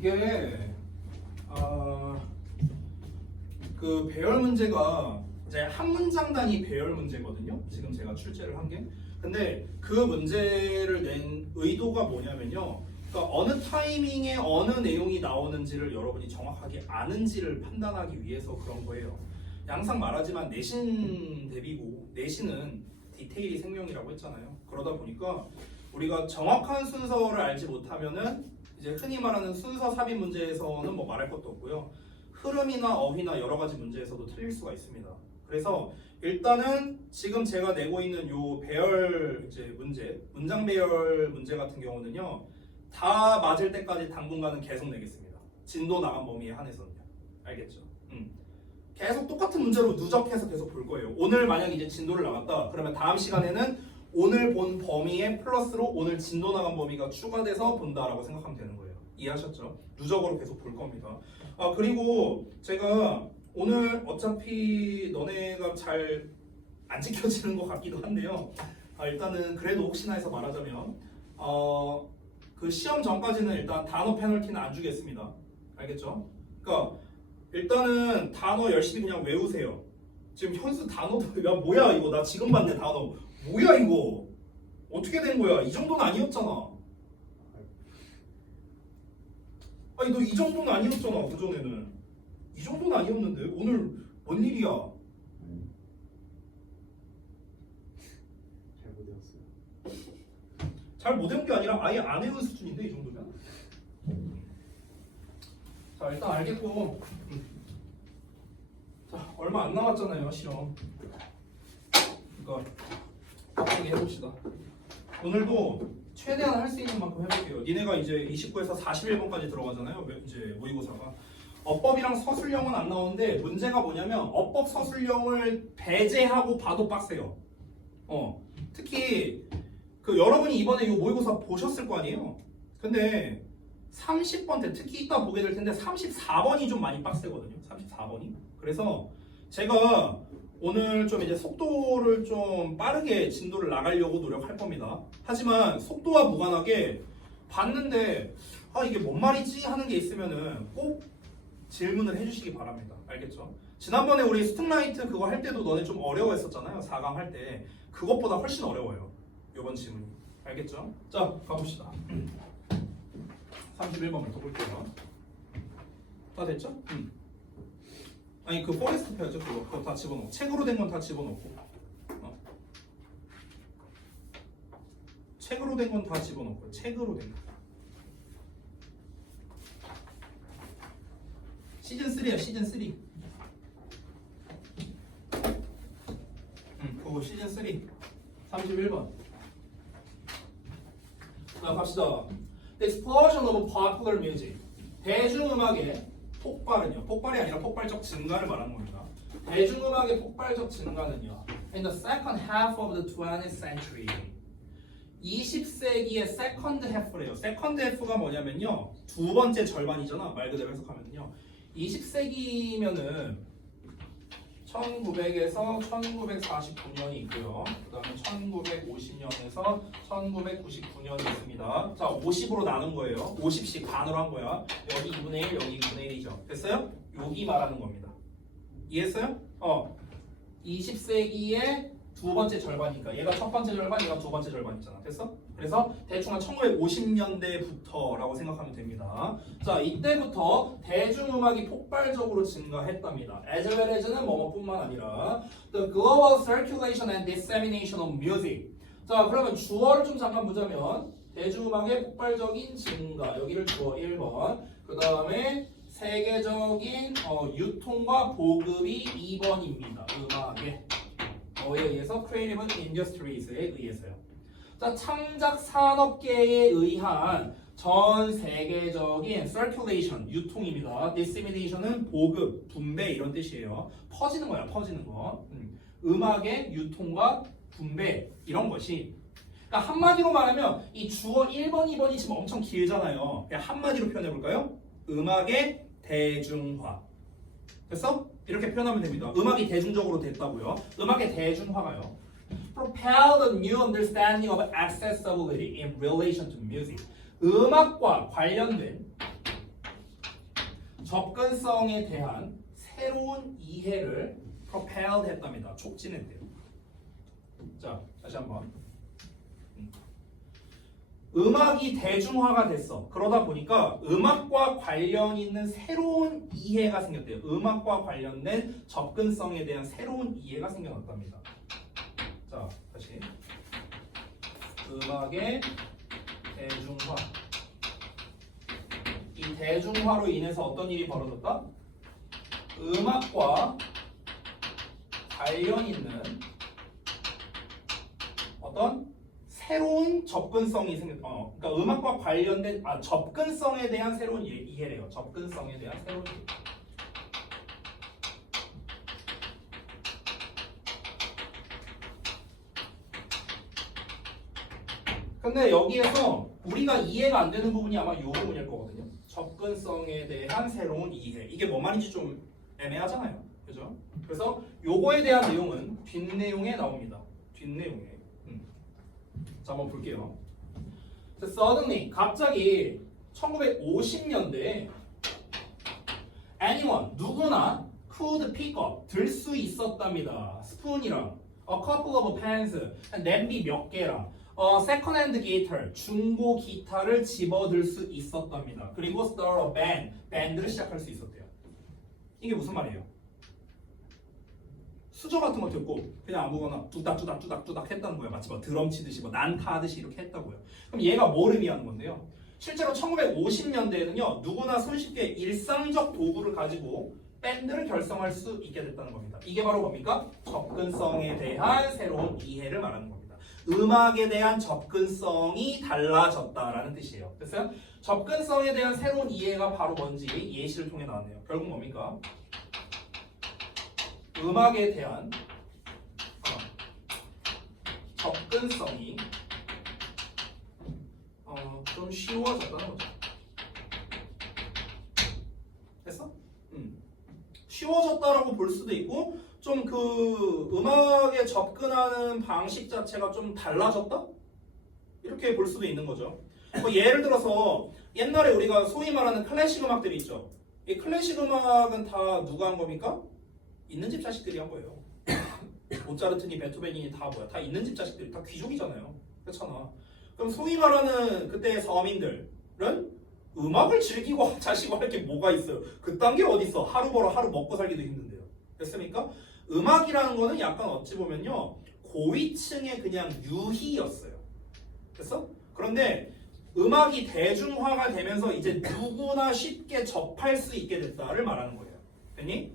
이게 그 배열 문제가 이제 한 문장 단위 배열 문제거든요. 지금 제가 출제를 한 게. 근데 그 문제를 낸 의도가 뭐냐면요. 그러니까 어느 타이밍에 어느 내용이 나오는지를 여러분이 정확하게 아는지를 판단하기 위해서 그런 거예요. 항상 말하지만 내신 대비고 내신은 디테일이 생명이라고 했잖아요. 그러다 보니까 우리가 정확한 순서를 알지 못하면은 이제 흔히 말하는 순서 삽입 문제에서는 뭐 말할 것도 없고요. 흐름이나 어휘나 여러 가지 문제에서도 틀릴 수가 있습니다. 그래서 일단은 지금 제가 내고 있는 요 배열 이제 문제, 문장 배열 문제 같은 경우는요. 다 맞을 때까지 당분간은 계속 내겠습니다. 진도 나간 범위에 한해서는요. 알겠죠? 계속 똑같은 문제로 누적해서 계속 볼 거예요. 오늘 만약 이제 진도를 나갔다. 그러면 다음 시간에는 오늘 본 범위에 플러스로 오늘 진도 나간 범위가 추가돼서 본다라고 생각하면 되는 거예요. 이해하셨죠? 누적으로 계속 볼 겁니다. 그리고 제가 오늘 어차피 너네가 잘 안 지켜지는 것 같기도 한데요. 일단은 그래도 혹시나 해서 말하자면 그 시험 전까지는 일단 단어 페널티는 안 주겠습니다. 알겠죠? 그러니까 일단은 단어 열심히 그냥 외우세요. 지금 현수 단어도 야 뭐야 이거 나 지금 봤네 단어 뭐야 이거 어떻게 된 거야 이 정도는 아니었잖아. 아니 너 이 정도는 아니었잖아 그전에는 이 정도는 아니었는데 오늘 뭔 일이야? 잘 못 외웠어요. 잘 못 외운 게 아니라 아예 안 외운 수준인데 이 정도면? 자 일단 알겠고 자 얼마 안 남았잖아요 시험. 그러니까 빡세게 해봅시다. 오늘도 최대한 할 수 있는 만큼 해볼게요. 니네가 이제 29에서 41번까지 들어가잖아요. 이제 모의고사가 어법이랑 서술형은 안 나오는데 문제가 뭐냐면 어법 서술형을 배제하고 봐도 빡세요. 특히 그 여러분이 이번에 이 모의고사 보셨을 거 아니에요. 근데 30번 때 특히 이따 보게 될 텐데 34번이 좀 많이 빡세거든요. 34번이. 그래서 제가 오늘 좀 이제 속도를 좀 빠르게 진도를 나가려고 노력할 겁니다. 하지만 속도와 무관하게 봤는데 이게 뭔 말이지 하는 게 있으면은 꼭 질문을 해주시기 바랍니다. 알겠죠? 지난번에 우리 스툭라이트 그거 할 때도 너네 좀 어려워했었잖아요. 4강 할 때. 그것보다 훨씬 어려워요. 이번 질문이. 알겠죠? 자, 가봅시다. 31번부터 볼게요. 다 됐죠? 아니 그 포레스트 펴야죠. 그거 다 집어넣고 책으로 된 건 다 집어넣고 책으로 된 건 다 집어넣고 책으로 된 거. 시즌 3야 시즌 3. 그거 시즌 3. 31번. 자 갑시다. The explosion of popular music. 대중음악의 폭발은요. 폭발이 아니라 폭발적 증가를 말하는 겁니다. 대중음악의 폭발적 증가는요. In the second half of the 20th century. 20세기의 second half래요. second half가 뭐냐면요. 두 번째 절반이잖아. 말 그대로 해석하면요. 20세기면은 1900에서 1949년이 있고요. 그 다음에 1950년에서 1999년이 있습니다. 자, 50으로 나눈 거예요. 50씩 반으로 한 거야. 여기 2분의 1, 여기 2분의 1이죠. 됐어요? 여기 말하는 겁니다. 이해했어요? 20세기의 두 번째 절반이니까 얘가 첫 번째 절반, 얘가 두 번째 절반이잖아. 됐어? 그래서 대충 한 1950년대부터라고 생각하면 됩니다. 자, 이때부터 대중음악이 폭발적으로 증가했답니다. as well as는 뭐뭐뿐만 아니라 the global circulation and dissemination of music. 자, 그러면 주어를 좀 잠깐 보자면 대중음악의 폭발적인 증가. 여기를 주어 1번. 그 다음에 세계적인 유통과 보급이 2번입니다. 음악의 에 의해서 creative industries에 의해서요. 자, 창작 산업계에 의한 전 세계적인 circulation, 유통입니다. dissemination은 보급, 분배 이런 뜻이에요. 퍼지는 거야, 퍼지는 거. 음악의 유통과 분배 이런 것이. 그러니까 한마디로 말하면 이 주어 1번, 2번이 지금 엄청 길잖아요. 그냥 한마디로 표현해 볼까요? 음악의 대중화. 됐어? 이렇게 표현하면 됩니다. 음악이 대중적으로 됐다고요. 음악의 대중화가요. Propel the new understanding of accessibility in relation to music. 음악과 관련된 접근성에 대한 새로운 이해를 propelled 했답니다. 촉진했대요. 자, 다시 한번. 음악이 대중화가 됐어. 그러다 보니까 음악과 관련 있는 새로운 이해가 생겼대요. 음악과 관련된 접근성에 대한 새로운 이해가 생겨났답니다. 자, 다시. 음악의 대중화. 이 대중화로 인해서 어떤 일이 벌어졌다? 음악과 관련 있는 어떤 새로운 접근성이 그러니까 음악과 관련된 접근성에 대한 새로운 이해래요. 접근성에 대한 새로운 이해. 근데 여기에서 우리가 이해가 안 되는 부분이 아마 이 부분일 거거든요. 접근성에 대한 새로운 이해. 이게 뭔 말인지 좀 애매하잖아요. 그죠? 그래서 요거에 대한 내용은 뒷내용에 나옵니다. 뒷내용에. 자, 한번 볼게요. Suddenly, 갑자기 1950년대에 anyone, 누구나 could pick up, 들 수 있었답니다. 스푼이랑 a couple of pens, 냄비 몇 개랑 second hand guitar, 중고 기타를 집어들 수 있었답니다. 그리고 start a band, 밴드를 시작할 수 있었대요. 이게 무슨 말이에요? 수저 같은 거 듣고 그냥 아무거나 뚜닥뚜닥 했다는 거예요. 마치 뭐 드럼 치듯이 뭐 난타 하듯이 이렇게 했다고요. 그럼 얘가 뭐를 의미하는 건데요? 실제로 1950년대에는요 누구나 손쉽게 일상적 도구를 가지고 밴드를 결성할 수 있게 됐다는 겁니다. 이게 바로 뭡니까? 접근성에 대한 새로운 이해를 말하는 겁니다. 음악에 대한 접근성이 달라졌다라는 뜻이에요. 됐어요? 접근성에 대한 새로운 이해가 바로 뭔지 예시를 통해 나왔네요. 결국 뭡니까? 음악에 대한 접근성이 좀 쉬워졌다는 거죠. 됐어? 쉬워졌다라고 볼 수도 있고 좀 그 음악에 접근하는 방식 자체가 좀 달라졌다? 이렇게 볼 수도 있는 거죠. 뭐 예를 들어서 옛날에 우리가 소위 말하는 클래식 음악들이 있죠. 이 클래식 음악은 다 누가 한 겁니까? 있는 집 자식들이 한 거예요. 모차르트니 베토벤이니 다 뭐야? 다 있는 집 자식들이 다 귀족이잖아요. 그렇잖아. 그럼 소위 말하는 그때의 서민들은 음악을 즐기고 자시고 할 게 뭐가 있어요? 그딴 게 어딨어? 하루 벌어 하루 먹고 살기도 힘든데요. 됐습니까? 음악이라는 거는 약간 어찌 보면요 고위층의 그냥 유희였어요. 됐어? 그런데 음악이 대중화가 되면서 이제 누구나 쉽게 접할 수 있게 됐다를 말하는 거예요. 됐니?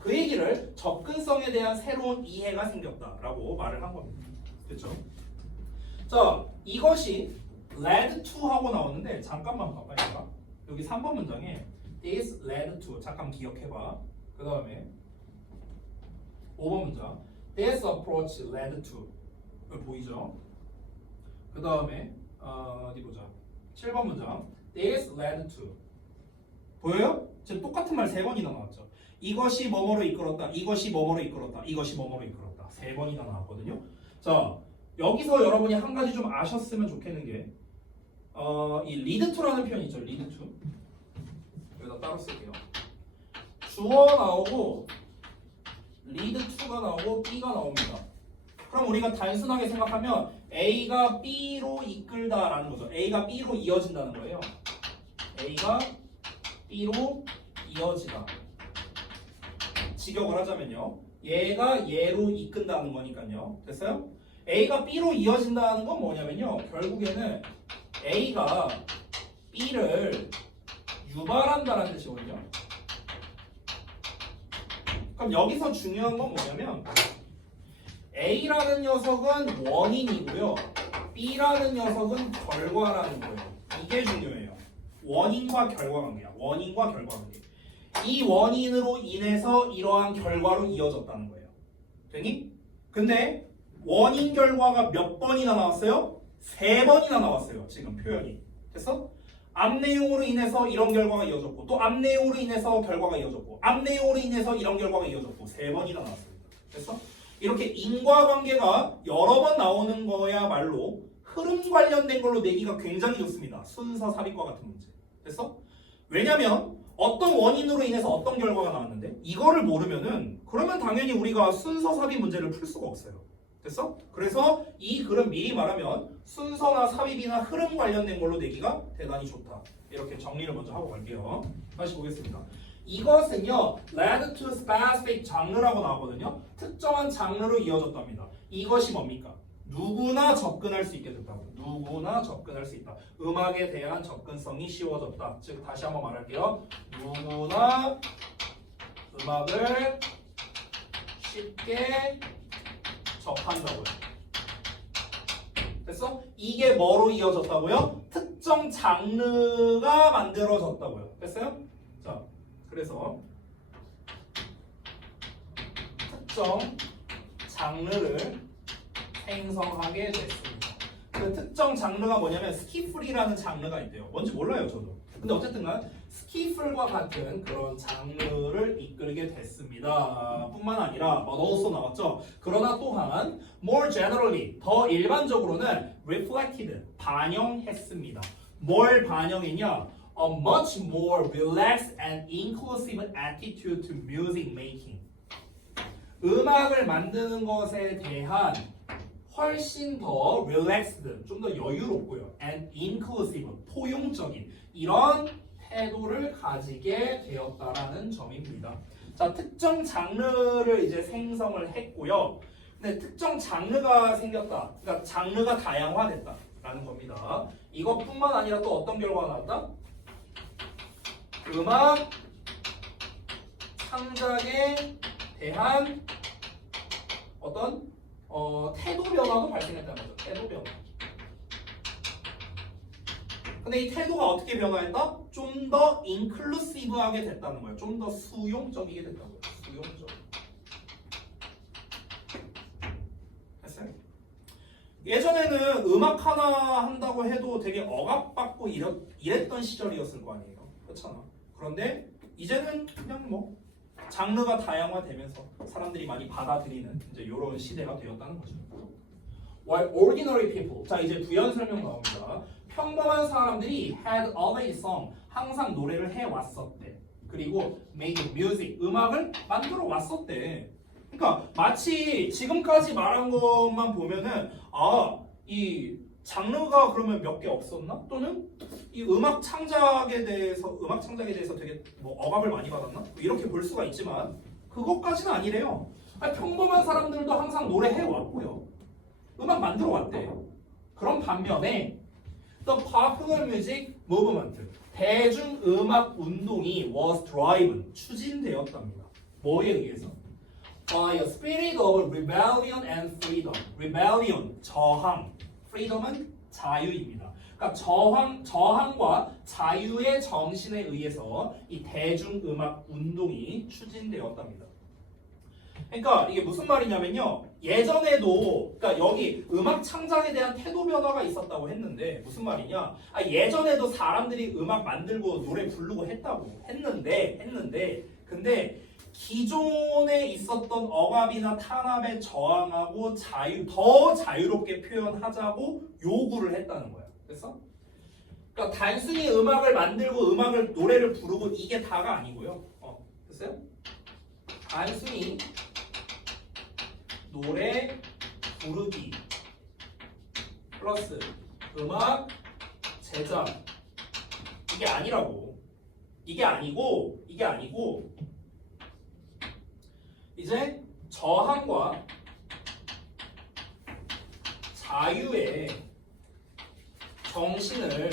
그 얘기를 접근성에 대한 새로운 이해가 생겼다라고 말을 한 겁니다. 됐죠? 자, 이것이 led to 하고 나오는데 잠깐만 봐봐. 얘가. 여기 3번 문장에 this led to 잠깐 기억해봐. 그 다음에 5번 문장 this approach led to 보이죠? 그 다음에 어디 보자. 7번 문장 this led to 보여요? 지금 똑같은 말 3번이나 나왔죠. 이것이 뭐뭐로 이끌었다. 이것이 뭐뭐로 이끌었다. 이것이 뭐뭐로 이끌었다. 3번이나 나왔거든요. 자, 여기서 여러분이 한 가지 좀 아셨으면 좋겠는 게 이 lead to라는 표현이 있죠. lead to. 여기다 따로 쓸게요. 주어 나오고 lead to가 나오고 B가 나옵니다. 그럼 우리가 단순하게 생각하면 A가 B로 이끌다라는 거죠. A가 B로 이어진다는 거예요. A가 B로 이어지다. 직역을 하자면요. 얘가 얘로 이끈다는 거니까요. 됐어요? A가 B로 이어진다는 건 뭐냐면요. 결국에는 A가 B를 유발한다는 뜻이거든요. 그럼 여기서 중요한 건 뭐냐면 A라는 녀석은 원인이고요. B라는 녀석은 결과라는 거예요. 이게 중요해요. 원인과 결과 관계야. 원인과 결과 관계. 이 원인으로 인해서 이러한 결과로 이어졌다는 거예요. 되니? 근데 원인 결과가 몇 번이나 나왔어요? 3번이나 나왔어요. 지금 표현이. 됐어? 앞 내용으로 인해서 이런 결과가 이어졌고 또 앞 내용으로 인해서 결과가 이어졌고 앞 내용으로 인해서 이런 결과가 이어졌고 3번이나 나왔습니다. 됐어? 이렇게 인과관계가 여러 번 나오는 거야말로 흐름 관련된 걸로 내기가 굉장히 좋습니다. 순서 삽입과 같은 문제. 됐어? 왜냐면 어떤 원인으로 인해서 어떤 결과가 나왔는데 이거를 모르면은 그러면 당연히 우리가 순서 삽입 문제를 풀 수가 없어요. 됐어? 그래서 이 글은 미리 말하면 순서나 삽입이나 흐름 관련된 걸로 내기가 대단히 좋다. 이렇게 정리를 먼저 하고 갈게요. 다시 보겠습니다. 이것은요, led to specific 장르라고 나오거든요. 특정한 장르로 이어졌답니다. 이것이 뭡니까? 누구나 접근할 수 있게 됐다고. 누구나 접근할 수 있다. 음악에 대한 접근성이 쉬워졌다. 즉 다시 한번 말할게요. 누구나 음악을 쉽게 접한다고요. 됐어? 이게 뭐로 이어졌다고요? 특정 장르가 만들어졌다고요. 됐어요? 자, 그래서 특정 장르를 생성하게 됐습니다. 그 특정 장르가 뭐냐면 스키플이라는 장르가 있대요. 뭔지 몰라요, 저도. 근데 어쨌든간 스키플과 같은 그런 장르를 이끌게 됐습니다. 뿐만 아니라 but also 나왔죠. 그러나 또한 more generally 더 일반적으로는 reflected 반영했습니다. 뭘 반영했냐? A much more relaxed and inclusive attitude to music making. 음악을 만드는 것에 대한 훨씬 더 relaxed, 좀 더 여유롭고요, and inclusive, 포용적인 이런 태도를 가지게 되었다라는 점입니다. 자, 특정 장르를 이제 생성을 했고요. 근데 특정 장르가 생겼다. 그러니까 장르가 다양화됐다라는 겁니다. 이것뿐만 아니라 또 어떤 결과가 나왔다? 음악 창작에 대한 어떤 태도 변화도 발생했다는 거죠. 태도 변화. 근데 이 태도가 어떻게 변화했다? 좀 더 인클루시브하게 됐다는 거예요. 좀 더 수용적이게 됐다고요. 수용적. 됐어요? 예전에는 음악 하나 한다고 해도 되게 억압받고 이랬던 시절이었을 거 아니에요. 그렇잖아. 그런데 이제는 그냥 뭐 장르가 다양화되면서 사람들이 많이 받아들이는 이제 이런 시대가 되었다는 거죠. While ordinary people, 자 이제 부연 설명 나옵니다. 평범한 사람들이 had always sung, 항상 노래를 해왔었대. 그리고 made music, 음악을 만들어 왔었대. 그러니까 마치 지금까지 말한 것만 보면은 이 장르가 그러면 몇 개 없었나? 또는 이 음악 창작에 대해서 되게 뭐 억압을 많이 받았나? 뭐 이렇게 볼 수가 있지만 그것까지는 아니래요. 아니, 평범한 사람들도 항상 노래해 왔고요. 음악 만들어 왔대. 그런 반면에 The popular music movement, 대중음악 운동이 was driven, 추진되었답니다. 뭐에 의해서? By a spirit of rebellion and freedom. Rebellion, 저항. freedom은 자유입니다. 그러니까 저항과 자유의 정신에 의해서 이 대중음악 운동이 추진되었답니다. 그러니까 이게 무슨 말이냐면요. 예전에도 그러니까 여기 음악 창작에 대한 태도 변화가 있었다고 했는데 무슨 말이냐? 예전에도 사람들이 음악 만들고 노래 부르고 했는데 근데 기존에 있었던 억압이나 탄압에 저항하고 더 자유롭게 표현하자고 요구를 했다는 거야. 됐어? 그러니까 단순히 음악을 만들고 노래를 부르고 이게 다가 아니고요. 됐어요? 단순히 노래 부르기 플러스 음악 제작 이게 아니고 이제 저항과 자유의 정신을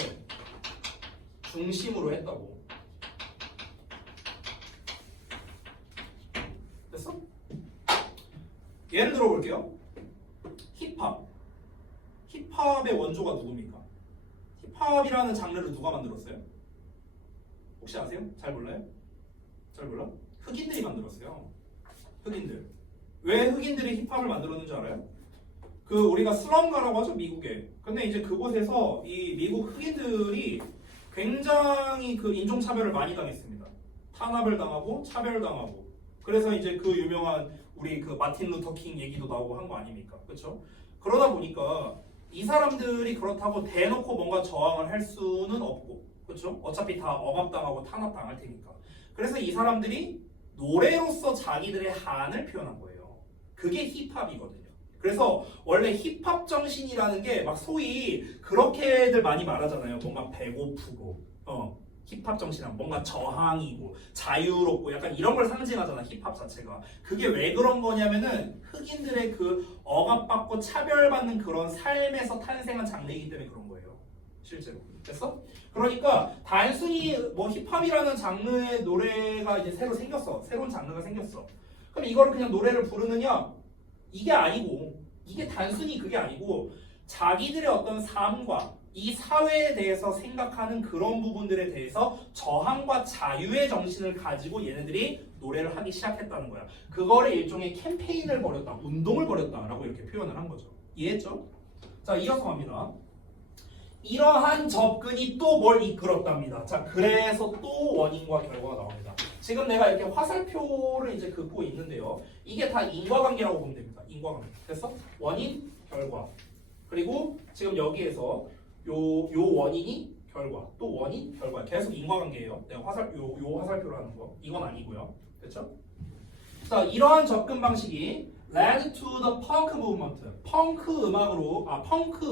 중심으로 했다고. 됐어? 예를 들어 볼게요. 힙합의 원조가 누굽니까? 힙합이라는 장르를 누가 만들었어요? 혹시 아세요? 잘 몰라요? 잘 몰라? 흑인들이 만들었어요. 흑인들. 왜 흑인들이 힙합을 만들었는 줄 알아요? 우리가 슬럼가라고 하죠, 미국에. 근데 이제 그곳에서 이 미국 흑인들이 굉장히 인종차별을 많이 당했습니다. 탄압을 당하고 차별당하고. 그래서 이제 유명한 우리 마틴 루터 킹 얘기도 나오고 한 거 아닙니까? 그렇죠? 그러다 보니까 이 사람들이 그렇다고 대놓고 뭔가 저항을 할 수는 없고 그렇죠? 어차피 다 억압당하고 탄압당할 테니까. 그래서 이 사람들이 노래로서 자기들의 한을 표현한 거예요. 그게 힙합이거든요. 그래서 원래 힙합 정신이라는 게 막 소위 그렇게들 많이 말하잖아요. 뭔가 배고프고, 힙합 정신은 뭔가 저항이고 자유롭고 약간 이런 걸 상징하잖아. 힙합 자체가. 그게 왜 그런 거냐면은 흑인들의 그 억압받고 차별받는 그런 삶에서 탄생한 장르이기 때문에 그런 거예요. 실제로. 됐어? 그러니까 단순히 뭐 힙합이라는 장르의 노래가 이제 새로 생겼어. 새로운 장르가 생겼어. 그럼 이거를 그냥 노래를 부르느냐? 이게 아니고, 이게 단순히 그게 아니고 자기들의 어떤 삶과 이 사회에 대해서 생각하는 그런 부분들에 대해서 저항과 자유의 정신을 가지고 얘네들이 노래를 하기 시작했다는 거야. 그거를 일종의 캠페인을 벌였다, 운동을 벌였다라고 이렇게 표현을 한 거죠. 이해했죠? 자, 이어서 갑니다. 이러한 접근이 또 뭘 이끌었답니다. 자, 그래서 또 원인과 결과가 나옵니다. 지금 내가 이렇게 화살표를 이제 긋고 있는데요. 이게 다 인과관계라고 보면 됩니다. 인과관계. 됐어? 원인, 결과. 그리고 지금 여기에서 요 원인이 결과, 또 원인, 결과. 계속 인과관계예요. 내가 요 화살표로 하는 거. 이건 아니고요. 됐죠? 자, 이러한 접근 방식이 led to the punk movement. 펑크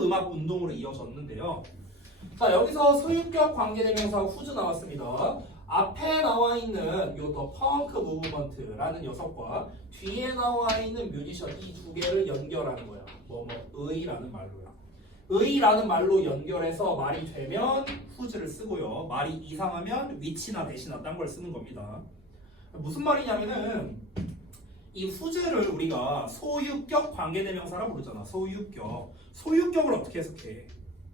음악 운동으로 이어졌는데요. 자, 여기서 소유격 관계대명사 후즈 나왔습니다. 앞에 나와 있는 요 더 펑크 무브먼트라는 녀석과 뒤에 나와 있는 뮤지션 이 두 개를 연결하는 거야. 의라는 말로요. 의라는 말로 연결해서 말이 되면 후즈를 쓰고요. 말이 이상하면 위치나 대신나 딴 걸 쓰는 겁니다. 무슨 말이냐면은 이 후즈를 우리가 소유격 관계대명사라고 부르잖아. 소유격을 어떻게 해석해?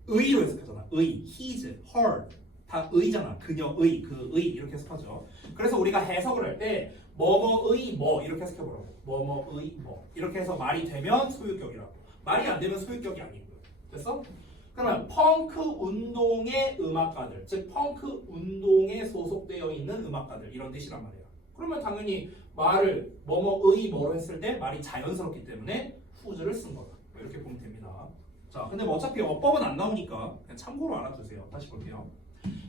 의로 해석하잖아. his, her 다 의잖아. 그녀의, 그의 이렇게 해석하죠. 그래서 우리가 해석을 할 때 뭐뭐의 뭐 이렇게 해석해보라고. 뭐뭐의 뭐 이렇게 해서 말이 되면 소유격이라고. 말이 안 되면 소유격이 아니고요. 됐어? 그러면 펑크 운동의 음악가들, 즉 펑크 운동에 소속되어 있는 음악가들 이런 뜻이란 말이에요. 그러면 당연히 말을 뭐뭐의 뭐로 했을 때 말이 자연스럽기 때문에 후즈를 쓴 거다. 이렇게 보면 됩니다. 자, 근데 뭐 어차피 어법은 안 나오니까 그냥 참고로 알아두세요. 다시 볼게요.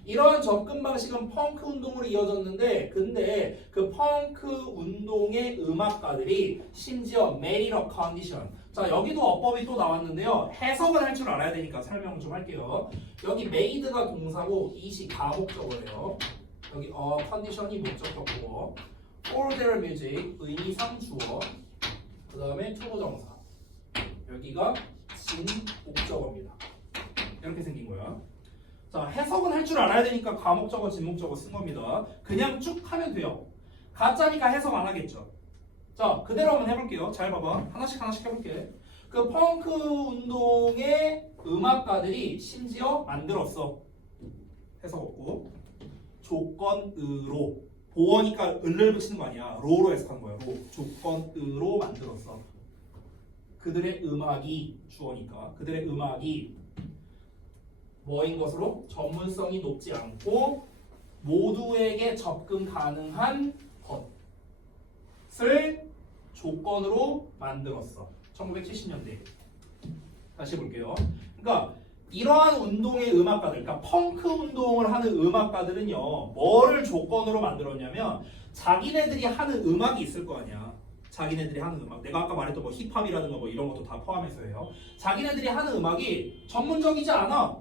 이러한 접근 방식은 펑크 운동으로 이어졌는데, 근데 그 펑크 운동의 음악가들이 심지어 made a condition. 자, 여기도 어법이 또 나왔는데요. 해석을 할 줄 알아야 되니까 설명을 좀 할게요. 여기 made가 동사고 it이 가목적어예요. 여기 condition이 목적격고 for their music 의미상 주어, 그 다음에 투부정사, 여기가 진 목적어입니다. 이렇게 생긴 거야. 자, 해석은 할 줄 알아야 되니까 가목적어, 진목적어 쓴 겁니다. 그냥 쭉 하면 돼요. 가짜니까 해석 안 하겠죠. 자, 그대로 한번 해볼게요. 잘 봐봐. 하나씩 해볼게. 그 펑크 운동의 음악가들이 심지어 만들었어. 해석 없고. 조건으로. 보어니까 을을 붙이는 거 아니야. 로로 해석한 거야. 로. 조건으로 만들었어. 그들의 음악이 주어니까. 그들의 음악이 뭐인 것으로? 전문성이 높지 않고 모두에게 접근 가능한 것을 조건으로 만들었어. 1970년대. 다시 볼게요. 그러니까 이러한 운동의 음악가들, 그러니까 펑크 운동을 하는 음악가들은요, 뭐를 조건으로 만들었냐면 자기네들이 하는 음악이 있을 거 아니야. 자기네들이 하는 음악. 내가 아까 말했던 뭐 힙합이라든가 뭐 이런 것도 다 포함해서예요. 자기네들이 하는 음악이 전문적이지 않아.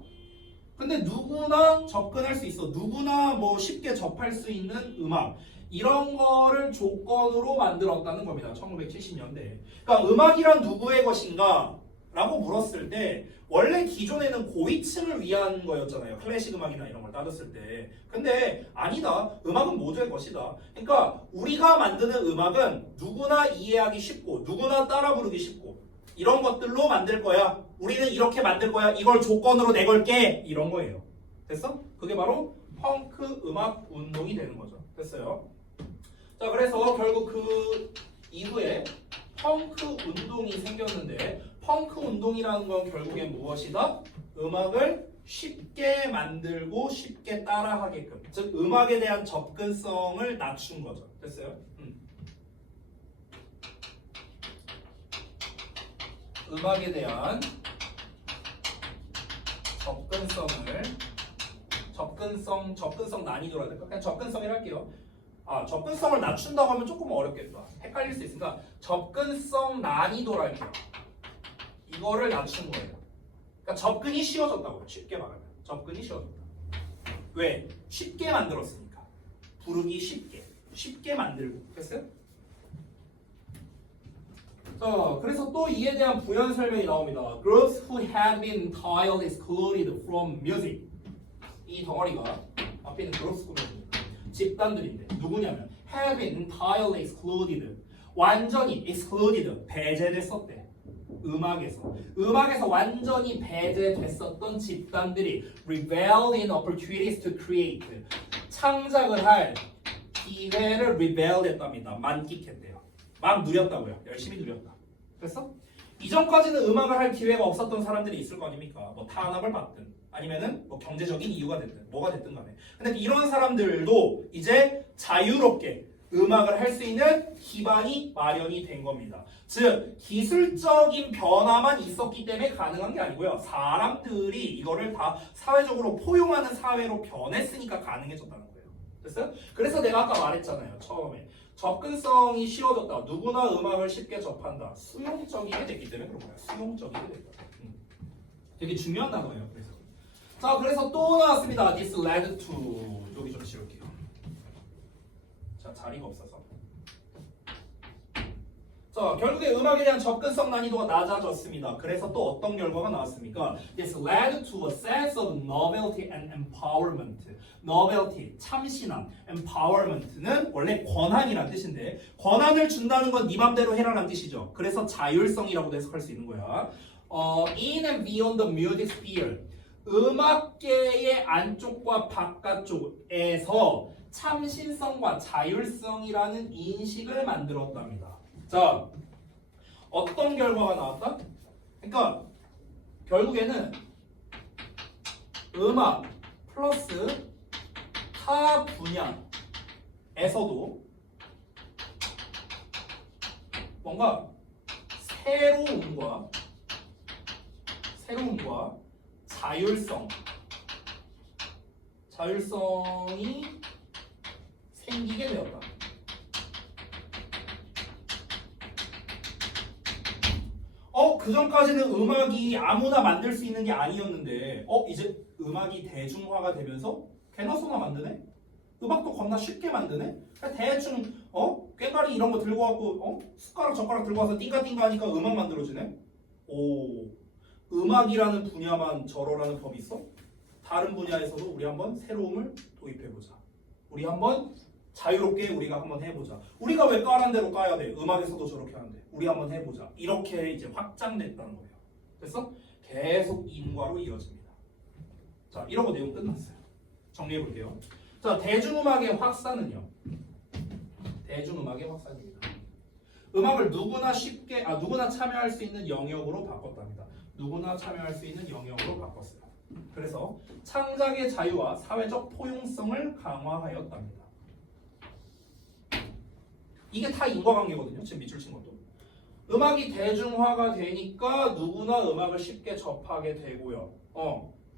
근데 누구나 접근할 수 있어. 누구나 뭐 쉽게 접할 수 있는 음악. 이런 거를 조건으로 만들었다는 겁니다. 1970년대. 그러니까 음악이란 누구의 것인가? 라고 물었을 때 원래 기존에는 고위층을 위한 거였잖아요. 클래식 음악이나 이런 걸 따졌을 때. 근데 아니다. 음악은 모두의 것이다. 그러니까 우리가 만드는 음악은 누구나 이해하기 쉽고 누구나 따라 부르기 쉽고 이런 것들로 만들 거야. 우리는 이렇게 만들 거야. 이걸 조건으로 내걸게. 이런 거예요. 됐어? 그게 바로 펑크 음악 운동이 되는 거죠. 됐어요? 자, 그래서 결국 그 이후에 펑크 운동이 생겼는데 펑크 운동이라는 건 결국엔 무엇이다? 음악을 쉽게 만들고 쉽게 따라하게끔. 즉 음악에 대한 접근성을 낮춘 거죠. 됐어요? 음악에 대한 접근성을 접근성 난이도라 될까? 그냥 접근성이라 할게요. 접근성을 낮춘다고 하면 조금 어렵겠다. 헷갈릴 수 있으니까 접근성 난이도라 할게요. 이거를 낮춘 거예요. 그러니까 접근이 쉬워졌다고요. 쉽게 말하면. 접근이 쉬워졌다. 왜? 쉽게 만들었으니까. 부르기 쉽게 만들고. 됐어요? 자, 그래서 또 이에 대한 부연 설명이 나옵니다. Groups who had been entirely excluded from music. 이 덩어리가 앞에 있는 groups 꾸며집니다. 집단들인데 누구냐면 had been entirely excluded. 완전히 excluded. 배제됐었대. 음악에서 완전히 배제됐었던 집단들이 rebel in opportunities to create. 창작을 할 기회를 rebel 했답니다. 만끽했대요. 막 누렸다고요. 열심히 누렸다. 그래서 이전까지는 음악을 할 기회가 없었던 사람들이 있을 거 아닙니까? 뭐 탄압을 받든 아니면은 뭐 경제적인 이유가 됐든 뭐가 됐든 간에. 근데 이런 사람들도 이제 자유롭게 음악을 할 수 있는 기반이 마련이 된 겁니다. 즉 기술적인 변화만 있었기 때문에 가능한 게 아니고요. 사람들이 이거를 다 사회적으로 포용하는 사회로 변했으니까 가능해졌다는 거예요. 됐어요? 그래서 내가 아까 말했잖아요. 처음에. 접근성이 쉬워졌다. 누구나 음악을 쉽게 접한다. 수용적이게 됐기 때문에 그런 거야. 수용적이게 됐다. 되게 중요한 단어예요. 그래서 자, 그래서 또 나왔습니다. This led to 여기 좀 지울게요. 자, 자리가 없어서. 자, 결국에 음악에 대한 접근성 난이도가 낮아졌습니다. 그래서 또 어떤 결과가 나왔습니까? This led to a sense of novelty and empowerment. novelty, 참신함, empowerment는 원래 권한이란 뜻인데 권한을 준다는 건 네 맘대로 해라라는 뜻이죠. 그래서 자율성이라고도 해석할 수 있는 거야. In and beyond the music sphere. 음악계의 안쪽과 바깥쪽에서 참신성과 자율성이라는 인식을 만들었답니다. 자, 어떤 결과가 나왔다? 그러니까 결국에는 음악 플러스 타 분야에서도 뭔가 새로움과 자율성이 생기게 되었다. 그 전까지는 음악이 아무나 만들 수 있는 게 아니었는데 이제 음악이 대중화가 되면서 개나 소나 만드네? 음악도 겁나 쉽게 만드네? 그냥 대충 꽹과리 이런 거 들고 와갖고 숟가락 젓가락 들고 와서 띵가띵가 하니까 음악 만들어지네? 오, 음악이라는 분야만 저러라는 법이 있어? 다른 분야에서도 우리 한번 새로움을 도입해보자. 우리 한번 자유롭게 우리가 한번 해보자. 우리가 왜 까란 대로 까야 돼? 음악에서도 저렇게 하는데 우리 한번 해보자. 이렇게 이제 확장됐다는 거예요. 그래서 계속 인과로 이어집니다. 자, 이러고 내용 끝났어요. 정리해볼게요. 자, 대중음악의 확산은요. 대중음악의 확산입니다. 음악을 누구나 참여할 수 있는 영역으로 바꿨답니다. 누구나 참여할 수 있는 영역으로 바꿨어요. 그래서 창작의 자유와 사회적 포용성을 강화하였답니다. 이게 다 인과관계거든요. 지금 밑줄 친 것도. 음악이 대중화가 되니까 누구나 음악을 쉽게 접하게 되고요.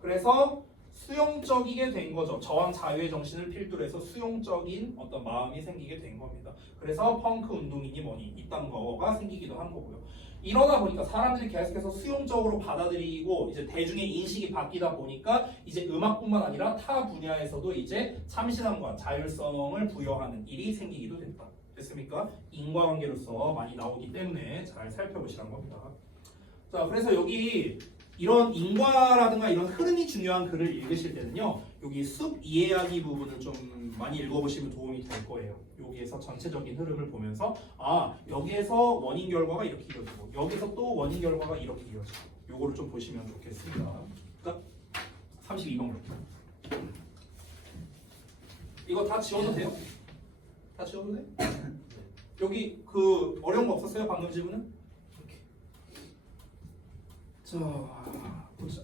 그래서 수용적이게 된 거죠. 저항 자유의 정신을 필두로 해서 수용적인 어떤 마음이 생기게 된 겁니다. 그래서 펑크 운동이니 뭐니 이딴 거가 생기기도 한 거고요. 이러다 보니까 사람들이 계속해서 수용적으로 받아들이고 이제 대중의 인식이 바뀌다 보니까 이제 음악뿐만 아니라 타 분야에서도 이제 참신함과 자율성을 부여하는 일이 생기기도 됐다. 됐습니까? 인과관계로서 많이 나오기 때문에 잘 살펴보시라는 겁니다. 자, 그래서 여기 이런 인과라든가 이런 흐름이 중요한 글을 읽으실 때는요, 여기 숲 이해하기 부분을 좀 많이 읽어보시면 도움이 될 거예요. 여기에서 전체적인 흐름을 보면서 여기에서 원인 결과가 이렇게 이루어지고 여기서 또 원인 결과가 이렇게 이루어지고 요거를 좀 보시면 좋겠습니다. 그러니까 32번 이거 다 지워도 돼요? 다 지워도 돼? 여기 그 어려운 거 없었어요? 방금 질문은? 자, 보자.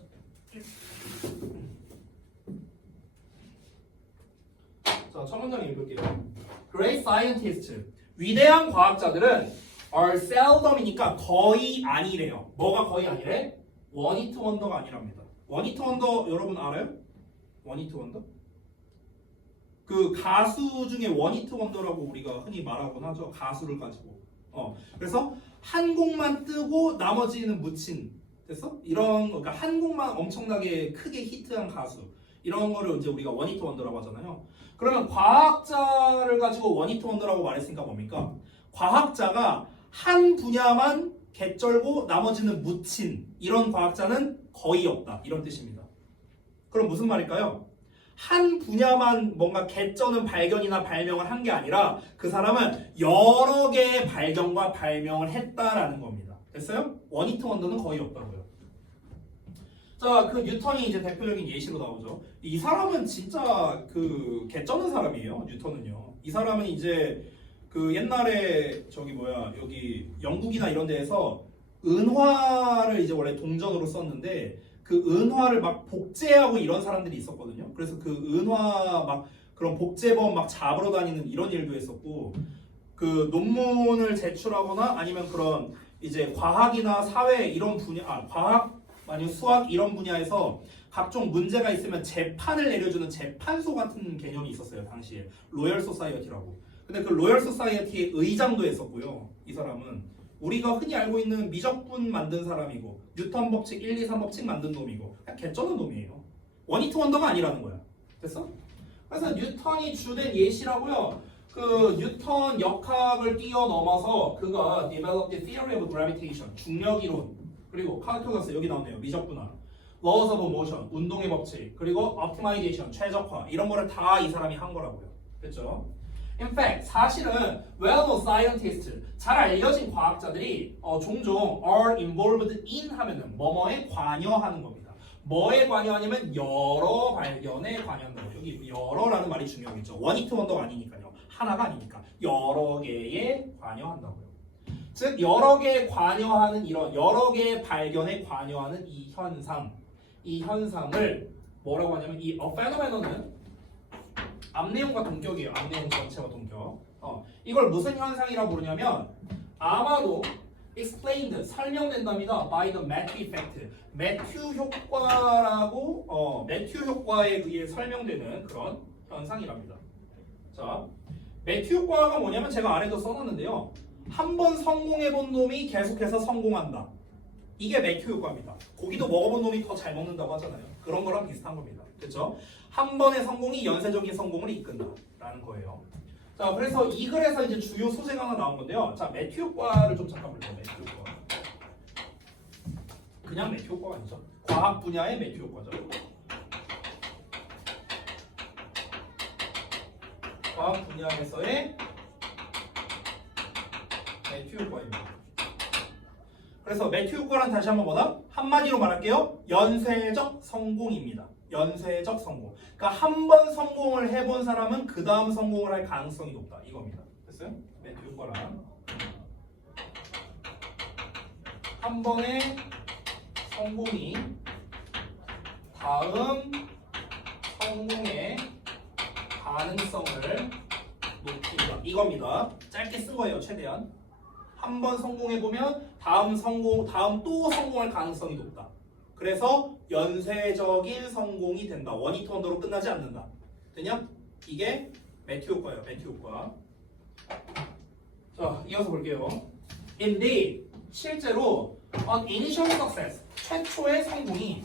자, 첫 문장 읽을게요. Great scientists, 위대한 과학자들은 are seldom이니까 거의 아니래요. 뭐가 거의 아니래? 원히트 원더가 아니랍니다. 원히트 원더 여러분 알아요? 원히트 원더? 그 가수 중에 원히트 원더라고 우리가 흔히 말하곤 하죠. 가수를 가지고. 그래서 한 곡만 뜨고 나머지는 묻힌. 됐어? 이런 그러니까 한 곡만 엄청나게 크게 히트한 가수. 이런 거를 이제 우리가 원히트 원더라고 하잖아요. 그러면 과학자를 가지고 원히트 원더라고 말했으니까 뭡니까? 과학자가 한 분야만 개쩔고 나머지는 묻힌 이런 과학자는 거의 없다. 이런 뜻입니다. 그럼 무슨 말일까요? 한 분야만 뭔가 개쩌는 발견이나 발명을 한 게 아니라 그 사람은 여러 개의 발견과 발명을 했다라는 겁니다. 됐어요? 원히트 원더는 거의 없다고요. 자, 그 뉴턴이 이제 대표적인 예시로 나오죠. 이 사람은 진짜 그 개쩌는 사람이에요. 뉴턴은요. 이 사람은 이제 그 옛날에 저기 뭐야 여기 영국이나 이런 데에서 은화를 이제 원래 동전으로 썼는데 그 은화를 막 복제하고 이런 사람들이 있었거든요. 그래서 그 은화 막 그런 복제범 막 잡으러 다니는 이런 일도 했었고 그 논문을 제출하거나 아니면 그런 이제 과학이나 사회 이런 분야 과학 아니면 수학 이런 분야에서 각종 문제가 있으면 재판을 내려주는 재판소 같은 개념이 있었어요. 당시에 로열 소사이어티라고. 근데 그 로열 소사이어티의 의장도 했었고요. 이 사람은 우리가 흔히 알고 있는 미적분 만든 사람이고 뉴턴 법칙 1, 2, 3 법칙 만든 놈이고 그냥 개쩌는 놈이에요. 원히트 원더가 아니라는 거야. 됐어? 그래서 뉴턴이 주된 예시라고요. 그 뉴턴 역학을 뛰어넘어서 그가 developed the theory of gravitation 중력 이론 그리고 칼큘러스 여기 나오네요. 미적분화 laws of motion 운동의 법칙 그리고 optimization 최적화 이런 거를 다 이 사람이 한 거라고요. 됐죠? In fact, 사실은 well-known scientists, 잘 알려진 과학자들이 종종 are involved in 하면은 뭐뭐에 관여하는 겁니다. 뭐에 관여하냐면 여러 발견에 관여한다고. 여기 여러라는 말이 중요하겠죠. 원히트 원더가 아니니까요. 하나가 아니니까 여러 개에 관여한다고요. 즉 여러 개에 관여하는 이런 여러 개의 발견에 관여하는 이 현상을 뭐라고 하냐면 이 phenomenon은 앞내용과 동격이에요. 앞내용 전체와 동격. 이걸 무슨 현상이라고 부르냐면 아마도 explained 설명된답니다. by the Matthew effect. 매튜 효과라고 매튜 효과에 의해 설명되는 그런 현상이랍니다. 자, 매튜 효과가 뭐냐면 제가 아래도 써놨는데요. 한 번 성공해본 놈이 계속해서 성공한다. 이게 매튜 효과입니다. 고기도 먹어본 놈이 더 잘 먹는다고 하잖아요. 그런 거랑 비슷한 겁니다. 그렇죠? 한 번의 성공이 연쇄적인 성공을 이끈다라는 거예요. 자, 그래서 이 글에서 이제 주요 소재가 하나 나온 건데요. 자, 매튜 효과를 좀 잠깐 볼게요. 매튜 효과. 그냥 매튜 효과가 아니죠. 과학 분야의 매튜 효과죠. 과학 분야에서의 매튜 효과입니다. 그래서 매튜 효과란 다시 한번 뭐다? 한마디로 말할게요. 연쇄적 성공입니다. 연쇄적 성공. 그러니까 한 번 성공을 해본 사람은 그 다음 성공을 할 가능성이 높다. 이겁니다. 됐어요? 매튜 효과란 한 번의 성공이 다음 성공의 가능성을 높인다. 이겁니다. 짧게 쓴 거예요. 최대한. 한 번 성공해보면 다음 또 성공할 가능성이 높다. 그래서 연쇄적인 성공이 된다. 원히트 원더로 끝나지 않는다. 되냐? 이게 매튜 효과예요. 매튜 효과. 자, 이어서 볼게요. Indeed, 실제로 an initial success, 최초의 성공이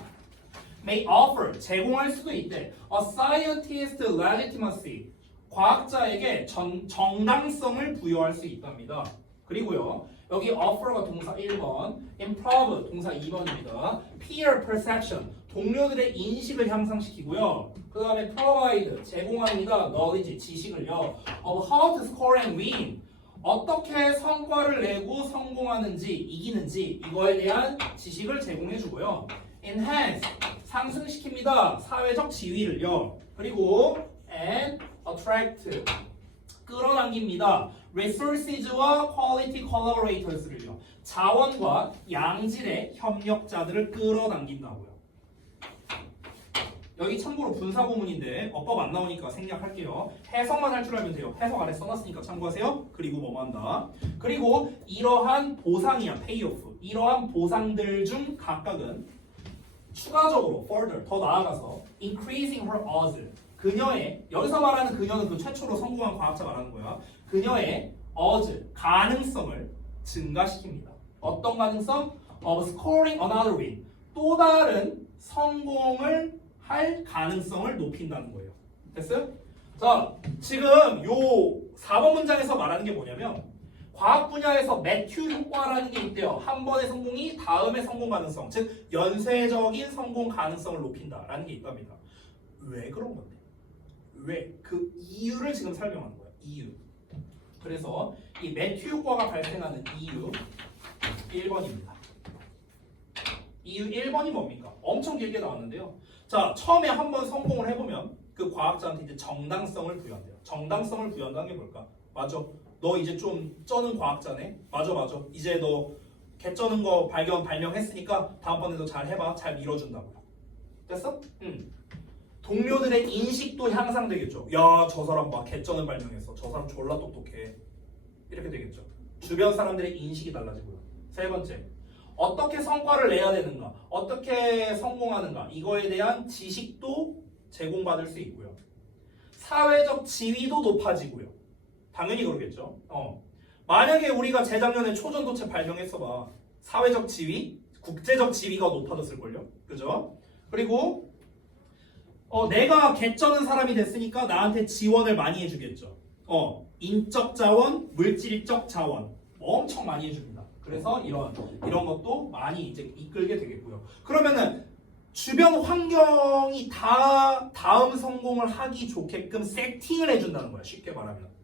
may offer, 제공할 수도 있대. A scientist legitimacy, 과학자에게 정당성을 부여할 수 있답니다. 그리고요, 여기 offer가 동사 1번, improve 동사 2번입니다. peer perception, 동료들의 인식을 향상시키고요. 그 다음에 provide, 제공합니다. knowledge, 지식을요. of how to score and win, 어떻게 성과를 내고 성공하는지, 이기는지 이거에 대한 지식을 제공해주고요. enhance, 상승시킵니다. 사회적 지위를요. 그리고 and attract, 끌어당깁니다. resources와 quality collaborators를요. 자원과 양질의 협력자들을 끌어당긴다고요. 여기 참고로 분사구문인데 어법 안 나오니까 생략할게요. 해석만 할 줄 알면 돼요. 해석 아래 써놨으니까 참고하세요. 그리고 뭐뭐 한다. 그리고 이러한 보상이야. payoff. 이러한 보상들 중 각각은 추가적으로 further 더 나아가서 increasing her odds 그녀의 여기서 말하는 그녀는 그 최초로 성공한 과학자 말하는 거야. 그녀의 odds 가능성을 증가시킵니다. 어떤 가능성? of scoring another win 또 다른 성공을 할 가능성을 높인다는 거예요. 됐어요? 자, 지금 요 4번 문장에서 말하는 게 뭐냐면 과학 분야에서 매튜 효과라는 게 있대요. 한 번의 성공이 다음의 성공 가능성, 즉 연쇄적인 성공 가능성을 높인다라는 게 있답니다. 왜 그런 건데? 왜? 그 이유를 지금 설명하는 거야. 이유. 그래서 이 매튜 효과가 발생하는 이유 1번입니다. 이유 1번이 뭡니까? 엄청 길게 나왔는데요. 자, 처음에 한번 성공을 해보면 그 과학자한테 이제 정당성을 부여한대요. 정당성을 부여한다는 게 뭘까? 맞아. 너 이제 좀 쩌는 과학자네. 맞아. 이제 너 개 쩌는 거 발명했으니까 다음번에도 잘 해봐. 잘 밀어준다고요. 됐어? 동료들의 인식도 향상되겠죠. 야, 저 사람 봐. 개 쩌는 발명했어. 저 사람 졸라 똑똑해. 이렇게 되겠죠. 주변 사람들의 인식이 달라지고요. 세 번째. 어떻게 성과를 내야 되는가? 어떻게 성공하는가? 이거에 대한 지식도 제공받을 수 있고요. 사회적 지위도 높아지고요. 당연히 그러겠죠. 만약에 우리가 재작년에 초전도체 발명했어 봐. 사회적 지위, 국제적 지위가 높아졌을걸요. 그죠? 그리고 내가 개쩌는 사람이 됐으니까 나한테 지원을 많이 해주겠죠. 인적 자원, 물질적 자원 엄청 많이 해줍니다. 그래서 이런 것도 많이 이제 이끌게 되겠고요. 그러면은 주변 환경이 다 다음 성공을 하기 좋게끔 세팅을 해준다는 거야. 쉽게 말하면.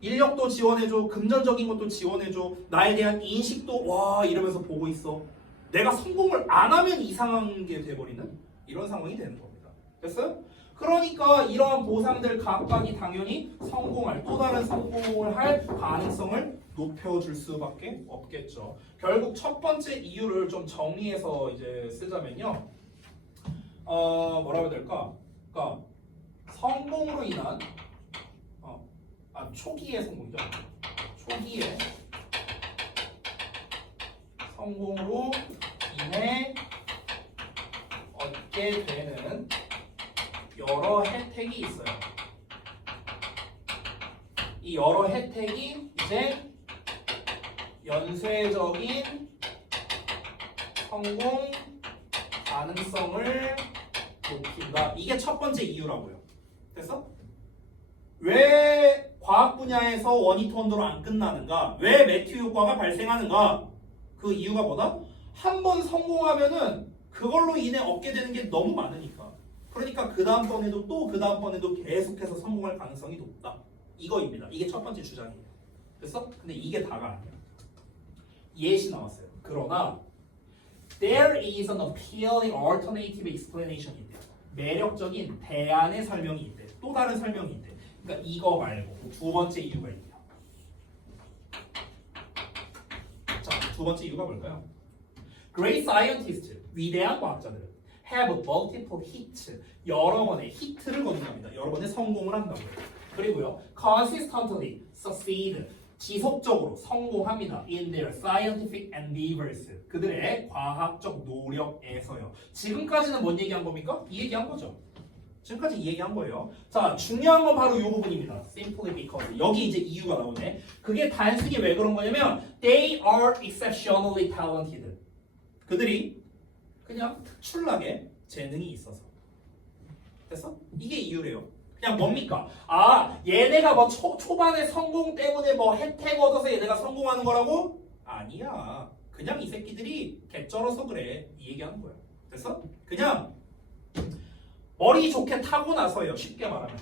인력도 지원해줘, 금전적인 것도 지원해줘, 나에 대한 인식도 와 이러면서 보고 있어. 내가 성공을 안 하면 이상한 게 돼버리는 이런 상황이 되는 겁니다. 됐어요? 그러니까 이러한 보상들 각각이 당연히 성공할 또 다른 성공을 할 가능성을 높여줄 수밖에 없겠죠. 결국 첫 번째 이유를 좀 정리해서 이제 쓰자면요. 뭐라고 해야 될까? 그러니까 성공으로 인한 초기의 성공이죠. 초기의 성공으로 인해 얻게 되는 여러 혜택이 있어요. 이 여러 혜택이 이제 연쇄적인 성공 가능성을 높인다. 이게 첫 번째 이유라고요. 됐어? 왜 과학 분야에서 원히트 원더로 안 끝나는가? 왜 매튜 효과가 발생하는가? 그 이유가 뭐다? 한 번 성공하면은 그걸로 인해 얻게 되는 게 너무 많으니까. 그러니까 그 다음번에도 또 그 다음번에도 계속해서 성공할 가능성이 높다. 이거입니다. 이게 첫 번째 주장이에요. 됐어? 근데 이게 다가 아니야. 예시 나왔어요. 그러나 there is an appealing alternative explanation 있대요. 매력적인 대안의 설명이 있대. 또 다른 설명이 있대. 그러니까 이거 말고 두 번째 이유가 있대요. 자, 두 번째 이유가 뭘까요? Great scientists, 위대한 과학자들은 have multiple hits, 여러 번의 히트를 거둔답니다. 여러 번의 성공을 한다고요. 그리고요, consistently succeed, 지속적으로 성공합니다. in their scientific endeavors, 그들의 과학적 노력에서요. 지금까지는 뭔 얘기한 겁니까? 이 얘기한 거죠. 지금까지 이 얘기한 거예요. 자, 중요한 건 바로 이 부분입니다. Simply because. 여기 이제 이유가 나오네. 그게 단순히 왜 그런 거냐면 they are exceptionally talented. 그들이 그냥 특출나게 재능이 있어서. 됐어? 이게 이유래요. 그냥 뭡니까? 얘네가 뭐 초반에 성공 때문에 뭐 혜택 얻어서 얘네가 성공하는 거라고? 아니야. 그냥 이 새끼들이 개쩔어서 그래. 이 얘기하는 거야. 됐어? 그냥 머리 좋게 타고 나서요. 쉽게 말하면.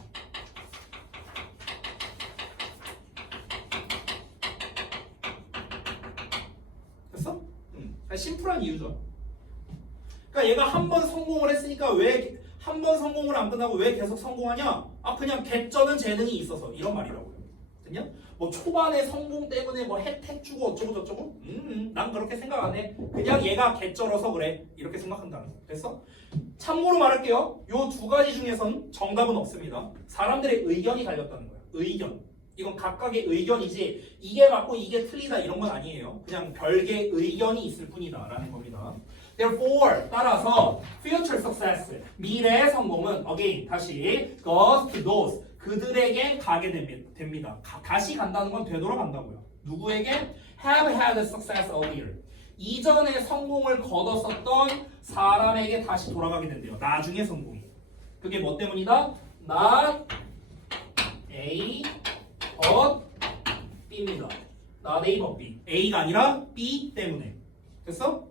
됐어? 심플한 이유죠. 그러니까 얘가 한 번 성공을 했으니까 왜 한 번 성공을 안 끝나고 왜 계속 성공하냐? 그냥 개쩌는 재능이 있어서 이런 말이라고요. 됐냐? 뭐 초반에 성공 때문에 뭐 혜택 주고 어쩌고 저쩌고? 난 그렇게 생각 안 해. 그냥 얘가 개쩔어서 그래. 이렇게 생각한다는 거. 됐어? 참고로 말할게요. 요 두 가지 중에선 정답은 없습니다. 사람들의 의견이 갈렸다는 거예요. 의견. 이건 각각의 의견이지 이게 맞고 이게 틀리다 이런 건 아니에요. 그냥 별개의 의견이 있을 뿐이다 라는 겁니다. Therefore, 따라서 future success, 미래의 성공은 again, 다시 goes to those, 그들에게 가게 됩니다. 다시 간다는 건 되돌아간다고요. 누구에게? Have had success earlier. 이전에 성공을 거뒀었던 사람에게 다시 돌아가게 된대요. 나중에 성공이. 그게 뭐 때문이다? Not A, but B입니다. Not A, but B. A가 아니라 B 때문에. 됐어?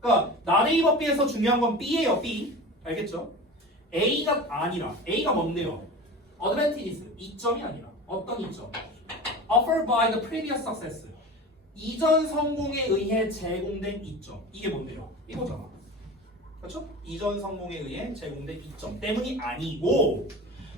그러니까 not A, but B에서 중요한 건 B예요. B. 알겠죠? A가 아니라 A가 뭔데요? Advantages. 이점이 아니라 어떤 이점? Offered by the previous success. 이전 성공에 의해 제공된 이점. 이게 뭔데요? 이거잖아. 그렇죠? 이전 성공에 의해 제공된 이점 때문이 아니고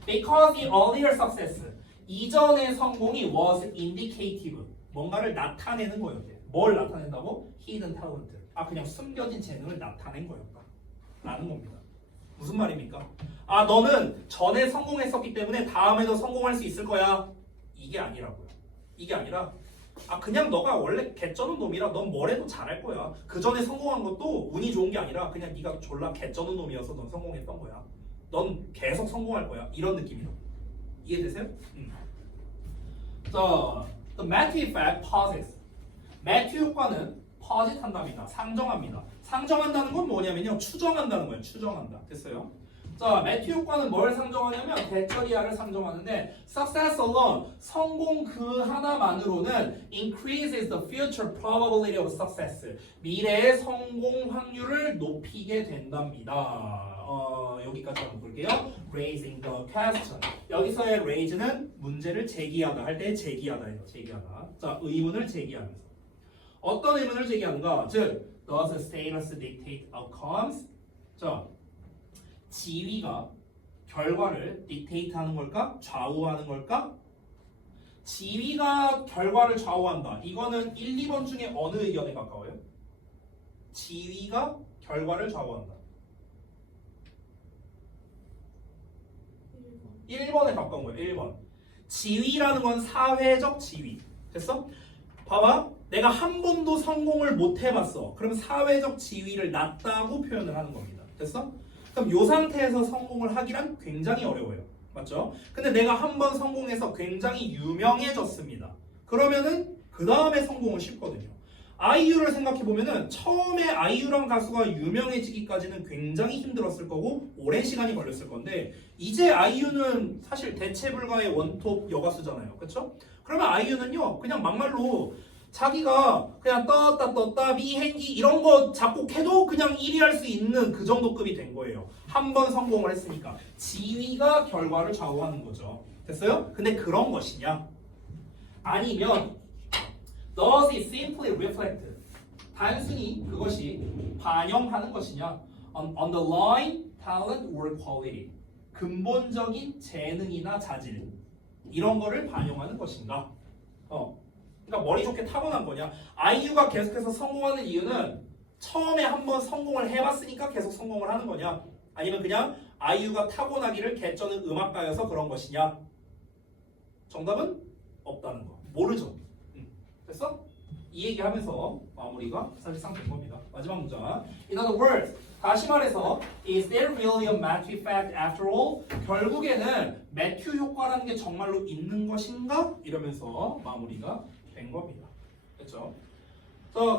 because the earlier success. 이전의 성공이 was indicative. 뭔가를 나타내는 거였대. 뭘 나타낸다고? Hidden talent. 그냥 숨겨진 재능을 나타낸 거였다. 라는 겁니다. 무슨 말입니까? 너는 전에 성공했었기 때문에 다음에도 성공할 수 있을 거야. 이게 아니라고요. 이게 아니라 그냥 너가 원래 개쩌는 놈이라 넌 뭘 해도 잘할 거야. 그 전에 성공한 것도 운이 좋은 게 아니라 그냥 네가 졸라 개쩌는 놈이어서 넌 성공했던 거야. 넌 계속 성공할 거야. 이런 느낌이다. 이해되세요? 자, the Matthew effect posits. 매튜 효과는 posit 한답니다. 상정합니다. 상정한다는 건 뭐냐면요. 추정한다는 거예요. 추정한다. 됐어요? 자, 매튜 효과는 뭘 상정하냐면 대절이야를 상정하는데 success alone, 성공 그 하나만으로는 increases the future probability of success. 미래의 성공 확률을 높이게 된답니다. 여기까지 한번 볼게요. Raising the question. 여기서의 raise는 문제를 제기하다 할 때 제기하다예요. 제기하다. 자, 의문을 제기하면서. 어떤 의문을 제기하는가? 즉, does status dictate outcomes? 자, 지위가 결과를 dictate하는 걸까? 좌우하는 걸까? 지위가 결과를 좌우한다. 이거는 1, 2번 중에 어느 의견에 가까워요? 지위가 결과를 좌우한다. 1번에 가까운 거예요. 1번. 지위라는 건 사회적 지위. 됐어? 봐봐. 내가 한 번도 성공을 못 해봤어. 그럼 사회적 지위를 낮다고 표현을 하는 겁니다. 됐어? 그럼 이 상태에서 성공을 하기란 굉장히 어려워요. 맞죠? 근데 내가 한 번 성공해서 굉장히 유명해졌습니다. 그러면은 그 다음에 성공은 쉽거든요. 아이유를 생각해보면은 처음에 아이유란 가수가 유명해지기까지는 굉장히 힘들었을 거고 오랜 시간이 걸렸을 건데 이제 아이유는 사실 대체불가의 원톱 여가수잖아요. 그렇죠? 그러면 아이유는요 그냥 막말로 자기가 그냥 떴다 비행기 이런 거 작곡해도 그냥 1위 할 수 있는 그 정도 급이 된 거예요. 한 번 성공을 했으니까 지위가 결과를 좌우하는 거죠. 됐어요? 근데 그런 것이냐? 아니면 does it simply reflect? 단순히 그것이 반영하는 것이냐? Underlying talent or quality. 근본적인 재능이나 자질 이런 거를 반영하는 것인가? 그러니까 머리 좋게 타고난 거냐? 아이유가 계속해서 성공하는 이유는 처음에 한번 성공을 해봤으니까 계속 성공을 하는 거냐? 아니면 그냥 아이유가 타고나기를 개쩌는 음악가여서 그런 것이냐? 정답은 없다는 거. 모르죠. 됐어? 이 얘기하면서 마무리가 사실상 된 겁니다. 마지막 문장. In other words, 다시 말해서 is there really a Matthew effect after all? 결국에는 매튜 효과라는 게 정말로 있는 것인가? 이러면서 마무리가 된 겁니다. 그렇죠?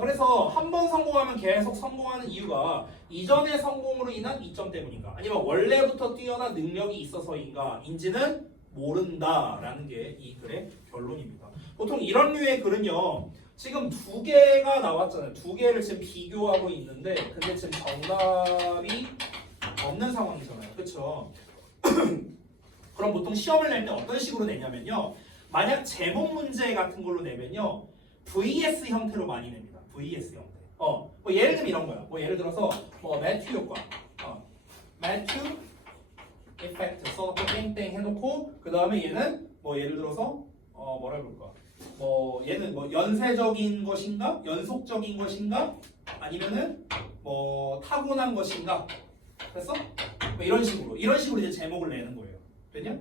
그래서 한 번 성공하면 계속 성공하는 이유가 이전의 성공으로 인한 이점 때문인가? 아니면 원래부터 뛰어난 능력이 있어서인가? 인지는 모른다라는 게 이 글의 결론입니다. 보통 이런 류의 글은요. 지금 두 개가 나왔잖아요. 두 개를 지금 비교하고 있는데 근데 지금 정답이 없는 상황이잖아요. 그렇죠? 그럼 보통 시험을 낼 때 어떤 식으로 내냐면요. 만약 제목 문제 같은 걸로 내면요. VS 형태로 많이 냅니다. VS 형태. 뭐 예를 들면 이런 거야. 뭐 예를 들어서 매튜 효과. 매튜 이펙트 써놓고 땡땡 해놓고 그 다음에 얘는 뭐 예를 들어서 뭐라 그럴까? 얘는 뭐 연쇄적인 것인가? 연속적인 것인가? 아니면은 뭐 타고난 것인가? 됐어? 뭐 이런 식으로 이제 제목을 내는 거예요. 됐냐?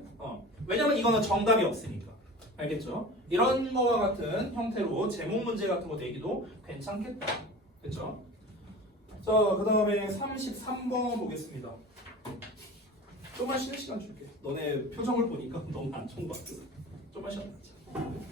왜냐면 이거는 정답이 없으니까. 알겠죠? 이런 거와 같은 형태로 제목 문제 같은 거 내기도 괜찮겠다. 그렇죠? 자, 그 다음에 33번 보겠습니다. 좀만 쉬는 시간 줄게. 너네 표정을 보니까 너무 안 좋은 것 같아. 좀만 쉬었다 하자.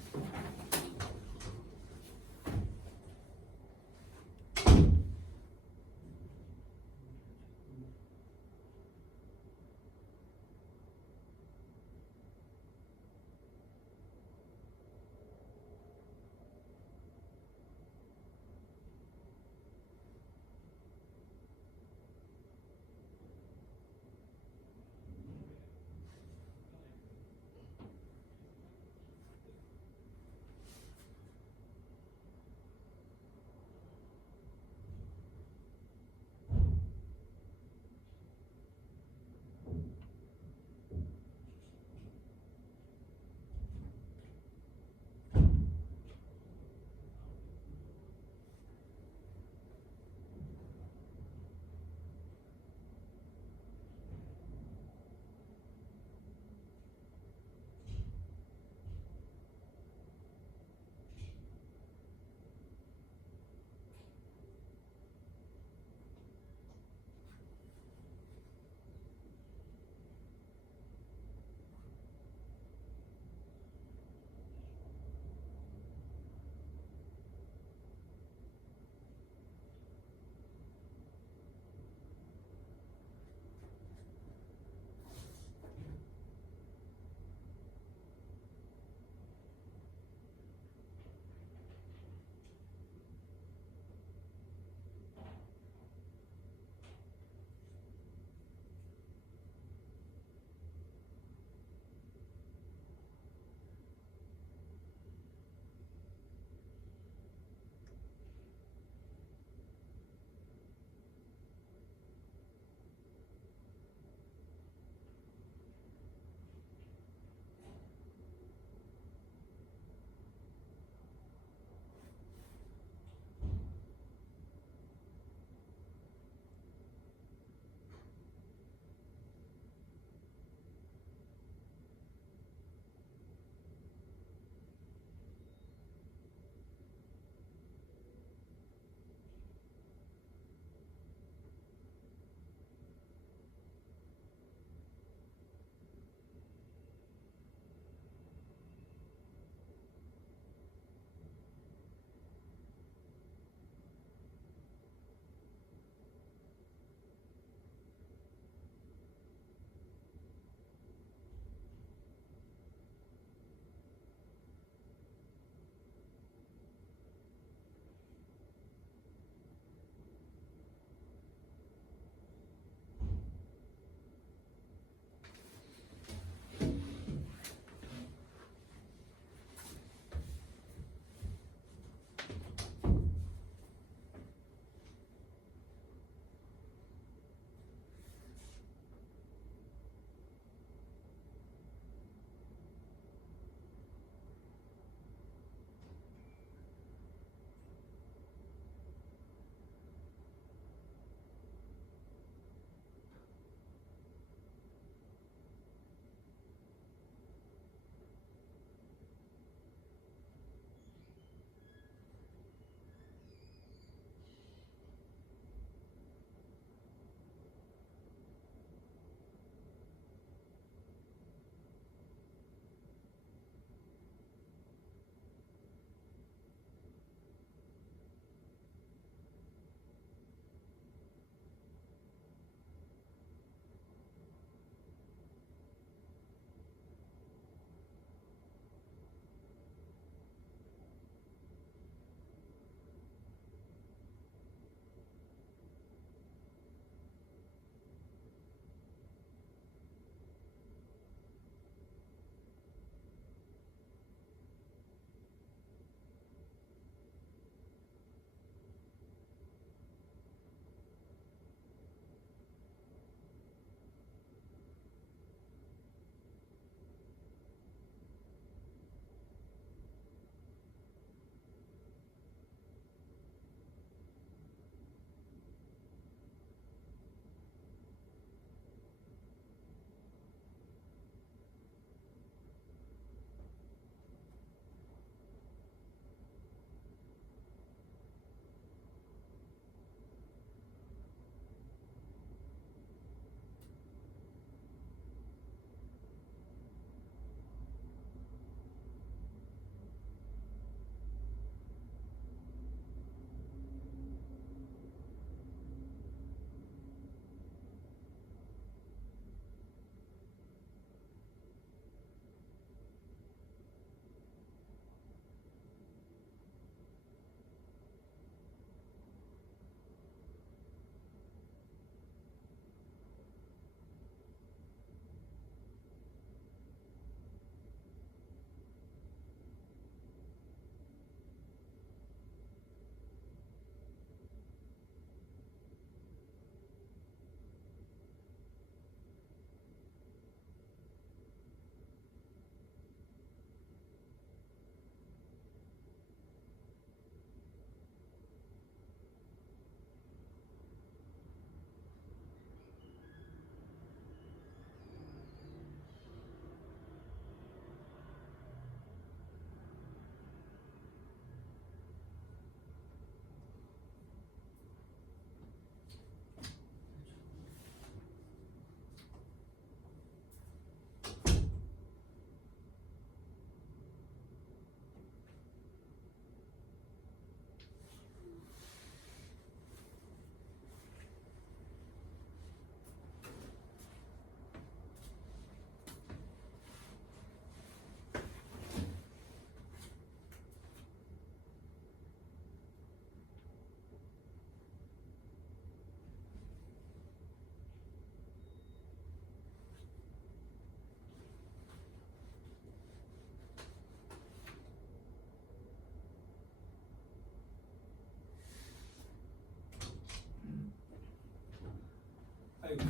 아이고.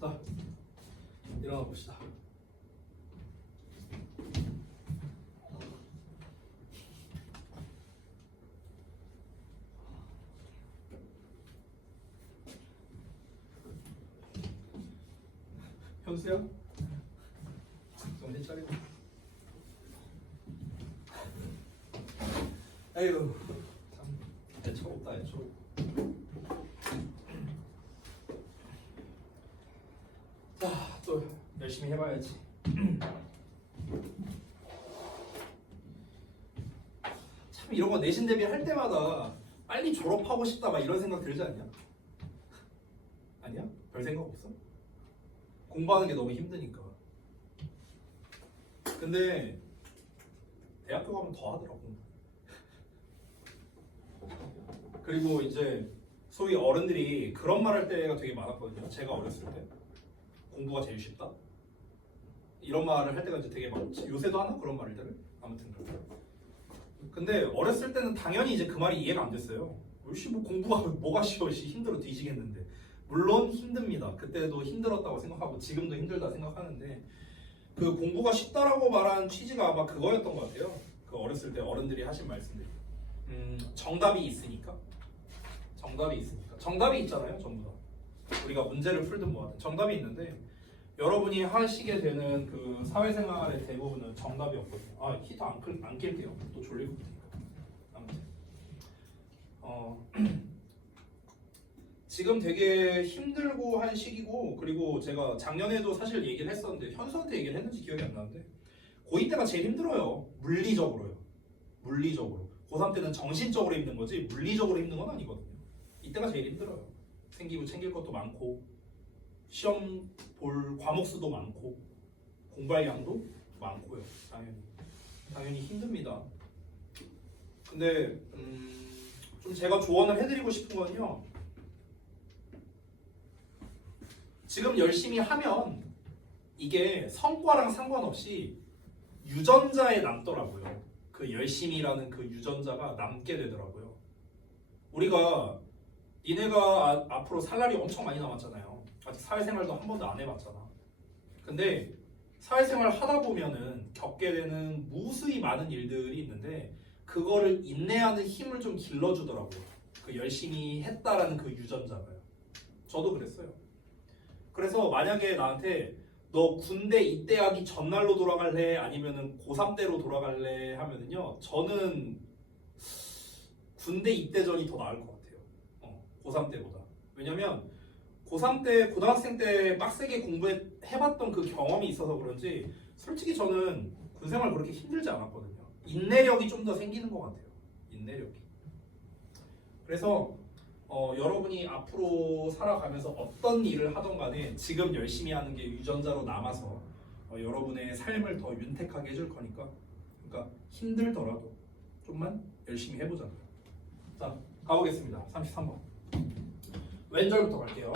자, 일어나 봅시다. 현수야? 정신 차리고. 아이고, 참 애처롭다 애처롭. 자, 또 열심히 해봐야지. 참 이런 거 내신 대비 할 때마다 빨리 졸업하고 싶다 막 이런 생각 들지 않냐? 아니야? 별 생각 없어? 공부하는 게 너무 힘드니까. 근데 대학교 가면 더 하더라고. 그리고 이제 소위 어른들이 그런 말 할 때가 되게 많았거든요. 제가 어렸을 때 공부가 제일 쉽다 이런 말을 할 때가 이제 되게 많지. 요새도 하나 그런 말들을. 아무튼 그렇고. 근데 어렸을 때는 당연히 이제 그 말이 이해가 안 됐어요. 역시 뭐 공부가 뭐가 쉬워, 힘들어 뒤지겠는데. 물론 힘듭니다. 그때도 힘들었다고 생각하고 지금도 힘들다 생각하는데 그 공부가 쉽다라고 말한 취지가 아마 그거였던 것 같아요. 그 어렸을 때 어른들이 하신 말씀들이. 정답이 있으니까. 정답이 있잖아요, 전부 다. 우리가 문제를 풀든 뭐하든 정답이 있는데 여러분이 하시게 되는 그 사회생활의 대부분은 정답이 없거든요. 아, 히터 안 낄게요. 또 졸릴 것 같으니까. 아무튼 지금 되게 힘들고 한 시기고, 그리고 제가 작년에도 사실 얘기를 했었는데 현수한테 얘기를 했는지 기억이 안 나는데 고2 때가 제일 힘들어요. 물리적으로요. 고3 때는 정신적으로 힘든 거지 물리적으로 힘든 건 아니거든요. 이때가 제일 힘들어요. 생기부 챙길 것도 많고 시험 볼 과목 수도 많고 공부할 양도 많고요. 당연히 힘듭니다. 근데 좀 제가 조언을 해드리고 싶은 건요, 지금 열심히 하면 이게 성과랑 상관없이 유전자에 남더라고요. 그 열심히라는 그 유전자가 남게 되더라고요. 우리가 니네가 앞으로 살 날이 엄청 많이 남았잖아요. 아직 사회생활도 한 번도 안 해봤잖아. 근데 사회생활 하다 보면은 겪게 되는 무수히 많은 일들이 있는데 그거를 인내하는 힘을 좀 길러주더라고요. 그 열심히 했다라는 그 유전자가요. 저도 그랬어요. 그래서 만약에 나한테 너 군대 입대하기 전날로 돌아갈래? 아니면은 고3 때로 돌아갈래? 하면은요, 저는 군대 입대 전이 더 나을 것 같아요. 고3 때보다. 왜냐면 고3 때, 고등학생 때 빡세게 공부해봤던 그 경험이 있어서 그런지 솔직히 저는 군생활 그렇게 힘들지 않았거든요. 인내력이 좀 더 생기는 것 같아요. 인내력이. 그래서 여러분이 앞으로 살아가면서 어떤 일을 하던 간에 지금 열심히 하는 게 유전자로 남아서 여러분의 삶을 더 윤택하게 해줄 거니까, 그러니까 힘들더라도 좀만 열심히 해보자고요. 자, 가보겠습니다. 33번. 왼절부터 갈게요.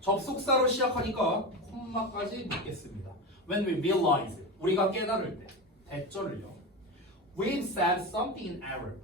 접속사로 시작하니까 콤마까지 넣겠습니다. When we realize, 우리가 깨달을 때. 대절을요. We've said something in error.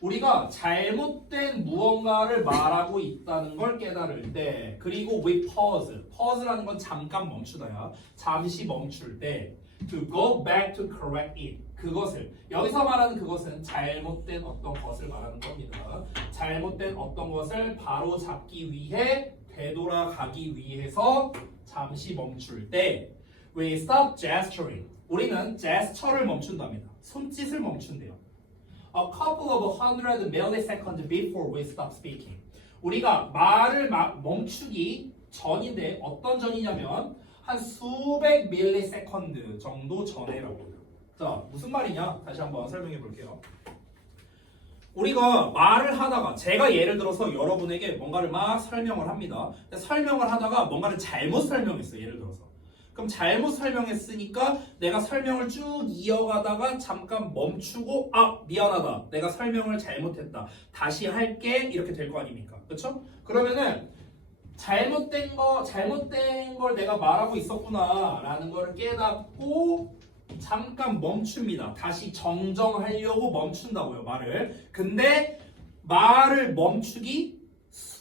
우리가 잘못된 무언가를 말하고 있다는 걸 깨달을 때, 그리고 we pause. pause라는 건 잠깐 멈추다야. 잠시 멈출 때. To go back to correct it. 그것을, 여기서 말하는 그것은 잘못된 어떤 것을 말하는 겁니다. 잘못된 어떤 것을 바로 잡기 위해 되돌아가기 위해서 잠시 멈출 때 we stop gesturing. 우리는 gesture를 멈춘답니다. 손짓을 멈춘대요. A couple of 100 milliseconds before we stop speaking. 우리가 말을 멈추기 전인데 어떤 전이냐면 한 수백 밀리세컨드 정도 전에라고요. 자, 무슨 말이냐? 다시 한번 설명해 볼게요. 우리가 말을 하다가, 제가 예를 들어서 여러분에게 뭔가를 막 설명을 합니다. 설명을 하다가 뭔가를 잘못 설명했어요. 예를 들어서. 그럼 잘못 설명했으니까 내가 설명을 쭉 이어가다가 잠깐 멈추고, 아, 미안하다. 내가 설명을 잘못했다. 다시 할게. 이렇게 될 거 아닙니까? 그렇죠? 그러면은 잘못된 걸 내가 말하고 있었구나라는 걸 깨닫고 잠깐 멈춥니다. 다시 정정하려고 멈춘다고요, 말을. 근데 말을 멈추기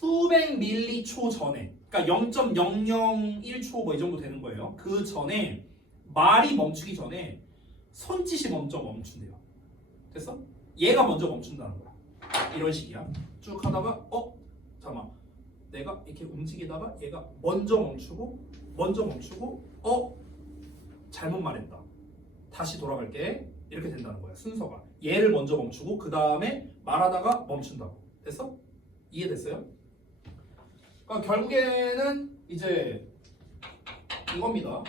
수백 밀리초 전에, 그러니까 0.001초 뭐 이 정도 되는 거예요. 그 전에 말이 멈추기 전에 손짓이 먼저 멈춘대요. 됐어? 얘가 먼저 멈춘다는 거야. 이런 식이야. 쭉 하다가 잠깐만. 내가 이렇게 움직이다가 얘가 먼저 멈추고 잘못 말했다. 다시 돌아갈게. 이렇게 된다는 거야. 순서가. 얘를 먼저 멈추고 그 다음에 말하다가 멈춘다고. 됐어? 이해됐어요? 그러니까 결국에는 이제 이겁니다.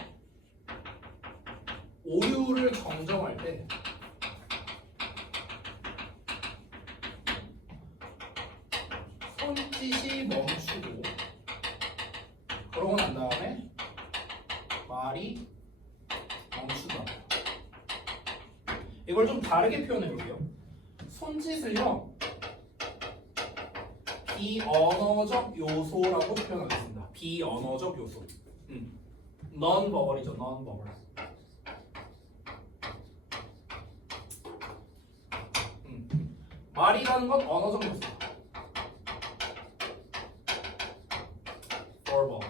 오류를 정정할 때 손짓이 멈추고 그러고 난 다음에 말이 멈춘다. 이걸 좀 다르게 표현해 볼게요. 손짓을요 비언어적 요소라고 표현하겠습니다. 비언어적 요소. non-verbal이죠. non-verbal. 말이라는 건 언어적 요소. verbal.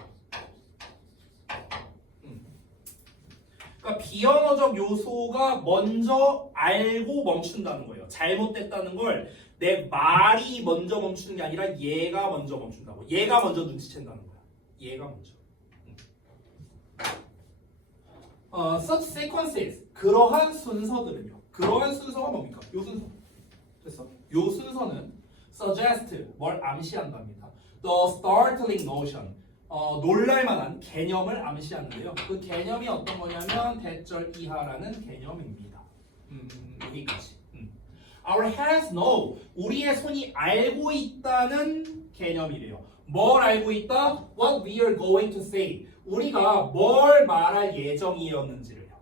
그러니까 비언어적 요소가 먼저 알고 멈춘다는 거예요. 잘못됐다는 걸 내 말이 먼저 멈추는 게 아니라 얘가 먼저 멈춘다고. 얘가 먼저 눈치챈다는 거야. 얘가 먼저. Such sequences. 그러한 순서들은요. 그러한 순서가 뭡니까? 요 순서. 됐어? 요 순서는 suggest. 뭘 암시한답니다. The startling notion. 놀랄만한 개념을 암시하는데요. 그 개념이 어떤 거냐면 대절 이하라는 개념입니다. 여기까지. Our hands know. 우리의 손이 알고 있다는 개념이래요. 뭘 알고 있다? What we are going to say. 우리가 뭘 말할 예정이었는지를요.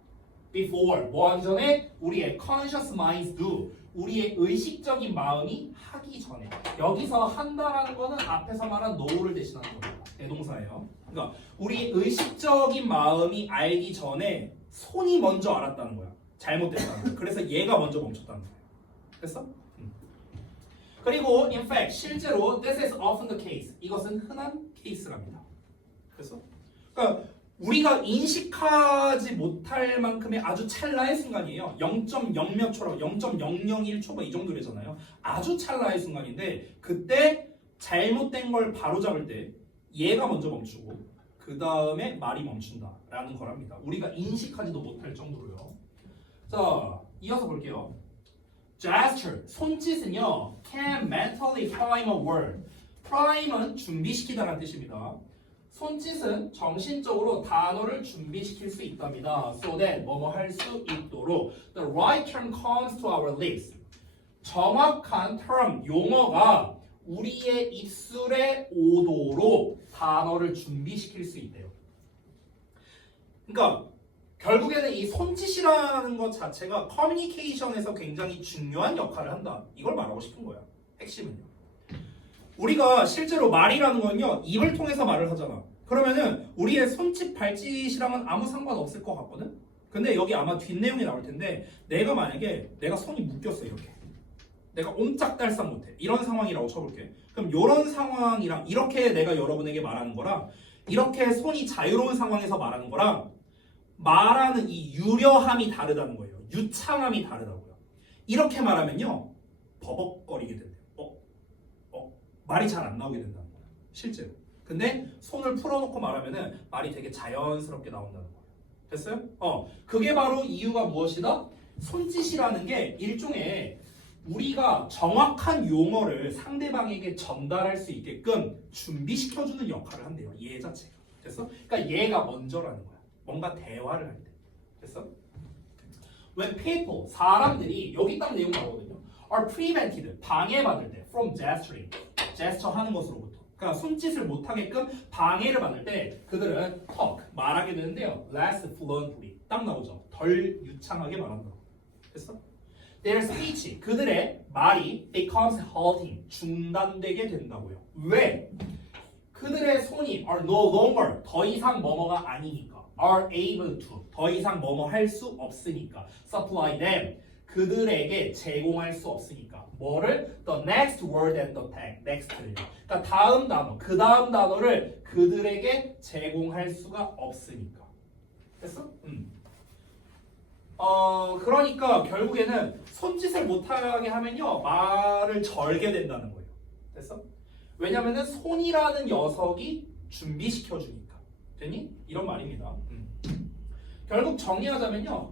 Before. 뭐 하기 전에? 우리의 conscious minds do. 우리의 의식적인 마음이 하기 전에. 여기서 한다라는 거는 앞에서 말한 know를 대신하는 겁니다. 대동사예요. 그러니까 우리 의식적인 마음이 알기 전에 손이 먼저 알았다는 거야. 잘못됐다는 거야. 그래서 얘가 먼저 멈췄다는 거야. 됐어? 그리고 in fact 실제로 this is often the case. 이것은 흔한 케이스랍니다. 그래서 그러니까 우리가 인식하지 못할 만큼의 아주 찰나의 순간이에요. 0.0몇 초라고 0.001초 뭐 이 정도 되잖아요. 아주 찰나의 순간인데 그때 잘못된 걸 바로잡을 때 얘가 먼저 멈추고 그 다음에 말이 멈춘다라는 거랍니다. 우리가 인식하지도 못할 정도로요. 자, 이어서 볼게요. gesture, 손짓은요 can mentally prime a word. prime은 준비시키다라는 뜻입니다. 손짓은 정신적으로 단어를 준비시킬 수 있답니다. so that 뭐뭐 할 수 있도록 the right term comes to our lips. 정확한 term, 용어가 우리의 입술에 오도록 단어를 준비시킬 수 있대요. 그러니까 결국에는 이 손짓이라는 것 자체가 커뮤니케이션에서 굉장히 중요한 역할을 한다. 이걸 말하고 싶은 거야. 핵심은요. 우리가 실제로 말이라는 건요. 입을 통해서 말을 하잖아. 그러면은 우리의 손짓 발짓이랑은 아무 상관없을 것 같거든. 근데 여기 아마 뒷내용이 나올 텐데 내가 만약에 내가 손이 묶였어 이렇게. 내가 옴짝달싹 못해. 이런 상황이라고 쳐볼게. 그럼 이런 상황이랑 이렇게 내가 여러분에게 말하는 거랑 이렇게 손이 자유로운 상황에서 말하는 거랑 말하는 이 유려함이 다르다는 거예요. 유창함이 다르다고요. 이렇게 말하면요. 버벅거리게 된대요. 말이 잘 안 나오게 된다는 거예요. 실제로. 근데 손을 풀어놓고 말하면은 말이 되게 자연스럽게 나온다는 거예요. 됐어요? 그게 바로 이유가 무엇이다? 손짓이라는 게 일종의 우리가 정확한 용어를 상대방에게 전달할 수 있게끔 준비시켜주는 역할을 한대요. 얘 자체가. 됐어? 그러니까 얘가 먼저라는 거야. 뭔가 대화를 할 때. 됐어? When people, 사람들이 여기 딱 내용 나오거든요. Are prevented, 방해받을 때 from gesturing, gesture 하는 것으로부터. 그러니까 손짓을 못하게끔 방해를 받을 때 그들은 talk, 말하게 되는데요. less fluently, 딱 나오죠. 덜 유창하게 말한다고. 됐어? Their speech, 그들의 말이 becomes halting, 중단되게 된다고요. 왜? 그들의 손이 are no longer, 더 이상 뭐뭐가 아니니까. are able to, 더 이상 뭐뭐 할 수 없으니까. supply them, 그들에게 제공할 수 없으니까. 뭐를? The next word and the tag. next를. 그러니까 다음 단어, 그 다음 단어를 그들에게 제공할 수가 없으니까. 됐어? 그러니까 결국에는 손짓을 못하게 하면요 말을 절게 된다는 거예요. 됐어? 왜냐면은 손이라는 녀석이 준비시켜 주니까. 됐니? 이런 말입니다. 결국 정리하자면요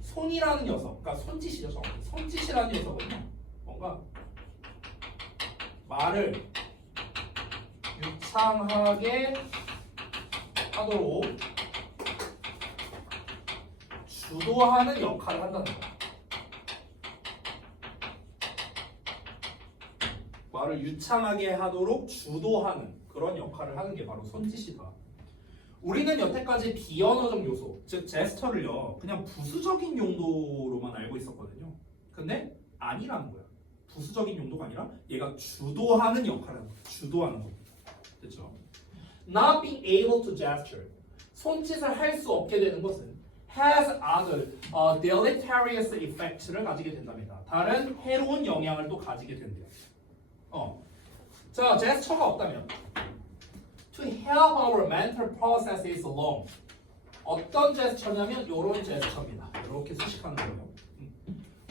손이라는 녀석, 그러니까 손짓이죠. 정확히. 손짓이라는 녀석은요 뭔가 말을 유창하게 하도록 주도하는 역할을 한다는 거야. 말을 유창하게 하도록 주도하는 그런 역할을 하는 게 바로 손짓이다. 우리는 여태까지 비언어적 요소, 즉 제스처를요 그냥 부수적인 용도로만 알고 있었거든요. 근데 아니라는 거야. 부수적인 용도가 아니라 얘가 주도하는 역할을 하는 거야. 주도하는 겁니다. 됐죠? Not being able to gesture. 손짓을 할 수 없게 되는 것은 has other deleterious effects를 가지게 된답니다. 다른 해로운 영향을 또 가지게 된대요. 자, 제스처가 없다면 to help our mental processes along. 어떤 제스처냐면 이런 제스처입니다. 이렇게 수식하는 거예요.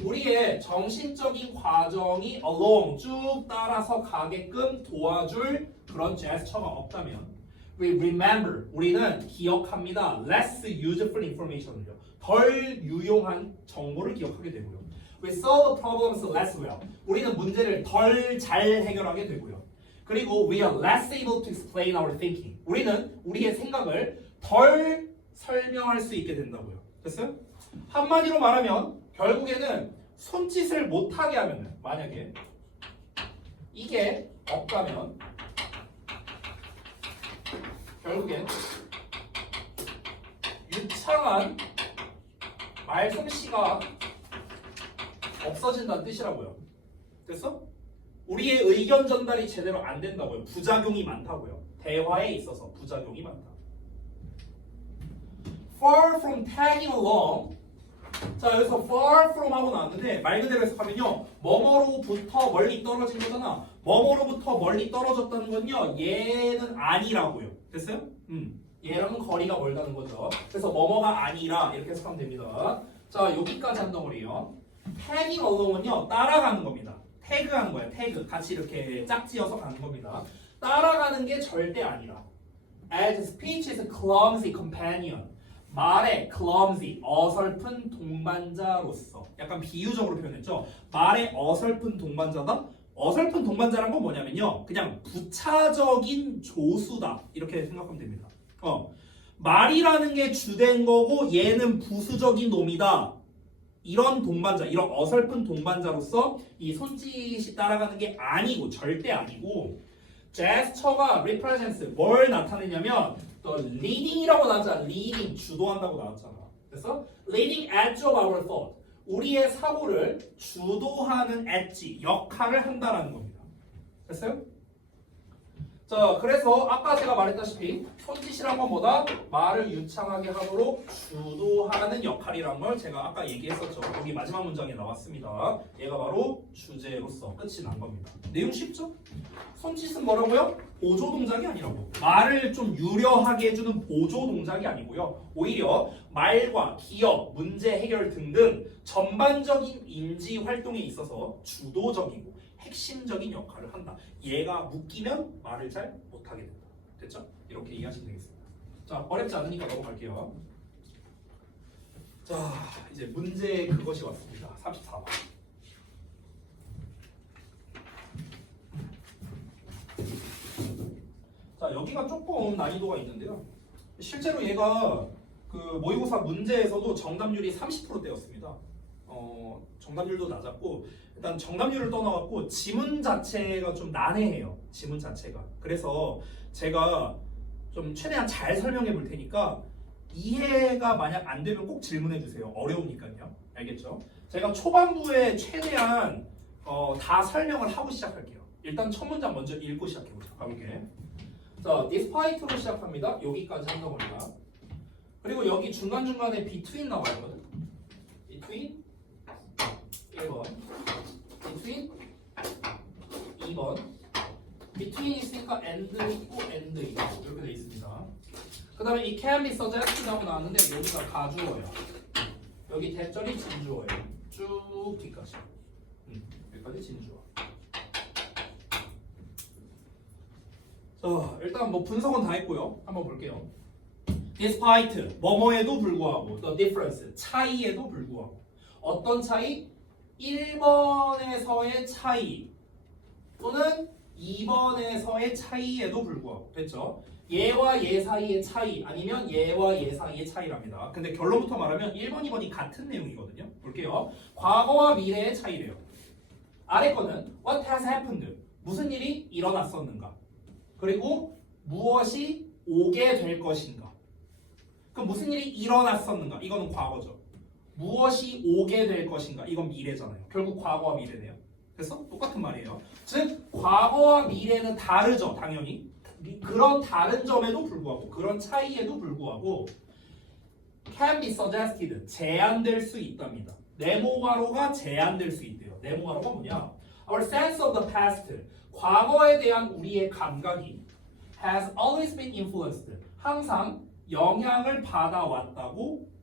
우리의 정신적인 과정이 along 쭉 따라서 가게끔 도와줄 그런 제스처가 없다면 we remember 우리는 기억합니다. less useful information을요. 덜 유용한 정보를 기억하게 되고요. we solve problems less well. 우리는 문제를 덜 잘 해결하게 되고요. 그리고 we are less able to explain our thinking. 우리는 우리의 생각을 덜 설명할 수 있게 된다고요. 됐어요? 한마디로 말하면 결국에는 손짓을 못하게 하면 만약에 이게 없다면 결국엔 유창한 말솜씨가 없어진다는 뜻이라고요. 됐어? 우리의 의견 전달이 제대로 안 된다고요. 부작용이 많다고요. 대화에 있어서 부작용이 많다. Far from tagging along. 자, 여기서 far from 하고 나왔는데 말 그대로 해석하면요 뭐뭐로부터 멀리 떨어진 거잖아. 뭐뭐로부터 멀리 떨어졌다는 건요 얘는 아니라고요. 됐어요? 얘랑은 거리가 멀다는 거죠. 그래서 뭐뭐가 아니라 이렇게 해석하면 됩니다. 자, 여기까지 한 덩어리요. tagging along은요 따라가는 겁니다. 태그하는 거예요. 태그 같이 이렇게 짝지어서 가는 겁니다. 따라가는 게 절대 아니라. As speech is a clumsy companion. 말의 clumsy 어설픈 동반자로서. 약간 비유적으로 표현했죠. 말의 어설픈 동반자다. 어설픈 동반자란 건 뭐냐면요. 그냥 부차적인 조수다. 이렇게 생각하면 됩니다. 말이라는 게 주된 거고 얘는 부수적인 놈이다. 이런 동반자, 이런 어설픈 동반자로서 이 손짓이 따라가는 게 아니고 절대 아니고 제스처가 represents 뭘 나타내냐면 또 leading이라고 나왔잖아. leading 주도한다고 나왔잖아. 그래서 leading edge of our thought 우리의 사고를 주도하는 엣지 역할을 한다라는 겁니다. 됐어요? 자, 그래서 아까 제가 말했다시피 손짓이란 건 뭐다? 말을 유창하게 하도록 주도하는 역할이란 걸 제가 아까 얘기했었죠. 여기 마지막 문장에 나왔습니다. 얘가 바로 주제로서 끝이 난 겁니다. 내용 쉽죠? 손짓은 뭐라고요? 보조 동작이 아니라고. 말을 좀 유려하게 해주는 보조 동작이 아니고요. 오히려 말과 기억, 문제 해결 등등 전반적인 인지 활동에 있어서 주도적이고 핵심적인 역할을 한다. 얘가 묶이면 말을 잘 못하게 된다. 됐죠? 이렇게 이해하시면 되겠습니다. 자, 어렵지 않으니까 넘어갈게요. 자, 이제 문제 그것이 왔습니다. 34번. 자, 여기가 조금 난이도가 있는데요. 실제로 얘가 그 모의고사 문제에서도 정답률이 30%대였습니다. 정답률도 낮았고 일단 정답률을 떠나갖고 지문 자체가 좀 난해해요. 지문 자체가. 그래서 제가 좀 최대한 잘 설명해 볼 테니까 이해가 만약 안 되면 꼭 질문해 주세요. 어려우니까요. 알겠죠? 제가 초반부에 최대한 다 설명을 하고 시작할게요. 일단 첫 문장 먼저 읽고 시작해보자. 가볼게. 자, despite로 시작합니다. 여기까지 한 겁니다. 그리고 여기 중간중간에 between 나와 있거든. between 1번 between 2번 between 있으니까 and 있고 and 있고 이렇게 돼 있습니다. 그 다음에 이 can be suggested 하고 나왔는데 여기가 가주어예요. 여기 대절이 진주어예요. 쭉 뒤까지 여기까지 진주어. 자 일단 뭐 분석은 다 했고요. 한번 볼게요. despite 뭐뭐에도 불구하고 the difference 차이에도 불구하고 어떤 차이? 1번에서의 차이 또는 2번에서의 차이에도 불구하고 됐죠? 얘와 얘 사이의 차이 아니면 얘와 얘 사이의 차이랍니다. 근데 결론부터 말하면 1번, 2번이 같은 내용이거든요. 볼게요. 과거와 미래의 차이래요. 아래 거는 what has happened 무슨 일이 일어났었는가 그리고 무엇이 오게 될 것인가. 그럼 무슨 일이 일어났었는가 이거는 과거죠. 무엇이 오게 될 것인가 이건 미래잖아요. 결국 과거와 미래네요. 그래서 똑같은 말이에요. 즉 과거와 미래는 다르죠. 당연히 그런 다른 점에도 불구하고 그런 차이에도 불구하고 can be suggested 제한될 수 있답니다. 네모가로가 제한될 수 있대요. 네모가로가 뭐냐? Our sense of the past 과거에 대한 우리의 감각이 has always been influenced 항상 영향을 받아왔다고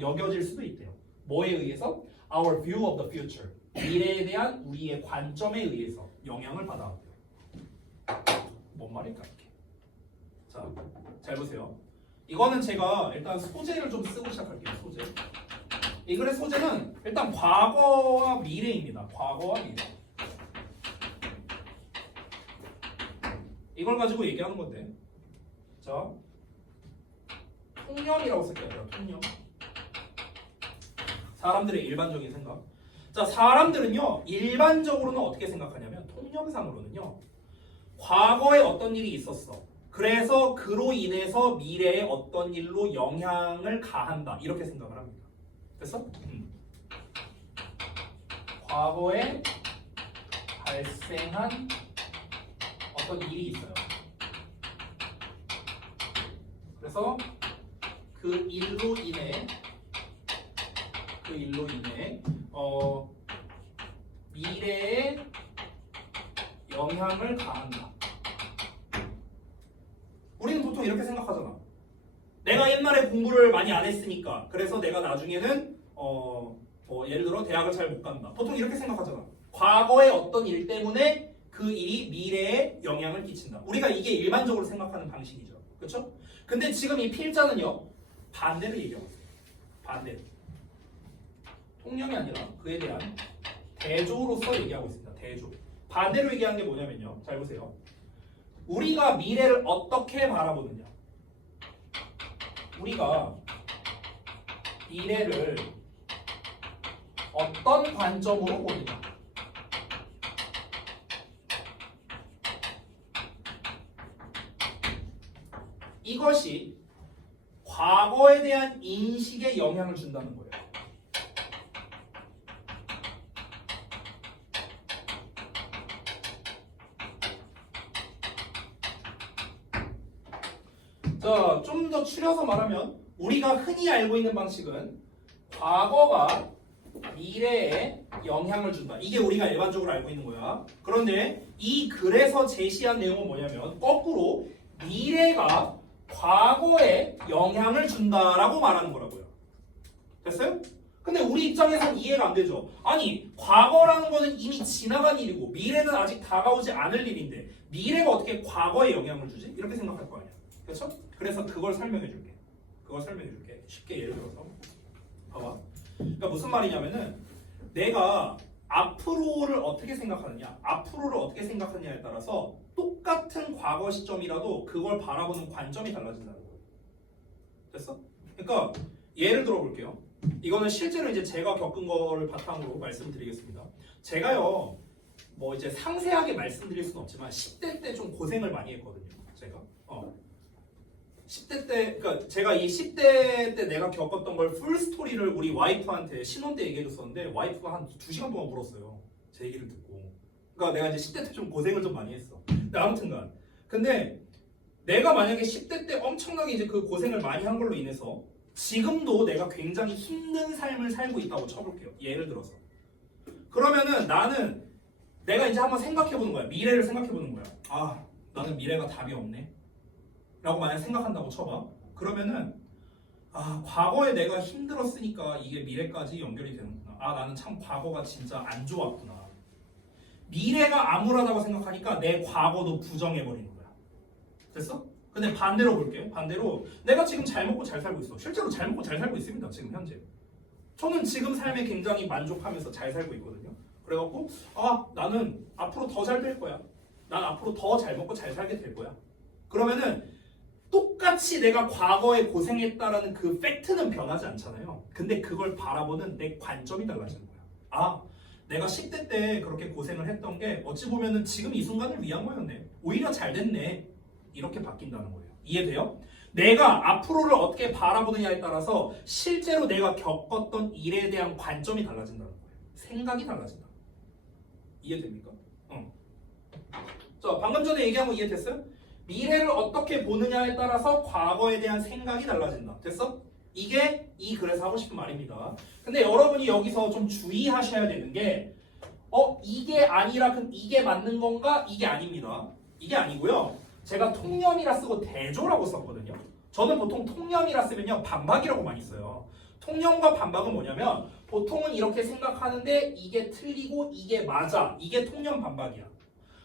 여겨질 수도 있대요. 뭐에 의해서? Our view of the future 미래에 대한 우리의 관점에 의해서 영향을 받아왔대요. 뭔 말일까 이게? 자, 잘 보세요. 이거는 제가 일단 소재를 좀 쓰고 시작할게요. 소재. 이 글의 소재는 일단 과거와 미래입니다. 과거와 미래. 이걸 가지고 얘기하는 건데, 자, 통념이라고 쓸게요. 통념. 사람들의 일반적인 생각. 자, 사람들은요 일반적으로는 어떻게 생각하냐면 통념상으로는요. 과거에 어떤 일이 있었어. 그래서 그로 인해서 미래에 어떤 일로 영향을 가한다. 이렇게 생각을 합니다. 됐어? 과거에 발생한 어떤 일이 있어요. 그래서 그 일로 인해 미래에 영향을 가한다. 우리는 보통 이렇게 생각하잖아. 내가 옛날에 공부를 많이 안 했으니까 그래서 내가 나중에는 예를 들어 대학을 잘 못 간다. 보통 이렇게 생각하잖아. 과거의 어떤 일 때문에 그 일이 미래에 영향을 끼친다. 우리가 이게 일반적으로 생각하는 방식이죠. 그렇죠? 근데 지금 이 필자는요. 반대를 얘기하고 있어요. 반대로. 통념이 아니라 그에 대한 대조로서 얘기하고 있습니다. 대조. 반대로 얘기한 게 뭐냐면요. 잘 보세요. 우리가 미래를 어떻게 바라보느냐. 우리가 미래를 어떤 관점으로 보느냐. 이것이 과거에 대한 인식에 영향을 준다는 거예요. 자, 좀 더 추려서 말하면 우리가 흔히 알고 있는 방식은 과거가 미래에 영향을 준다. 이게 우리가 일반적으로 알고 있는 거야. 그런데 이 글에서 제시한 내용은 뭐냐면 거꾸로 미래가 과거에 영향을 준다라고 말하는 거라고요. 됐어요? 근데 우리 입장에서는 이해가 안 되죠. 아니, 과거라는 거는 이미 지나간 일이고 미래는 아직 다가오지 않을 일인데 미래가 어떻게 과거에 영향을 주지? 이렇게 생각할 거 아니야. 그렇죠? 그래서 그걸 설명해 줄게. 쉽게 예를 들어서 봐봐. 그러니까 무슨 말이냐면은 내가 앞으로를 어떻게 생각하느냐에 따라서 똑같은 과거 시점이라도 그걸 바라보는 관점이 달라진다는 거예요. 됐어? 그러니까 예를 들어 볼게요. 이거는 실제로 이제 제가 겪은 거를 바탕으로 말씀드리겠습니다. 제가요, 뭐 이제 상세하게 말씀드릴 수는 없지만 10대 때 좀 고생을 많이 했거든요. 제가 10대 때, 그러니까 제가 이 10대 때 내가 겪었던 걸 풀 스토리를 우리 와이프한테 신혼 때 얘기해줬었는데 와이프가 한 2시간 동안 울었어요. 제 얘기를 듣고. 그러니까 내가 이제 10대 때 좀 고생을 좀 많이 했어. 근데 아무튼간. 근데 내가 만약에 10대 때 엄청나게 이제 그 고생을 많이 한 걸로 인해서 지금도 내가 굉장히 힘든 삶을 살고 있다고 쳐볼게요. 예를 들어서. 그러면은 나는 내가 이제 한번 생각해보는 거야. 미래를 생각해보는 거야. 아, 나는 미래가 답이 없네. 라고 만약 생각한다고 쳐봐. 그러면은 아, 과거에 내가 힘들었으니까 이게 미래까지 연결이 되는구나. 아, 나는 참 과거가 진짜 안 좋았구나. 미래가 암울하다고 생각하니까 내 과거도 부정해버리는 거야. 됐어? 근데 반대로 볼게. 반대로 내가 지금 잘 먹고 잘 살고 있어. 실제로 잘 먹고 잘 살고 있습니다. 지금 현재. 저는 지금 삶에 굉장히 만족하면서 잘 살고 있거든요. 그래갖고 아, 나는 앞으로 더 잘 될 거야. 난 앞으로 더 잘 먹고 잘 살게 될 거야. 그러면은 똑같이 내가 과거에 고생했다라는 그 팩트는 변하지 않잖아요. 근데 그걸 바라보는 내 관점이 달라지는 거야. 아, 내가 10대 때 그렇게 고생을 했던 게 어찌 보면은 지금 이 순간을 위한 거였네. 오히려 잘 됐네. 이렇게 바뀐다는 거예요. 이해돼요? 내가 앞으로를 어떻게 바라보느냐에 따라서 실제로 내가 겪었던 일에 대한 관점이 달라진다는 거예요. 생각이 달라진다. 이해됩니까? 자, 방금 전에 얘기한 거 이해됐어요? 미래를 어떻게 보느냐에 따라서 과거에 대한 생각이 달라진다. 됐어? 이게 이 글에서 하고 싶은 말입니다. 근데 여러분이 여기서 좀 주의하셔야 되는 게 이게 아니라 그럼 이게 맞는 건가? 이게 아닙니다. 이게 아니고요. 제가 통념이라 쓰고 대조라고 썼거든요. 저는 보통 통념이라 쓰면요 반박이라고 많이 써요. 통념과 반박은 뭐냐면 보통은 이렇게 생각하는데 이게 틀리고 이게 맞아. 이게 통념 반박이야.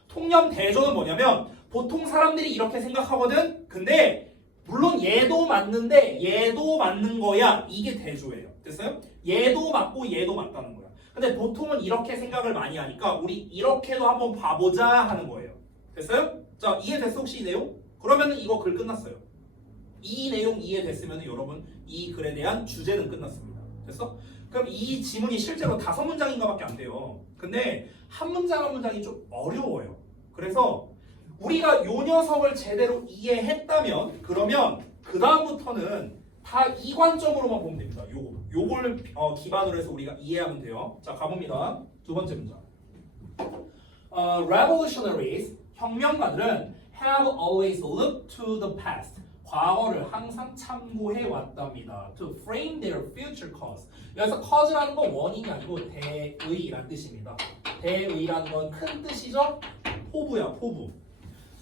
통념 대조는 뭐냐면 보통 사람들이 이렇게 생각하거든. 근데 물론 얘도 맞는데 얘도 맞는 거야. 이게 대조예요. 됐어요? 얘도 맞고 얘도 맞다는 거야. 근데 보통은 이렇게 생각을 많이 하니까 우리 이렇게도 한번 봐보자 하는 거예요. 됐어요? 자, 이해됐어 혹시 이 내용? 그러면은 이거 글 끝났어요. 이 내용 이해됐으면 여러분 이 글에 대한 주제는 끝났습니다. 됐어? 그럼 이 지문이 실제로 5문장인가 밖에 안 돼요. 근데 한 문장 한 문장이 좀 어려워요. 그래서 우리가 요 녀석을 제대로 이해했다면 그러면 그 다음부터는 다 이 관점으로만 보면 됩니다. 요걸 기반으로 해서 우리가 이해하면 돼요. 자, 가봅니다. 두 번째 문장. Revolutionaries, 혁명가들은 have always looked to the past. 과거를 항상 참고해 왔답니다. To frame their future cause. 여기서 cause라는 건 원인이 아니고 대의란 뜻입니다. 대의라는 건 큰 뜻이죠? 포부야, 포부.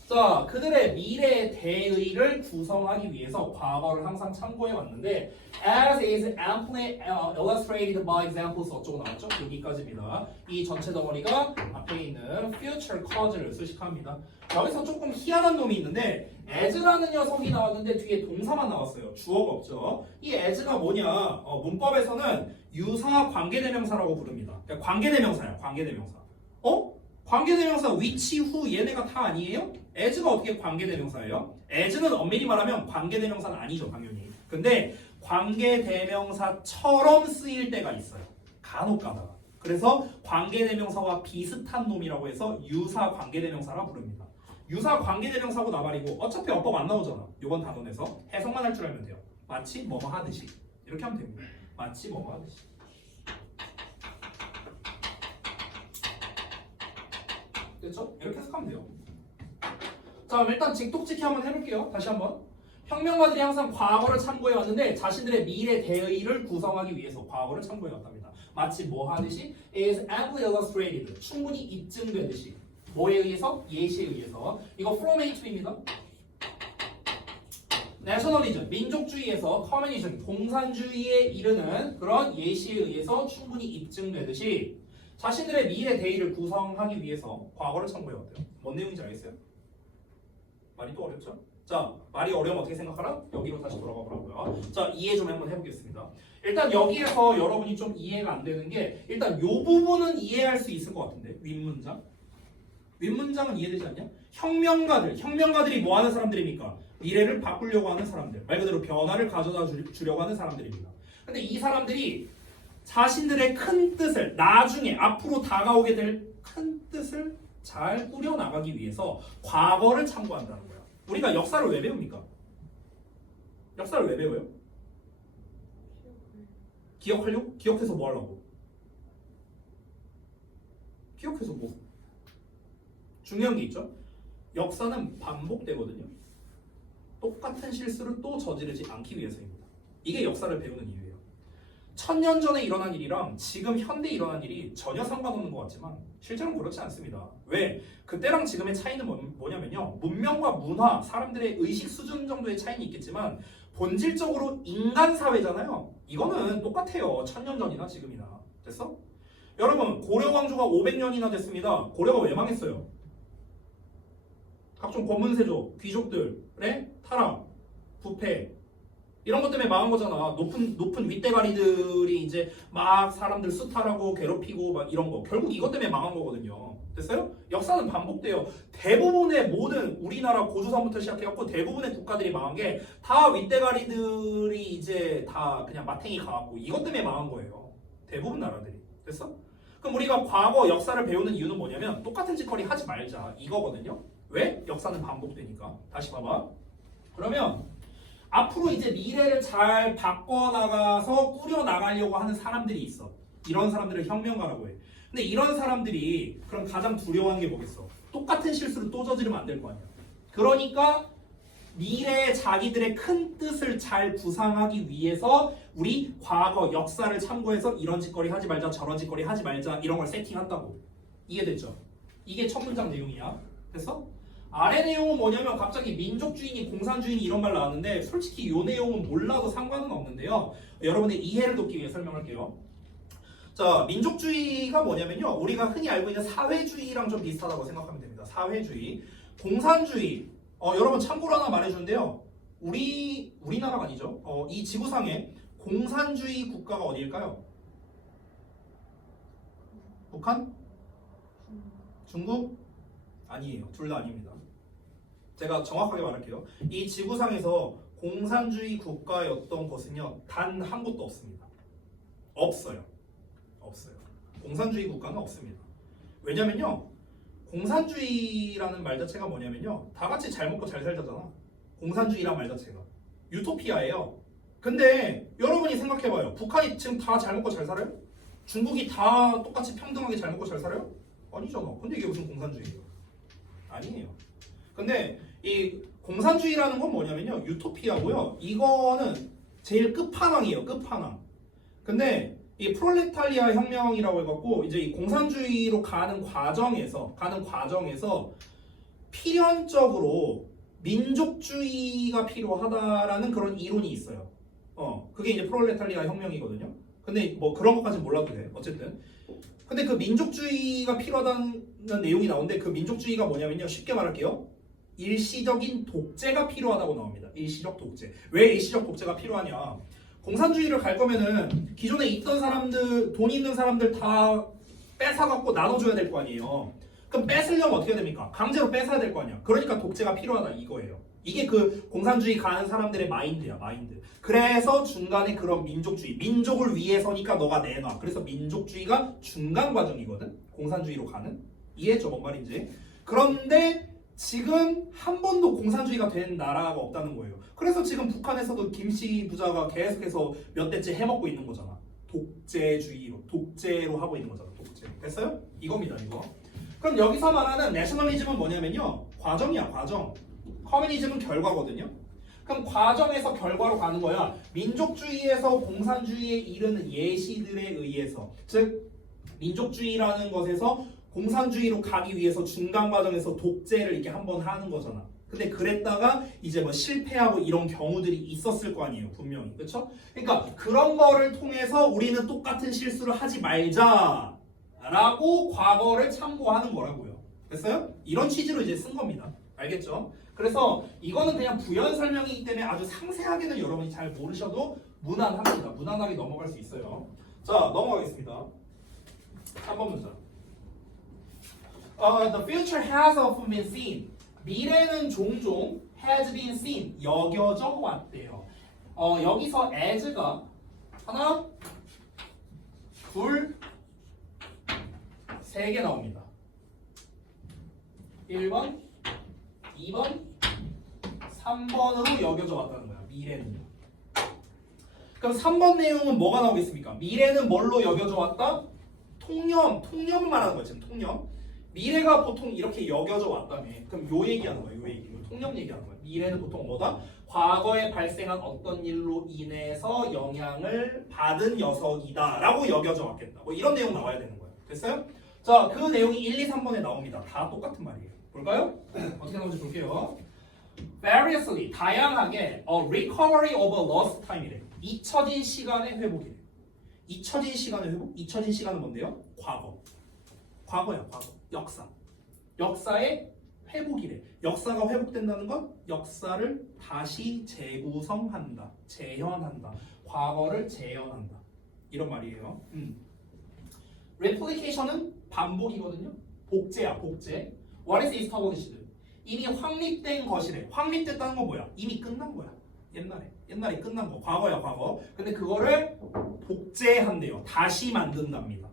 자, 그들의 미래의 대의를 구성하기 위해서 과거를 항상 참고해 왔는데 as is amply illustrated by examples 어쩌고 나왔죠? 여기까지입니다. 이 전체 덩어리가 앞에 있는 future cause를 수식합니다. 여기서 조금 희한한 놈이 있는데 as라는 녀석이 나왔는데 뒤에 동사만 나왔어요. 주어가 없죠. 이 as가 뭐냐? 문법에서는 유사 관계대명사라고 부릅니다. 그러니까 관계대명사야, 관계대명사. 관계대명사 which, who 얘네가 다 아니에요? as가 어떻게 관계대명사예요? as는 엄밀히 말하면 관계대명사는 아니죠, 당연히. 근데 관계대명사처럼 쓰일 때가 있어요. 간혹 가다가. 그래서 관계대명사와 비슷한 놈이라고 해서 유사 관계대명사라 부릅니다. 유사 관계대명사고 나발이고 어차피 어법 안 나오잖아. 요번 단원에서 해석만 할 줄 알면 돼요. 마치 뭐뭐 하듯이. 이렇게 하면 됩니다. 마치 뭐뭐 하듯이. 됐죠? 이렇게 해석하면 돼요. 자, 그럼 일단 직독직히 한번 해볼게요. 다시 한번. 혁명가들이 항상 과거를 참고해 왔는데 자신들의 미래 대의를 구성하기 위해서 과거를 참고해 왔답니다. 마치 뭐 하듯이 is amply illustrated. 충분히 입증되듯이. 뭐에 의해서? 예시에 의해서. 이거 from A to입니다. nationalism, 민족주의에서 communism, 공산주의에 이르는 그런 예시에 의해서 충분히 입증되듯이 자신들의 미래 대의를 구성하기 위해서 과거를 참고해왔대요. 뭔 내용인지 알겠어요? 말이 또 어렵죠? 자, 말이 어려우면 어떻게 생각하라? 여기로 다시 돌아가 보라고요. 자, 이해 좀 한번 해보겠습니다. 일단 여기에서 여러분이 좀 이해가 안 되는 게 일단 요 부분은 이해할 수 있을 것 같은데 윗문장? 윗문장은 이해되지 않냐? 혁명가들이 뭐 하는 사람들입니까? 미래를 바꾸려고 하는 사람들. 말 그대로 변화를 가져다 주려고 하는 사람들입니다. 근데 이 사람들이 자신들의 큰 뜻을 나중에 앞으로 다가오게 될 큰 뜻을 잘 꾸려나가기 위해서 과거를 참고한다는 거야. 우리가 역사를 왜 배웁니까? 역사를 왜 배워요? 기억하려고? 기억해서 뭐 하려고? 기억해서 뭐? 중요한 게 있죠? 역사는 반복되거든요. 똑같은 실수를 또 저지르지 않기 위해서입니다. 이게 역사를 배우는 이유예요. 1000년 전에 일어난 일이랑 지금 현대에 일어난 일이 전혀 상관없는 것 같지만 실제로는 그렇지 않습니다. 왜? 그때랑 지금의 차이는 뭐냐면요. 문명과 문화, 사람들의 의식 수준 정도의 차이는 있겠지만 본질적으로 인간 사회잖아요. 이거는 똑같아요. 1000년 전이나 지금이나. 됐어? 여러분, 고려 왕조가 500년이나 됐습니다. 고려가 왜 망했어요? 각종 권문세조, 귀족들의 타락, 부패 이런 것 때문에 망한 거잖아. 높은 윗대가리들이 이제 막 사람들 수탈하고 괴롭히고 막 이런 거. 결국 이것 때문에 망한 거거든요. 됐어요? 역사는 반복돼요. 대부분의 모든 우리나라 고조선부터 시작해갖고 대부분의 국가들이 망한 게 다 윗대가리들이 이제 다 그냥 마탱이 가갖고 이것 때문에 망한 거예요. 대부분 나라들이. 됐어? 그럼 우리가 과거 역사를 배우는 이유는 뭐냐면 똑같은 짓거리 하지 말자 이거거든요. 왜? 역사는 반복되니까. 다시 봐봐. 그러면 앞으로 이제 미래를 잘 바꿔나가서 꾸려나가려고 하는 사람들이 있어. 이런 사람들을 혁명가라고 해. 근데 이런 사람들이 그럼 가장 두려워하는 게 뭐겠어? 똑같은 실수를 또 저지르면 안 될 거 아니야. 그러니까 미래의 자기들의 큰 뜻을 잘 구상하기 위해서 우리 과거 역사를 참고해서 이런 짓거리 하지 말자, 저런 짓거리 하지 말자 이런 걸 세팅한다고. 이해됐죠? 이게 첫 문장 내용이야. 됐어? 아래 내용은 뭐냐면 갑자기 민족주의니 공산주의니 이런 말 나왔는데 솔직히 이 내용은 몰라도 상관은 없는데요. 여러분의 이해를 돕기 위해 설명할게요. 자, 민족주의가 뭐냐면요. 우리가 흔히 알고 있는 사회주의랑 좀 비슷하다고 생각하면 됩니다. 사회주의. 공산주의. 여러분 참고로 하나 말해주는데요. 우리나라가 아니죠. 이 지구상에 공산주의 국가가 어디일까요? 북한? 중국? 아니에요. 둘 다 아닙니다. 제가 정확하게 말할게요. 이 지구상에서 공산주의 국가였던 것은요. 단 한 곳도 없습니다. 없어요. 공산주의 국가는 없습니다. 왜냐면요. 공산주의라는 말 자체가 뭐냐면요. 다 같이 잘 먹고 잘 살자잖아. 공산주의란 말 자체가. 유토피아예요. 근데 여러분이 생각해봐요. 북한이 지금 다 잘 먹고 잘 살아요? 중국이 다 똑같이 평등하게 잘 먹고 잘 살아요? 아니잖아. 근데 이게 무슨 공산주의예요? 아니에요. 근데 이 공산주의라는 건 뭐냐면요. 유토피아고요. 이거는 제일 끝판왕이에요. 끝판왕. 근데 이 프롤레타리아 혁명이라고 해갖고 이제 이 공산주의로 가는 과정에서 필연적으로 민족주의가 필요하다라는 그런 이론이 있어요. 그게 이제 프롤레타리아 혁명이거든요. 근데 뭐 그런 것까지는 몰라도 돼. 어쨌든. 근데 그 민족주의가 필요하다는 내용이 나오는데 그 민족주의가 뭐냐면요. 쉽게 말할게요. 일시적인 독재가 필요하다고 나옵니다. 일시적 독재. 왜 일시적 독재가 필요하냐? 공산주의를 갈 거면은 기존에 있던 사람들, 돈 있는 사람들 다 뺏어갖고 나눠줘야 될 거 아니에요. 그럼 뺏으려면 어떻게 해야 됩니까? 강제로 뺏어야 될 거 아니야. 그러니까 독재가 필요하다 이거예요. 이게 그 공산주의 가는 사람들의 마인드야, 마인드. 그래서 중간에 그런 민족주의, 민족을 위해서니까 너가 내놔. 그래서 민족주의가 중간 과정이거든. 공산주의로 가는. 이해했죠, 뭔 말인지? 그런데 지금 한 번도 공산주의가 된 나라가 없다는 거예요. 그래서 지금 북한에서도 김씨 부자가 계속해서 몇 대째 해먹고 있는 거잖아. 독재로 하고 있는 거잖아. 독재. 됐어요? 이겁니다, 이거. 그럼 여기서 말하는 내셔널리즘은 뭐냐면요. 과정이야, 과정. 커뮤니즘은 결과거든요. 그럼 과정에서 결과로 가는 거야. 민족주의에서 공산주의에 이르는 예시들에 의해서, 즉 민족주의라는 것에서 공산주의로 가기 위해서 중간 과정에서 독재를 이렇게 한번 하는 거잖아. 근데 그랬다가 이제 뭐 실패하고 이런 경우들이 있었을 거 아니에요, 분명히. 그렇죠? 그러니까 그런 거를 통해서 우리는 똑같은 실수를 하지 말자라고 과거를 참고하는 거라고요. 됐어요? 이런 취지로 이제 쓴 겁니다. 알겠죠? 그래서 이거는 그냥 부연 설명이기 때문에 아주 상세하게는 여러분이 잘 모르셔도 무난합니다. 무난하게 넘어갈 수 있어요. 자, 넘어가겠습니다. 3번 문장. The future has often been seen. 미래는 종종 has been seen. 여겨져 왔대요. 여기서 as가 하나, 둘, 세 개 나옵니다. 1번, 2번, 3번으로 여겨져 왔다는 거야. 미래는요. 그럼 3번 내용은 뭐가 나오겠습니까? 미래는 뭘로 여겨져 왔다? 통념을 말하는 거야. 지금 통념. 미래가 보통 이렇게 여겨져 왔다며. 그럼 요 얘기하는 거야. 요 얘기. 요 통념 얘기하는 거야. 미래는 보통 뭐다? 과거에 발생한 어떤 일로 인해서 영향을 받은 녀석이다라고 여겨져 왔겠다. 뭐 이런 내용 나와야 되는 거예요. 됐어요? 자, 그 내용이 1, 2, 3번에 나옵니다. 다 똑같은 말이에요. 볼까요? 어떻게 나오는지 볼게요. Variously, 다양하게 a recovery of a lost time이래. 잊혀진 시간의 회복이래. 잊혀진 시간의 회복? 잊혀진 시간은 뭔데요? 과거. 과거야, 과거. 역사. 역사의 회복이래. 역사가 회복된다는 건 역사를 다시 재구성한다. 재현한다. 과거를 재현한다. 이런 말이에요. Replication은 반복이거든요. 복제야, 복제. What is established? 이미 확립된 것이래. 확립됐다는 건 뭐야? 이미 끝난 거야. 옛날에 끝난 거. 과거야, 과거. 근데 그거를 복제한대요. 다시 만든답니다.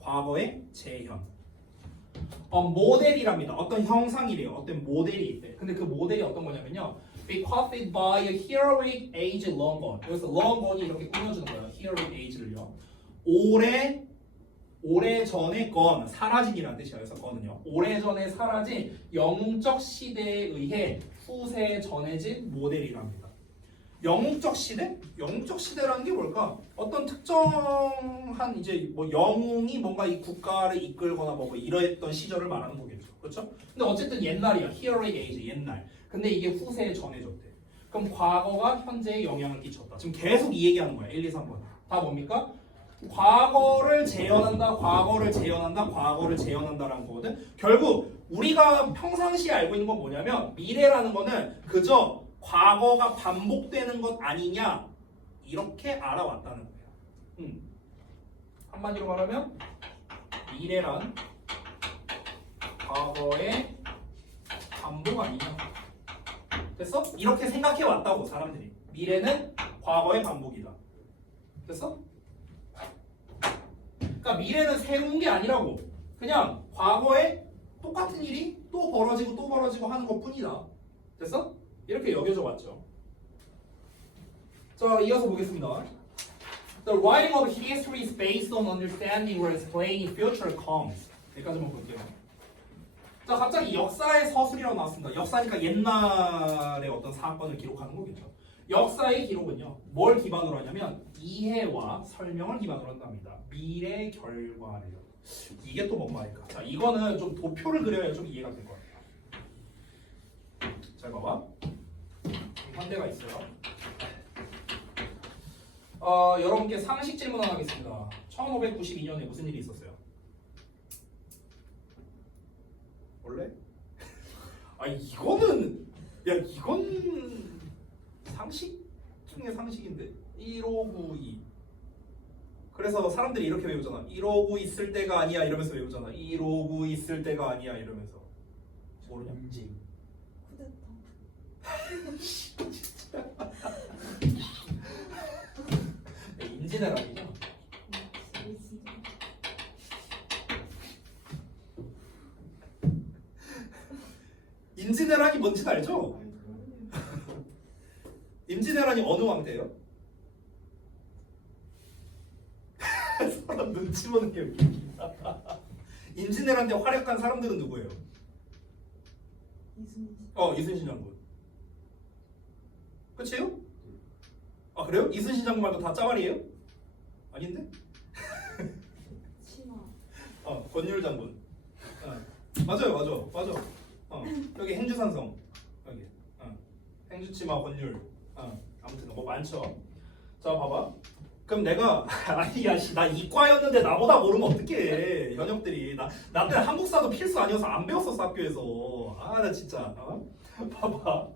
과거의 재현. 모델이랍니다. 어떤 형상이래요. 어떤 모델이 있대. 근데 그 모델이 어떤 거냐면요. Bequeathed by a heroic age long gone. 여기서 long gone이 이렇게 꾸며주는 거예요. heroic age를요. 오래 전에 건 사라진이라는 뜻이에요. 그래서 건은요. 오래 전에 사라진 영웅적 시대에 의해 후세에 전해진 모델이랍니다. 영웅적 시대? 영웅적 시대라는 게 뭘까? 어떤 특정한 이제 뭐 영웅이 뭔가 이 국가를 이끌거나 뭐 이랬던 시절을 말하는 거겠죠. 그렇죠? 근데 어쨌든 옛날이야. Heroic Age 옛날. 근데 이게 후세에 전해졌대. 그럼 과거가 현재에 영향을 끼쳤다. 지금 계속 이 얘기하는 거야. 1, 2, 3번. 다 뭡니까? 과거를 재현한다, 과거를 재현한다, 과거를 재현한다라는 거거든. 결국 우리가 평상시에 알고 있는 건 뭐냐면 미래라는 거는 그저 과거가 반복되는 것 아니냐 이렇게 알아왔다는 거예요. 한마디로 말하면 미래란 과거의 반복 아니냐. 됐어? 이렇게 생각해 왔다고 사람들이. 미래는 과거의 반복이다. 됐어? 그러니까 미래는 새로운 게 아니라고. 그냥 과거에 똑같은 일이 또 벌어지고 하는 것 뿐이다. 됐어? 이렇게 여겨져 왔죠. 자, 이어서 보겠습니다. The writing of history is based on understanding or explaining future comes. 여기까지만 볼게요. 자, 갑자기 역사의 서술이라고 나왔습니다. 역사니까 옛날의 어떤 사건을 기록하는 거겠죠. 역사의 기록은요, 뭘 기반으로 하냐면 이해와 설명을 기반으로 한답니다. 미래 결과래요. 이게 또 뭔 말일까? 자, 이거는 좀 도표를 그려야 좀 이해가 될 것 같아요. 잘 봐봐. 현대가 있어요. 여러분께 상식 질문 하나 하겠습니다. 1592년에 무슨 일이 있었어요? 원래? 이거는 이건 상식 중에 상식인데 1592. 그래서 사람들이 이렇게 외우잖아. 1592 있을 때가 아니야 이러면서 외우잖아. 1592 있을 때가 아니야 이러면서. 모르냐? 임진왜란이죠. 임진왜란이 뭔지 알죠? 임진왜란이 어느 왕때예요? 사람 눈치 보는 게 웃기다. 임진왜란 때 활약한 사람들은 누구예요? 이순신 장군. 끝이에요? 그래요? 이순신 장군 말고 다 짜발이에요? 아닌데? 치마. 권율 장군. 맞아요. 여기 행주산성. 여기. 행주치마 권율. 아무튼 뭐 많죠. 자, 봐봐. 그럼 내가 나 이과였는데 나보다 모르면 어떡해. 현역들이 나 때는 한국사도 필수 아니어서 안 배웠었어 학교에서. 나 진짜. 봐봐.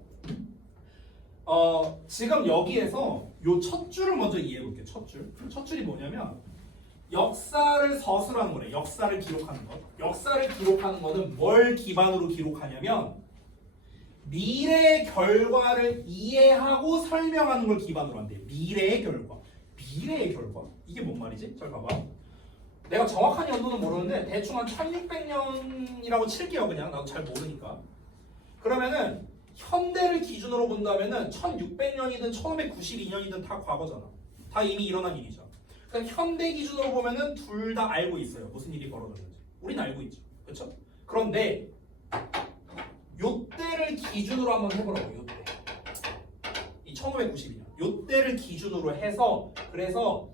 지금 여기에서 요 첫 줄을 먼저 이해해 볼게요. 첫 줄. 첫 줄이 뭐냐면 역사를 서술하는 거래. 역사를 기록하는 것. 역사를 기록하는 거는 뭘 기반으로 기록하냐면 미래의 결과를 이해하고 설명하는 걸 기반으로 한대. 미래의 결과. 미래의 결과? 이게 뭔 말이지? 잘 봐봐. 내가 정확한 연도는 모르는데 대충 한 1600년이라고 칠게요. 그냥 나도 잘 모르니까. 그러면은 현대를 기준으로 본다면은 1600년이든 1592년이든 다 과거잖아. 다 이미 일어난 일이죠. 그러니까 현대 기준으로 보면은 둘 다 알고 있어요. 무슨 일이 벌어졌는지. 우린 알고 있죠. 그렇죠? 그런데 요때를 기준으로 한번 해보라고. 요때. 1592년 요때를 기준으로 해서 그래서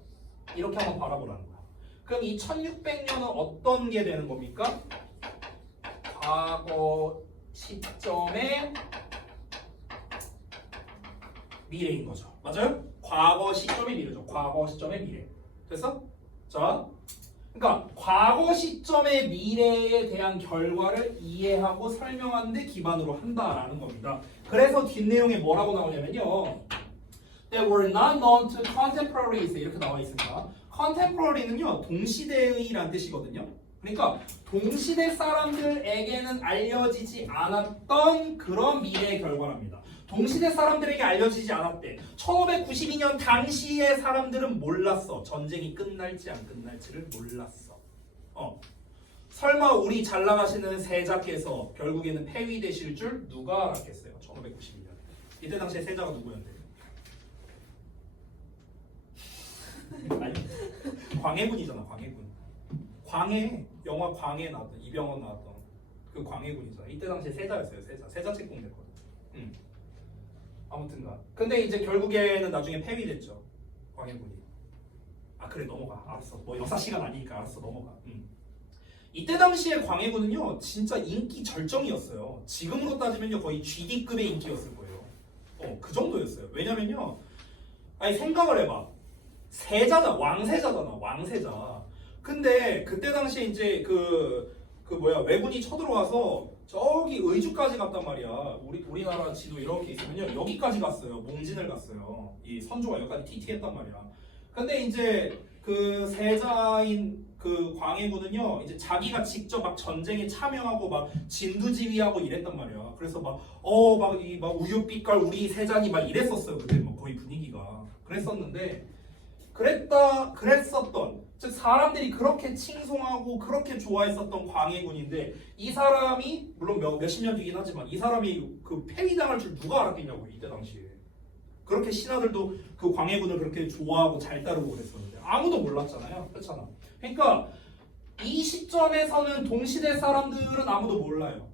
이렇게 한번 바라보라는 거야. 그럼 이 1600년은 어떤 게 되는 겁니까? 과거 시점의 미래인 거죠. 맞아요? 과거 시점의 미래죠. 과거 시점의 미래. 됐어? 자, 그러니까 과거 시점의 미래에 대한 결과를 이해하고 설명하는 데 기반으로 한다라는 겁니다. 그래서 뒷내용에 뭐라고 나오냐면요. They were not known to contemporaries 이렇게 나와 있습니다. contemporary는요 동시대의란 뜻이거든요. 그러니까 동시대 사람들에게는 알려지지 않았던 그런 미래의 결과랍니다. 동시대 사람들에게 알려지지 않았대. 1592년 당시의 사람들은 몰랐어. 전쟁이 끝날지 안 끝날지를 몰랐어. 설마 우리 잘 나가시는 세자께서 결국에는 폐위되실 줄 누가 알았겠어요? 1592년. 이때 당시에 세자가 누구였는데? 아니, 광해군이잖아. 광해군. 광해. 영화 광해 나왔던 이병헌 나왔던 그 광해군이잖아. 이때 당시에 세자였어요. 세자 책봉 됐거든. 아무튼가. 근데 이제 결국에는 나중에 폐위됐죠. 광해군이. 아 그래 넘어가. 알았어. 뭐 역사 시간 아니니까 알았어 넘어가. 이때 당시에 광해군은요 진짜 인기 절정이었어요. 지금으로 따지면요 거의 GD급의 인기였을 거예요. 그 정도였어요. 왜냐면요. 아니 생각을 해봐. 세자다 왕세자잖아. 왕세자. 근데 그때 당시에 이제 그 왜군이 쳐들어와서 저기 의주까지 갔단 말이야. 우리나라 지도 이렇게 있으면요 여기까지 갔어요. 몽진을 갔어요. 이 선조가 여기까지 티티했단 말이야. 근데 이제 그 세자인 그 광해군은요 이제 자기가 직접 막 전쟁에 참여하고 막 진두지휘하고 이랬단 말이야. 그래서 막 우유빛깔 우리 세자니 막 이랬었어요. 그때 막 거의 분위기가 그랬었는데 그랬었던 즉 사람들이 그렇게 칭송하고 그렇게 좋아했었던 광해군인데 이 사람이 물론 몇십 년 뒤긴 하지만 이 사람이 그 폐위당할 줄 누가 알았겠냐고 이때 당시에. 그렇게 신하들도 그 광해군을 그렇게 좋아하고 잘 따르고 그랬었는데 아무도 몰랐잖아요. 그렇잖아. 그러니까 이 시점에서는 동시대 사람들은 아무도 몰라요.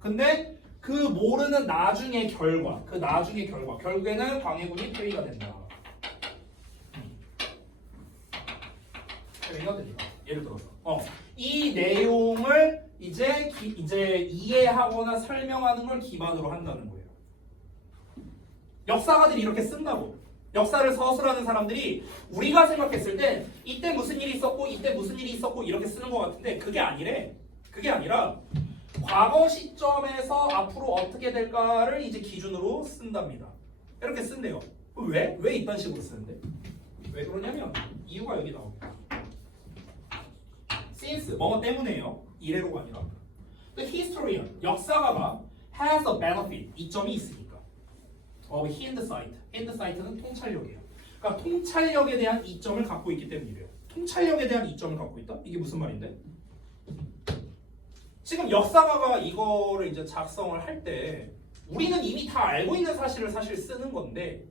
근데 그 모르는 나중의 결과 결국에는 광해군이 폐위가 된다. 폐위가 됩니다. 예를 들어서 이 내용을 이제 이해하거나 설명하는 걸 기반으로 한다는 거예요. 역사가들이 이렇게 쓴다고. 역사를 서술하는 사람들이 우리가 생각했을 때 이때 무슨 일이 있었고 이때 무슨 일이 있었고 이렇게 쓰는 것 같은데 그게 아니래. 그게 아니라 과거 시점에서 앞으로 어떻게 될까를 이제 기준으로 쓴답니다. 이렇게 쓴대요. 왜? 왜 이딴 식으로 쓰는데? 왜 그러냐면 이유가 여기 나옵니다. since 뭐뭐 때문에요. 이래로가 아니라 The historian 역사가가 has a benefit 이점이 있으니까 of hindsight. hindsight는 통찰력이에요. 그러니까 통찰력에 대한 이점을 갖고 있기 때문이래요. 통찰력에 대한 이점을 갖고 있다? 이게 무슨 말인데? 지금 역사가가 이거를 이제 작성을 할 때 우리는 이미 다 알고 있는 사실을 사실 쓰는 건데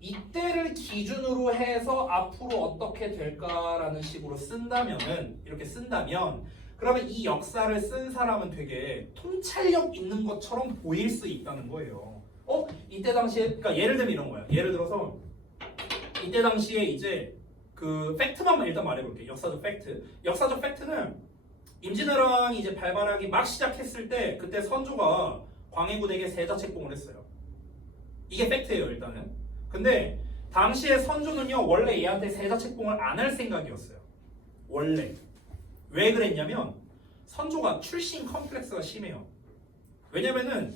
이때를 기준으로 해서 앞으로 어떻게 될까라는 식으로 이렇게 쓴다면 그러면 이 역사를 쓴 사람은 되게 통찰력 있는 것처럼 보일 수 있다는 거예요. 이때 당시에 그러니까 예를 들면 이런 거야. 예를 들어서 이때 당시에 이제 그 팩트만 일단 말해볼게. 역사적 팩트. 역사적 팩트는 임진왜란이 이제 발발하기 막 시작했을 때 그때 선조가 광해군에게 세자 책봉을 했어요. 이게 팩트예요 일단은. 근데 당시에 선조는요 원래 얘한테 세자 책봉을 안 할 생각이었어요. 원래. 왜 그랬냐면 선조가 출신 컴플렉스가 심해요. 왜냐면은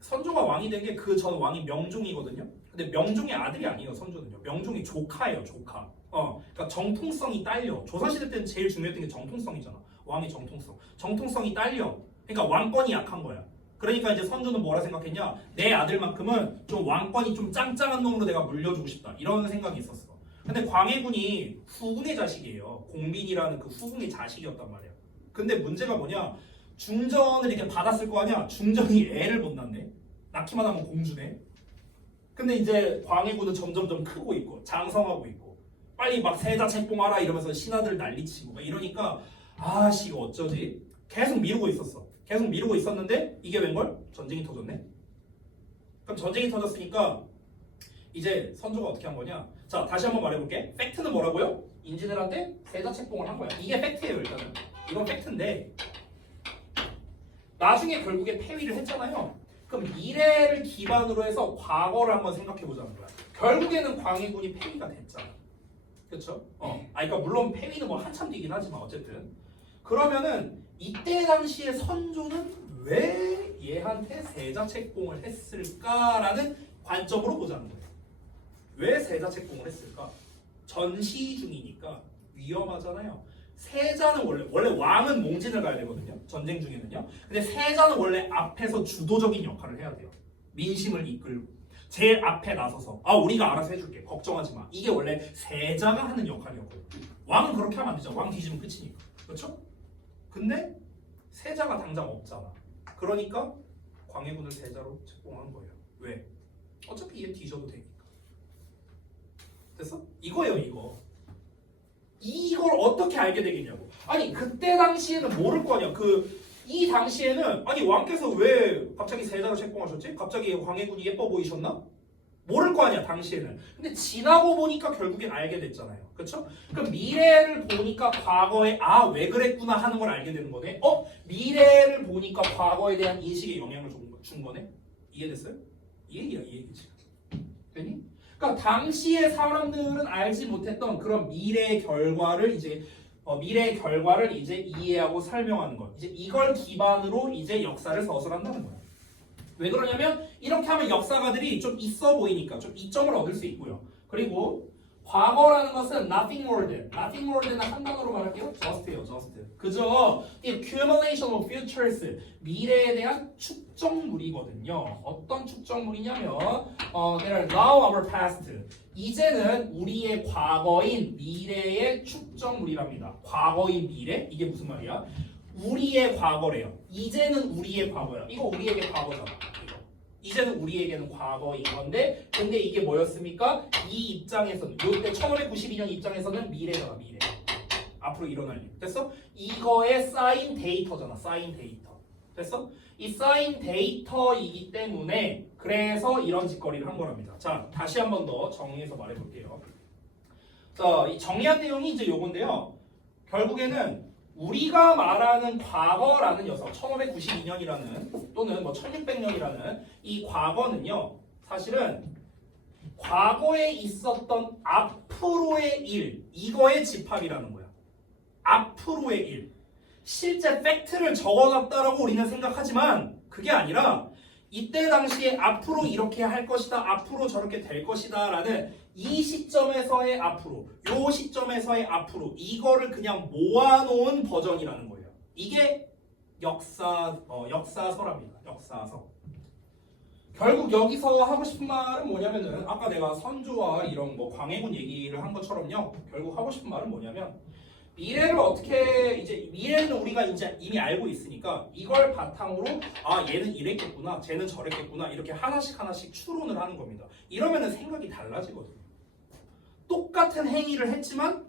선조가 왕이 된 게 그 전 왕이 명종이거든요. 근데 명종의 아들이 아니에요 선조는요. 명종이 조카예요 조카. 그러니까 정통성이 딸려. 조선시대 때는 제일 중요했던 게 정통성이잖아. 왕의 정통성. 정통성이 딸려. 그러니까 왕권이 약한 거야. 그러니까 이제 선조는 뭐라 생각했냐? 내 아들만큼은 좀 왕권이 좀 짱짱한 놈으로 내가 물려주고 싶다. 이런 생각이 있었어. 근데 광해군이 후궁의 자식이에요. 공빈이라는 그 후궁의 자식이었단 말이야. 근데 문제가 뭐냐? 중전을 이렇게 받았을 거 아니야? 중전이 애를 못 낳네. 낳기만 하면 공주네. 근데 이제 광해군은 점점점 크고 있고 장성하고 있고 빨리 막 세자 책봉하라 이러면서 신하들 난리치고 막 이러니까 아씨 이거 어쩌지? 계속 미루고 있었어. 계속 미루고 있었는데 이게 웬걸? 전쟁이 터졌네. 그럼 전쟁이 터졌으니까 이제 선조가 어떻게 한 거냐? 자, 다시 한번 말해볼게. 팩트는 뭐라고요? 인지들한테 세자 책봉을 한 거야. 이게 팩트예요, 일단은. 이건 팩트인데 나중에 결국에 폐위를 했잖아요. 그럼 미래를 기반으로 해서 과거를 한번 생각해보자는 거야. 결국에는 광해군이 폐위가 됐잖아. 그렇죠? 그러니까 물론 폐위는 뭐 한참 뒤긴 하지만 어쨌든 그러면은 이때 당시에 선조는 왜 얘한테 세자 책봉을 했을까라는 관점으로 보자는 거예요. 왜 세자 책봉을 했을까? 전시 중이니까 위험하잖아요. 세자는 원래 왕은 몽진을 가야 되거든요. 전쟁 중에는요. 근데 세자는 원래 앞에서 주도적인 역할을 해야 돼요. 민심을 이끌고 제일 앞에 나서서 우리가 알아서 해줄게. 걱정하지 마. 이게 원래 세자가 하는 역할이었거든요. 왕은 그렇게 하면 안 되죠. 왕 뒤지면 끝이니까. 그렇죠? 근데 세자가 당장 없잖아. 그러니까 광해군을 세자로 책봉한 거예요. 왜? 어차피 얘 뒤져도 되니까. 됐어? 이거예요, 이거. 이걸 어떻게 알게 되겠냐고. 아니 그때 당시에는 모를 거 아니야. 이 당시에는 왕께서 왜 갑자기 세자로 책봉하셨지? 갑자기 광해군이 예뻐 보이셨나? 모를 거 아니야 당시에는. 근데 지나고 보니까 결국엔 알게 됐잖아요. 그렇죠? 그럼 미래를 보니까 과거에 왜 그랬구나 하는 걸 알게 되는 거네. 미래를 보니까 과거에 대한 인식에 영향을 준 거네. 이해됐어요? 이 얘기야, 이 얘기지. 되니? 그러니까 당시의 사람들은 알지 못했던 그런 미래의 결과를 이제 이해하고 설명하는 것. 이제 이걸 기반으로 이제 역사를 서술한다는 거야. 왜 그러냐면 이렇게 하면 역사가들이 좀 있어 보이니까 좀 이점을 얻을 수 있고요. 그리고 과거라는 것은 nothing more than은 한 단어로 말할게요. just예요, just. 그저 accumulation of futures, 미래에 대한 축적물이거든요. 어떤 축적물이냐면 they are now our past. 이제는 우리의 과거인 미래의 축적물이랍니다. 과거인 미래? 이게 무슨 말이야? 우리의 과거래요. 이제는 우리의 과거야. 이거 우리에게 과거잖아. 이제는 우리에게는 과거인 건데 근데 이게 뭐였습니까? 이 입장에서는 이때 1592년 입장에서는 미래잖아. 미래. 앞으로 일어날 일. 됐어? 이거에 쌓인 데이터잖아. 쌓인 데이터. 됐어? 이 쌓인 데이터이기 때문에 그래서 이런 짓거리를 한 거랍니다. 자, 다시 한 번 더 정리해서 말해볼게요. 자, 이 정리한 내용이 이제 요건데요. 결국에는 우리가 말하는 과거라는 녀석, 1592년이라는 또는 뭐 1600년이라는 이 과거는요, 사실은 과거에 있었던 앞으로의 일, 이거의 집합이라는 거야. 앞으로의 일. 실제 팩트를 적어놨다라고 우리는 생각하지만 그게 아니라 이때 당시에 앞으로 이렇게 할 것이다, 앞으로 저렇게 될 것이다 라는 이 시점에서의 앞으로, 요 시점에서의 앞으로 이거를 그냥 모아놓은 버전이라는 거예요. 이게 역사서랍니다. 역사서. 결국 여기서 하고 싶은 말은 뭐냐면은 아까 내가 선조와 이런 뭐 광해군 얘기를 한 것처럼요. 결국 하고 싶은 말은 뭐냐면 미래를 어떻게 이제 미래는 우리가 이제 이미 알고 있으니까 이걸 바탕으로 얘는 이랬겠구나, 쟤는 저랬겠구나 이렇게 하나씩 추론을 하는 겁니다. 이러면은 생각이 달라지거든요. 똑같은 행위를 했지만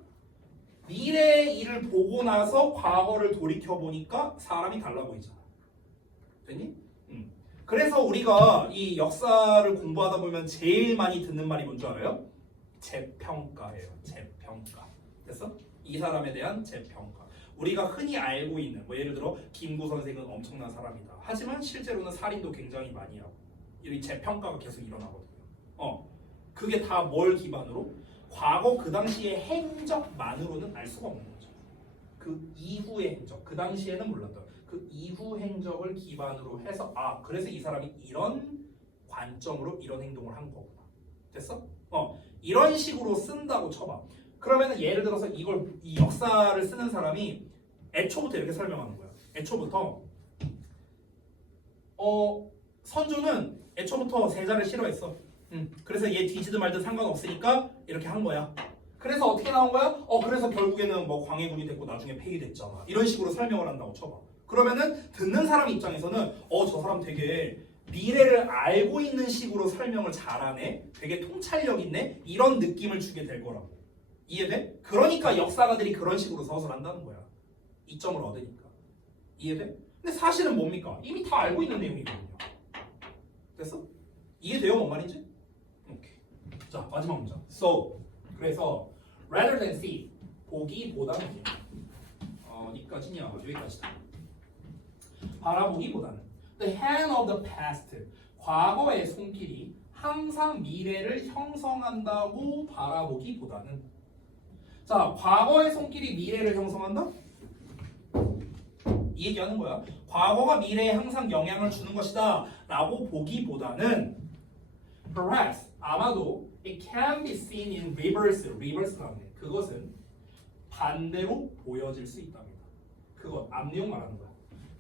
미래의 일을 보고 나서 과거를 돌이켜 보니까 사람이 달라 보이잖아. 됐니? 그래서 우리가 이 역사를 공부하다 보면 제일 많이 듣는 말이 뭔 줄 알아요? 재평가예요. 재평가. 됐어? 이 사람에 대한 재평가. 우리가 흔히 알고 있는 뭐 예를 들어 김구 선생은 엄청난 사람이다. 하지만 실제로는 살인도 굉장히 많이 하고 이 재평가가 계속 일어나거든요. 그게 다 뭘 기반으로? 과거 그 당시의 행적만으로는 알 수가 없는 거죠. 그 이후의 행적, 그 당시에는 몰랐던 그 이후 행적을 기반으로 해서 그래서 이 사람이 이런 관점으로 이런 행동을 한 거구나. 됐어? 이런 식으로 쓴다고 쳐봐. 그러면은 예를 들어서 이 역사를 쓰는 사람이 애초부터 이렇게 설명하는 거야. 애초부터 선조는 애초부터 세자를 싫어했어. 그래서 얘 뒤지든 말든 상관없으니까 이렇게 한 거야. 그래서 어떻게 나온 거야? 그래서 결국에는 뭐 광해군이 됐고 나중에 폐위됐잖아. 이런 식으로 설명을 한다고 쳐봐. 그러면은 듣는 사람 입장에서는 저 사람 되게 미래를 알고 있는 식으로 설명을 잘하네. 되게 통찰력 있네. 이런 느낌을 주게 될 거라고. 이해돼? 그러니까 역사가들이 그런 식으로 서술한다는 거야. 이점을 얻으니까. 이해돼? 근데 사실은 뭡니까? 이미 다 알고 있는 내용이거든요. 됐어? 이해돼요? 뭔 말인지? 오케이. 자, 마지막 문장. So, 그래서 rather than see, 보기보다는 어디까지냐? 여기까지다. 바라보기보다는 the hand of the past, 과거의 손길이 항상 미래를 형성한다고 바라보기보다는 자, 과거의 손길이 미래를 형성한다? 이 얘기하는 거야. 과거가 미래에 항상 영향을 주는 것이다 라고 보기보다는 perhaps, 아마도 it can be seen in reverse라는 게 그것은 반대로 보여질 수 있답니다. 그것, 앞내용 말하는 거야.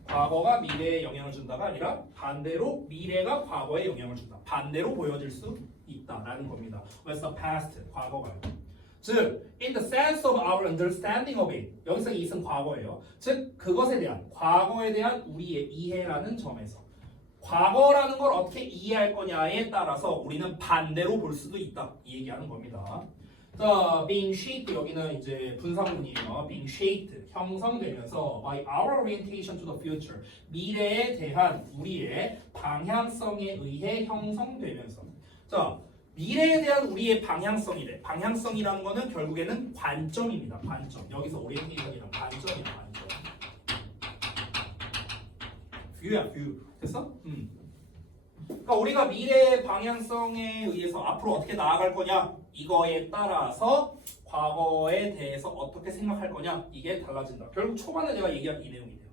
과거가 미래에 영향을 준다가 아니라 반대로 미래가 과거에 영향을 준다. 반대로 보여질 수 있다라는 겁니다. What's the past? 과거가요. 즉, in the sense of our understanding of it. 여기서 이것은 과거예요. 즉, 그것에 대한, 과거에 대한 우리의 이해라는 점에서 과거라는 걸 어떻게 이해할 거냐에 따라서 우리는 반대로 볼 수도 있다. 이 얘기하는 겁니다. 자, being shaped 여기는 이제 분사문이에요. being shaped 형성되면서 by our orientation to the future 미래에 대한 우리의 방향성에 의해 형성되면서 자 미래에 대한 우리의 방향성이래. 방향성이라는 거는 결국에는 관점입니다. 관점. 여기서 orientation이란 관점이야. 관점. 뷰야 뷰. 됐어? 그러니까 우리가 미래의 방향성에 의해서 앞으로 어떻게 나아갈 거냐 이거에 따라서 과거에 대해서 어떻게 생각할 거냐 이게 달라진다. 결국 초반에 내가 얘기한 이 내용이 돼요.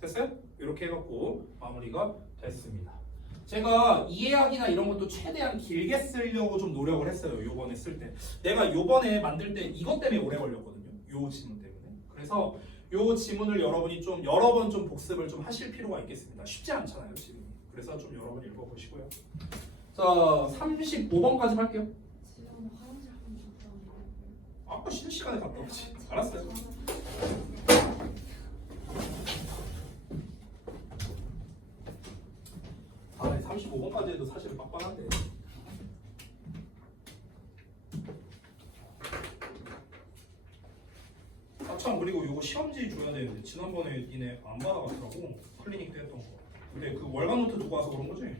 됐어요? 이렇게 해갖고 마무리가 됐습니다. 제가 이해하기나 이런 것도 최대한 길게 쓰려고 좀 노력을 했어요. 요번에 쓸 때. 내가 요번에 만들 때 이것 때문에 오래 걸렸거든요. 요 지문 때문에. 그래서 요 지문을 여러분이 좀 여러 번 좀 복습을 좀 하실 필요가 있겠습니다. 쉽지 않잖아요, 지금. 그래서 좀 여러 번 읽어보시고요. 자, 35번까지 할게요. 지금 화장실 한번 갔다 오고. 아까 쉬는 시간에 갔다 오지. 알았어요. 아, 35번까지 해도 사실 빡빡한데. 아, 참 그리고 이거 시험지 줘야 되는데 지난번에 니네 안 받아갔더라고. 클리닉 때 했던 거. 근데 그 월간 노트 두고 와서 그런 거지?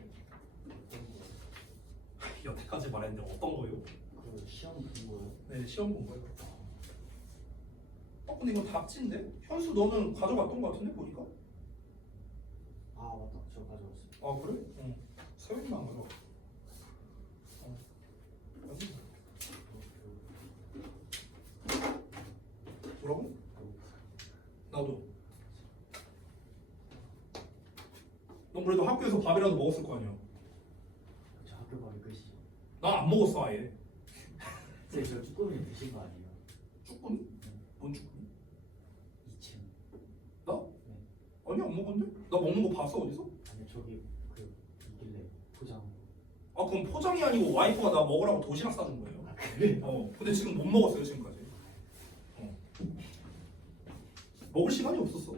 여태까지 말했는데 어떤 거요? 그 시험 본 거요? 네, 시험 본 거예요. 근데 이거 답지인데? 현수 너는 가져갔던 거 같은데 보니까? 아 맞다, 저 가져왔어요. 아 그래? 응. 세훈이만 안 가져와. 어디? 뭐라고? 나도. 넌 그래도 학교에서 밥이라도 먹었을 거 아니야? 저 학교 밥이 끝이죠. 나 안 먹었어 아예. 쌤, 저 쭈꾸미 드신 거 아니에요? 쭈꾸미? 뭔 쭈꾸미? 2층. 나? 네. 아니 안 먹었는데? 나 먹는 거 봤어 어디서? 아니 저기 그 있길래 포장. 아 그럼 포장이 아니고 와이프가 나 먹으라고 도시락 싸준 거예요. 아 그래? 근데 지금 못 먹었어요 지금까지. 먹을 시간이 없었어.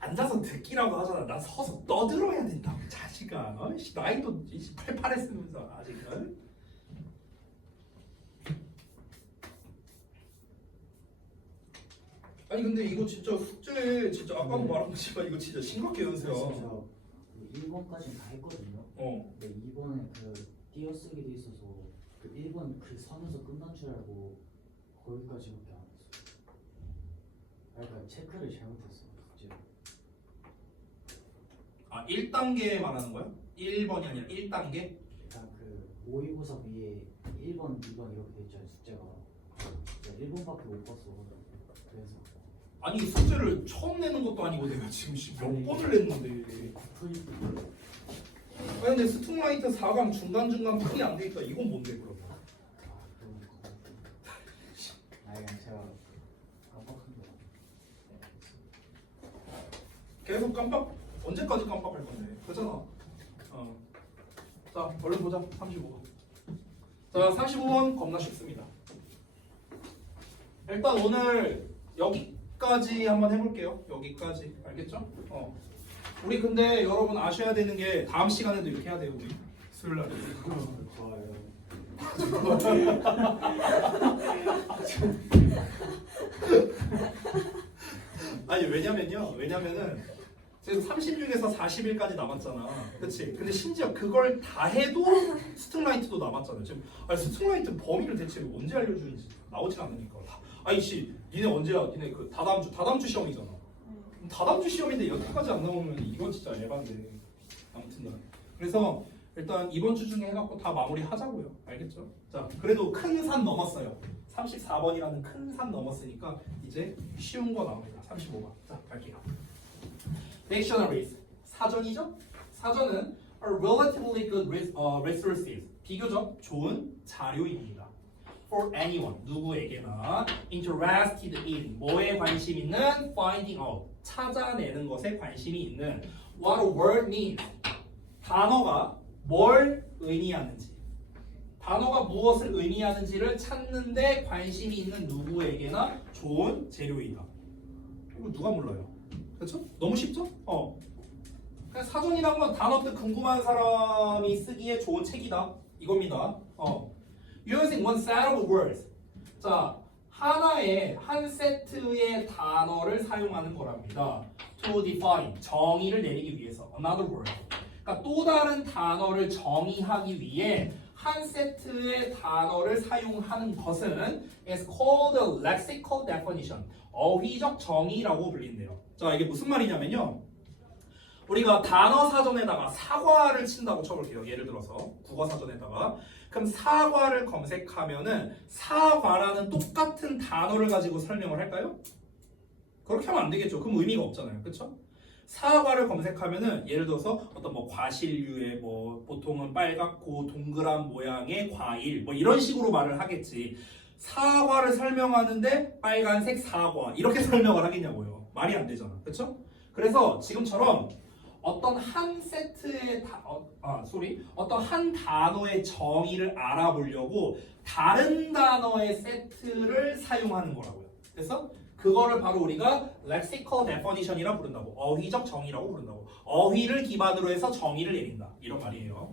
앉아서 듣기라고 하잖아. 난 서서 떠들어야 된다고 자식아. 어이씨, 나이도 28 했으면서 아직. 아니 근데 이거 진짜 숙제 진짜 아까도 말한 거지만 이거 진짜 심각해 연수야. 저 1번까지는 다 했거든요. 근데 2번에 그 띄어쓰기도 있어서 그 1번 그 선에서 끝난 줄 알고 거기까지밖에 안 했어요. 그러니까 체크를 잘못했어. 이제 아 1단계 말하는 거야? 1번이 아니라 1단계? 일단 그 모의고사 위에 1번, 2번 이렇게 돼 있잖아요. 숙제가. 제가 1번밖에 못 봤어. 그래서 아니 숙제를 처음 내는 것도 아니고 내가 지금 몇 번을 냈는데. 아니 근데 스퉁라이트 4강 중간중간 풀이 안 돼 있다. 이건 뭔데 그럼? 아니 제가 깜빡한 거. 계속 깜빡 언제까지 깜빡할 건데? 그렇잖아. 자 얼른 보자. 35번. 자 35번 겁나 쉽습니다. 일단 오늘 여기까지 한번 해볼게요. 여기까지 알겠죠? 우리 근데 여러분 아셔야 되는 게 다음 시간에도 이렇게 해야 돼요 우리 수요일 날에. 좋아요. 아니 왜냐면은 지금 36에서 40일까지 남았잖아. 그치? 근데 심지어 그걸 다 해도 스팅라이트도 남았잖아. 지금 스팅라이트 범위를 대체 언제 알려주는지 나오지 않으니까. 아이씨, 니네 언제야? 니네 그 다다음 주 시험이잖아. 다다음 주 시험인데 여태까지 안 나오면 이건 진짜 에반데. 아무튼 그래서 일단 이번 주 중에 해갖고 다 마무리 하자고요. 알겠죠? 자, 그래도 큰 산 넘었어요. 34번이라는 큰 산 넘었으니까 이제 쉬운 거 나옵니다. 35번. 자, 갈게요. Dictionaries. 사전이죠? 사전은 are relatively good resources. 비교적 좋은 자료입니다. For anyone. 누구에게나 interested in. 뭐에 관심 있는? finding out. 찾아내는 것에 관심이 있는. What a word means. 단어가 뭘 의미하는지. 단어가 무엇을 의미하는지를 찾는데 관심이 있는 누구에게나 좋은 재료이다. 이거 누가 몰라요? 그렇죠? 너무 쉽죠? 그냥 사전이란 건 단어 뜻 궁금한 사람이 쓰기에 좋은 책이다. 이겁니다. Using one set of words. 자, 한 세트의 단어를 사용하는 거랍니다. To define. 정의를 내리기 위해서. Another word. 그러니까 또 다른 단어를 정의하기 위해 한 세트의 단어를 사용하는 것은 is called a lexical definition. 어휘적 정의라고 불린대요. 자, 이게 무슨 말이냐면요. 우리가 단어 사전에다가 사과를 친다고 쳐볼게요. 예를 들어서 국어 사전에다가 그럼 사과를 검색하면은 사과라는 똑같은 단어를 가지고 설명을 할까요? 그렇게 하면 안 되겠죠. 그럼 의미가 없잖아요. 그렇죠? 사과를 검색하면은 예를 들어서 어떤 뭐 과실류의 뭐 보통은 빨갛고 동그란 모양의 과일 뭐 이런 식으로 말을 하겠지. 사과를 설명하는데 빨간색 사과 이렇게 설명을 하겠냐고요. 말이 안 되잖아. 그렇죠? 그래서 지금처럼 어떤 한 세트의 어떤 한 단어의 정의를 알아보려고 다른 단어의 세트를 사용하는 거라고요. 그래서 그거를 바로 우리가 lexical definition이라 부른다고. 어휘적 정의라고 부른다고. 어휘를 기반으로 해서 정의를 내린다. 이런 말이에요.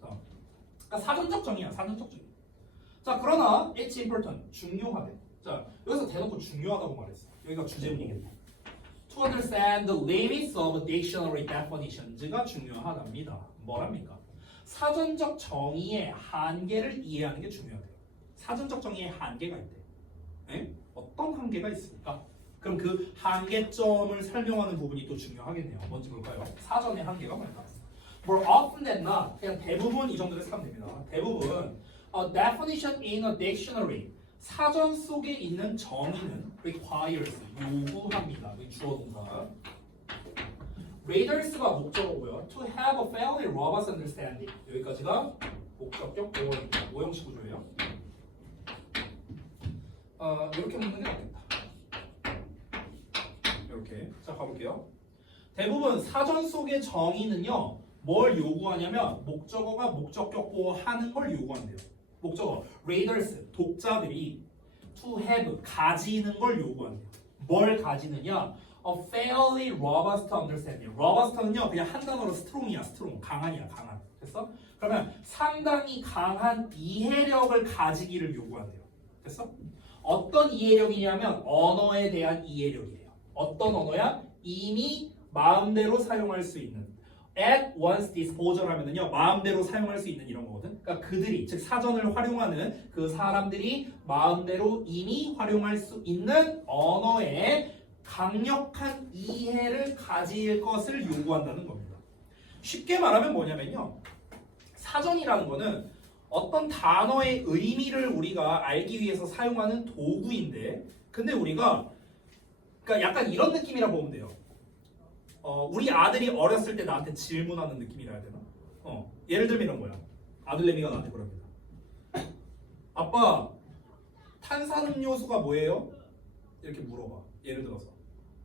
그러니까 사전적 정의야. 사전적 정의. 자, 그러나 it's important. 중요하대. 자, 여기서 대놓고 중요하다고 말했어. 여기가 주제문이겠네. To understand the limits of dictionary definitions가 중요하답니다. 뭐랍니까? 사전적 정의의 한계를 이해하는 게 중요하대요. 사전적 정의의 한계가 있대. 에? 어떤 한계가 있습니까? 그럼 그 한계점을 설명하는 부분이 또 중요하겠네요. 뭔지 볼까요? 사전의 한계가 뭘까? More often than not, 그냥 대부분 이 정도로 생각하면 됩니다. 대부분 a definition in a dictionary 사전 속에 있는 정의는 requires 요구합니다. 주어 동사. readers가 목적어고요. To have a fairly robust understanding. 여기까지가 목적격 보어입니다. 오형식 구조예요. 이렇게 묻는 게 낫겠다. 이렇게. 자, 가볼게요. 대부분 사전 속의 정의는요, 뭘 요구하냐면 목적어가 목적격 보호하는 걸 요구한대요. 목적어, readers, 독자들이 to have, 가지는 걸 요구한대요. 뭘 가지느냐? A fairly robust understanding. robust는요, 그냥 한 단어로 strong이야, strong. 강한이야, 강한. 됐어? 그러면 상당히 강한 이해력을 가지기를 요구한대요. 됐어? 어떤 이해력이냐면 언어에 대한 이해력이에요. 어떤 언어야? 이미 마음대로 사용할 수 있는. At one's disposal 하면은요, 마음대로 사용할 수 있는 이런 거거든. 그러니까 그들이, 즉 사전을 활용하는 그 사람들이 마음대로 이미 활용할 수 있는 언어에 강력한 이해를 가질 것을 요구한다는 겁니다. 쉽게 말하면 뭐냐면요, 사전이라는 거는 어떤 단어의 의미를 우리가 알기 위해서 사용하는 도구인데, 근데 우리가 그러니까 약간 이런 느낌이라 보면 돼요. 우리 아들이 어렸을 때 나한테 질문하는 느낌이라 해야 되나? 예를 들면 이런 거야. 아들내미가 나한테 그럽니다. 아빠, 탄산음료수가 뭐예요? 이렇게 물어봐. 예를 들어서.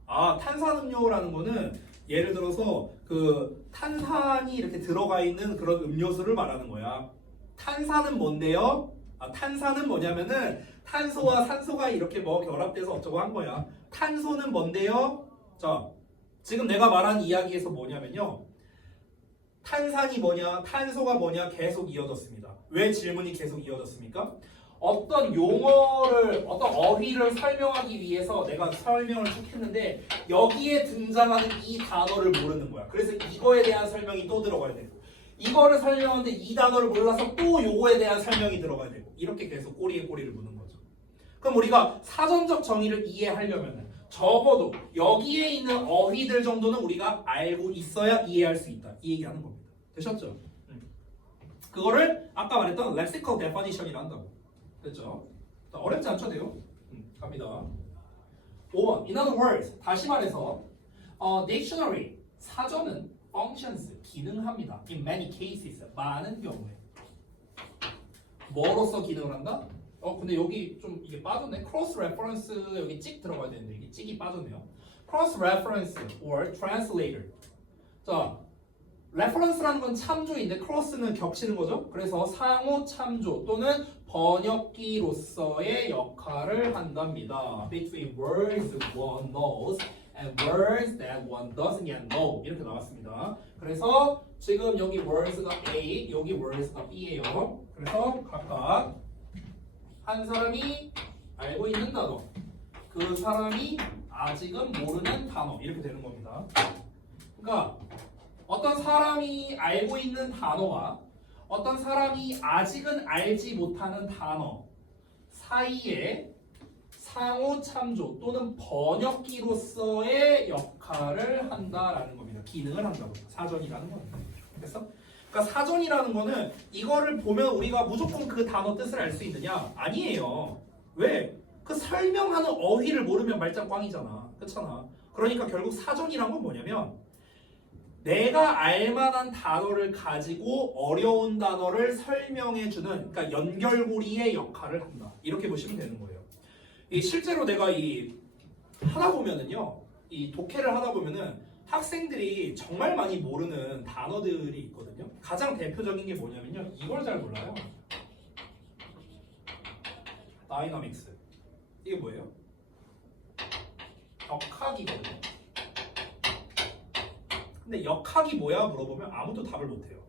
탄산음료라는 거는 예를 들어서 그 탄산이 이렇게 들어가 있는 그런 음료수를 말하는 거야. 탄산은 뭔데요? 탄산은 뭐냐면은 탄소와 산소가 이렇게 뭐 결합돼서 어쩌고 한 거야. 탄소는 뭔데요? 자, 지금 내가 말한 이야기에서 뭐냐면요, 탄산이 뭐냐, 탄소가 뭐냐 계속 이어졌습니다. 왜 질문이 계속 이어졌습니까? 어떤 용어를 어떤 어휘를 설명하기 위해서 내가 설명을 쭉 했는데 여기에 등장하는 이 단어를 모르는 거야. 그래서 이거에 대한 설명이 또 들어가야 되고 이거를 설명하는데 이 단어를 몰라서 또 요거에 대한 설명이 들어가야 되고 이렇게 계속 꼬리에 꼬리를 무는 거죠. 그럼 우리가 사전적 정의를 이해하려면 적어도 여기에 있는 어휘들 정도는 우리가 알고 있어야 이해할 수 있다. 이 얘기하는 겁니다. 되셨죠? 그거를 아까 말했던 lexical definition이라 한다고. 됐죠? 어렵지 않죠, 돼요? 갑니다. 5번. In other words, 다시 말해서 dictionary, 사전은 functions, 기능합니다. In many cases, 많은 경우에. 뭐로서 기능을 한다? 근데 여기 좀 이게 빠졌네. cross reference 여기 찍 들어가야 되는데 이게 찍이 빠졌네요. cross reference or translator. 자, reference라는 건 참조인데 cross는 겹치는 거죠. 그래서 상호 참조 또는 번역기로서의 역할을 한답니다. Between words one knows and words that one doesn't yet know 이렇게 나왔습니다. 그래서 지금 여기 words가 A, 여기 words가 B예요. 그래서 각각 한 사람이 알고 있는 단어, 그 사람이 아직은 모르는 단어 이렇게 되는 겁니다. 그러니까 어떤 사람이 알고 있는 단어와 어떤 사람이 아직은 알지 못하는 단어 사이에 상호 참조 또는 번역기로서의 역할을 한다라는 겁니다. 기능을 한다고 사전이라는 겁니다. 그래서 그러니까 사전이라는 거는 이거를 보면 우리가 무조건 그 단어 뜻을 알 수 있느냐? 아니에요. 왜? 그 설명하는 어휘를 모르면 말짱 꽝이잖아. 그렇잖아. 그러니까 결국 사전이란 건 뭐냐면 내가 알만한 단어를 가지고 어려운 단어를 설명해주는 그러니까 연결고리의 역할을 한다. 이렇게 보시면 되는 거예요. 실제로 내가 하다 보면은요, 이 독해를 하다 보면은 학생들이 정말 많이 모르는 단어들이 있거든요. 가장 대표적인 게 뭐냐면요, 이걸 잘 몰라요. 다이나믹스. 이게 뭐예요? 역학이거든요. 근데 역학이 뭐야 물어보면 아무도 답을 못해요.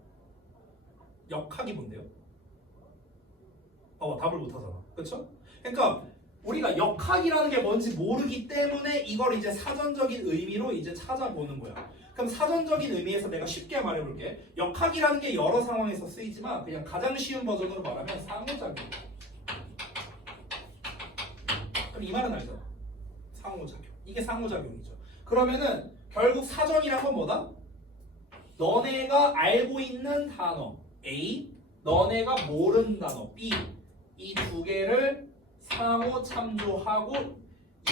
역학이 뭔데요? 답을 못하잖아. 그렇죠? 그러니까 우리가 역학이라는 게 뭔지 모르기 때문에 이걸 이제 사전적인 의미로 이제 찾아보는 거야. 그럼 사전적인 의미에서 내가 쉽게 말해볼게. 역학이라는 게 여러 상황에서 쓰이지만 그냥 가장 쉬운 버전으로 말하면 상호작용. 그럼 이 말은 알죠? 상호작용. 이게 상호작용이죠. 그러면은 결국 사전이란 건 뭐다? 너네가 알고 있는 단어 A, 너네가 모르는 단어 B 이 두 개를 상호 참조하고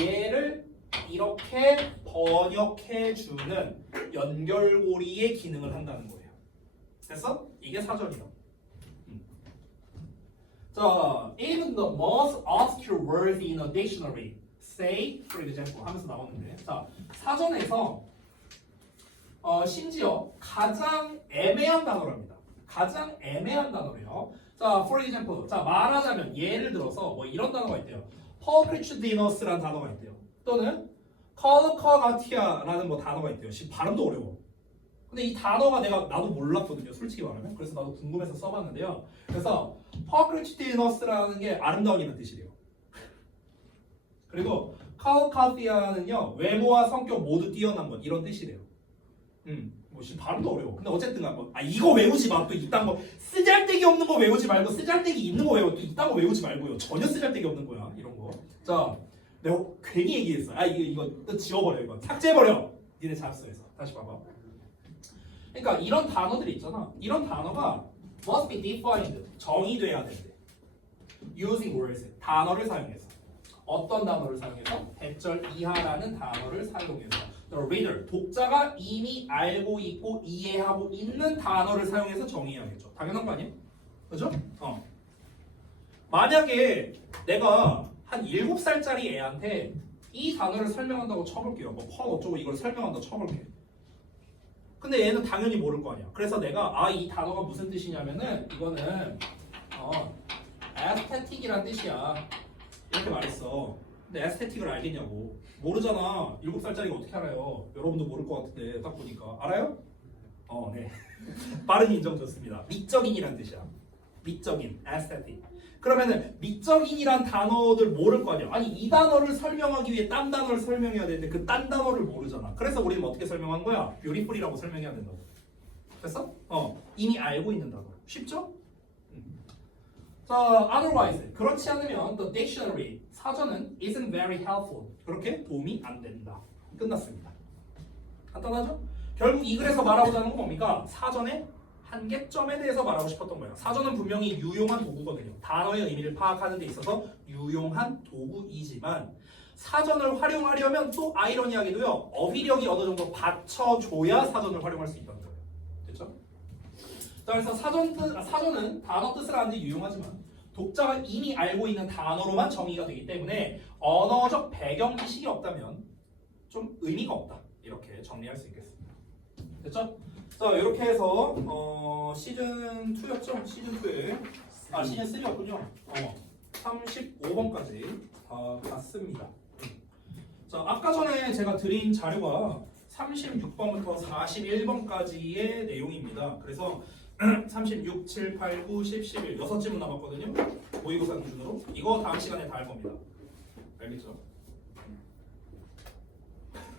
얘를 이렇게 번역해주는 연결고리의 기능을 한다는 거예요. 됐어? 이게 사전이다. 자, even the most obscure words in a dictionary, say, for example 하면서 나오는데, 자, 사전에서 심지어 가장 애매한 단어랍니다. 가장 애매한 단어래요. 자, for example, 자 말하자면 예를 들어서 뭐 이런 단어가 있대요. Pulchritudinus라는 단어가 있대요. 또는 Colocagatia 라는 뭐 단어가 있대요. 지금 발음도 어려워. 근데 이 단어가 나도 몰랐거든요. 솔직히 말하면. 그래서 나도 궁금해서 써봤는데요. 그래서 Pulchritudinus라는 게 아름다운이라는 뜻이래요. 그리고 Colocagatia는요 외모와 성격 모두 뛰어난 것 이런 뜻이래요. 뭐 지금 발음도 어려워. 근데 어쨌든 이거 외우지 마. 또 이딴 거 쓰잘데기 없는 거 외우지 말고 쓰잘데기 있는 거 외워. 또 이딴 거 외우지 말고요. 전혀 쓰잘데기 없는 거야. 이런 거. 자, 내가 괜히 얘기했어. 이거 또 지워버려. 이거 삭제해버려. 니네 잡스에서. 다시 봐봐. 그러니까 이런 단어들이 있잖아. 이런 단어가 must be defined. 정의돼야 된대. using words. 단어를 사용해서. 어떤 단어를 사용해서? 대절 이하라는 단어를 사용해서. The reader, 독자가 이미 알고 있고 이해하고 있는 단어를 사용해서 정의해야겠죠. 당연한 거 아니에요? 그죠? 만약에 내가 한 7살짜리 애한테 이 단어를 설명한다고 쳐볼게요. 뭐 펄 어쩌고 이걸 설명한다고 쳐볼게. 근데 얘는 당연히 모를 거 아니야. 그래서 내가 이 단어가 무슨 뜻이냐면은 이거는 에스테틱이란 뜻이야. 이렇게 말했어. 근데 에스테틱을 알겠냐고. 모르잖아. 7살짜리가 어떻게 알아요? 여러분도 모를 것 같은데 딱 보니까. 알아요? 네. 빠른 인정 좋습니다. 미적인이란 뜻이야. 미적인, aesthetic. 그러면은 미적인이란 단어들 모를 거 아니야. 아니 이 단어를 설명하기 위해 딴 단어를 설명해야 되는데 그 딴 단어를 모르잖아. 그래서 우리는 어떻게 설명한 거야? beautiful이라고 설명해야 된다고. 됐어? 이미 알고 있는 단어. 쉽죠? 자, otherwise 그렇지 않으면 the dictionary 사전은 isn't very helpful. 그렇게 도움이 안 된다. 끝났습니다. 간단하죠? 결국 이 글에서 말하고자 하는 건 뭡니까? 사전의 한계점에 대해서 말하고 싶었던 거예요. 사전은 분명히 유용한 도구거든요. 단어의 의미를 파악하는 데 있어서 유용한 도구이지만 사전을 활용하려면 또 아이러니하게도요. 어휘력이 어느 정도 받쳐줘야 사전을 활용할 수 있다는 거예요. 됐죠? 자, 그래서 사전은 단어 뜻을 아는데 유용하지만 독자가 이미 알고 있는 단어로만 정의가 되기 때문에 언어적 배경 지식이 없다면 좀 의미가 없다. 이렇게 정리할 수 있겠습니다. 됐죠? 자, 이렇게 해서 시즌 2였죠? 시즌 2에 시즌 3였군요. 35번까지 다 봤습니다. 자, 아까 전에 제가 드린 자료가 36번부터 41번까지의 내용입니다. 그래서 36, 7, 8, 9, 10, 11 6질문 남았거든요. 모의고사 기준으로. 이거 다음 시간에 다 할 겁니다. 알겠죠?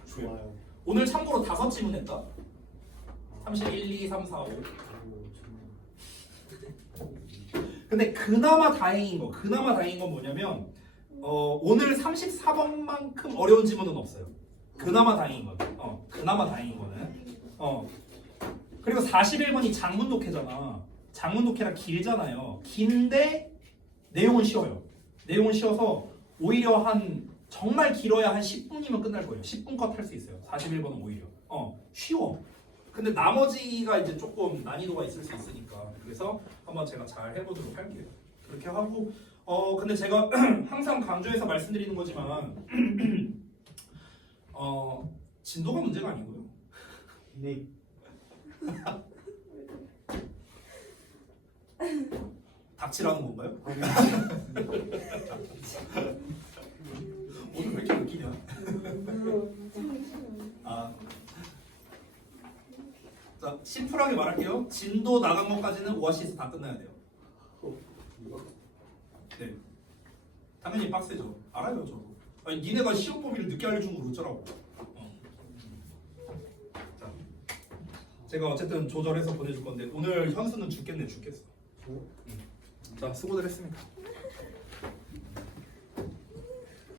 좋아요. 오늘 참고로 5질문 했다. 31, 2, 3, 4, 5. 근데 그나마 다행인 건 뭐냐면 오늘 34번만큼 어려운 지문은 없어요. 그나마 다행인 거는. 그리고 41번이 장문 독해잖아. 장문 독해라 길잖아요. 긴데 내용은 쉬워요. 내용은 쉬워서 오히려 정말 길어야 한 10분이면 끝날 거예요. 10분 컷 할 수 있어요. 41번은 오히려. 쉬워. 근데 나머지가 이제 조금 난이도가 있을 수 있으니까 그래서 한번 제가 잘 해보도록 할게요. 그렇게 하고 근데 제가 항상 강조해서 말씀드리는 거지만 진도가 문제가 아니고요. 네. 닥치라는 건가요? 오늘 왜 이렇게 웃기냐? 자, 심플하게 말할게요. 진도 나간 것까지는 오아시스 다 끝나야 돼요. 네. 당연히 빡세죠. 알아요, 저도. 아니, 니네가 시험 범위를 늦게 알려준 거 어쩌라고. 자, 제가 어쨌든 조절해서 보내줄 건데 오늘 현수는 죽겠어. 자, 수고들 했습니다.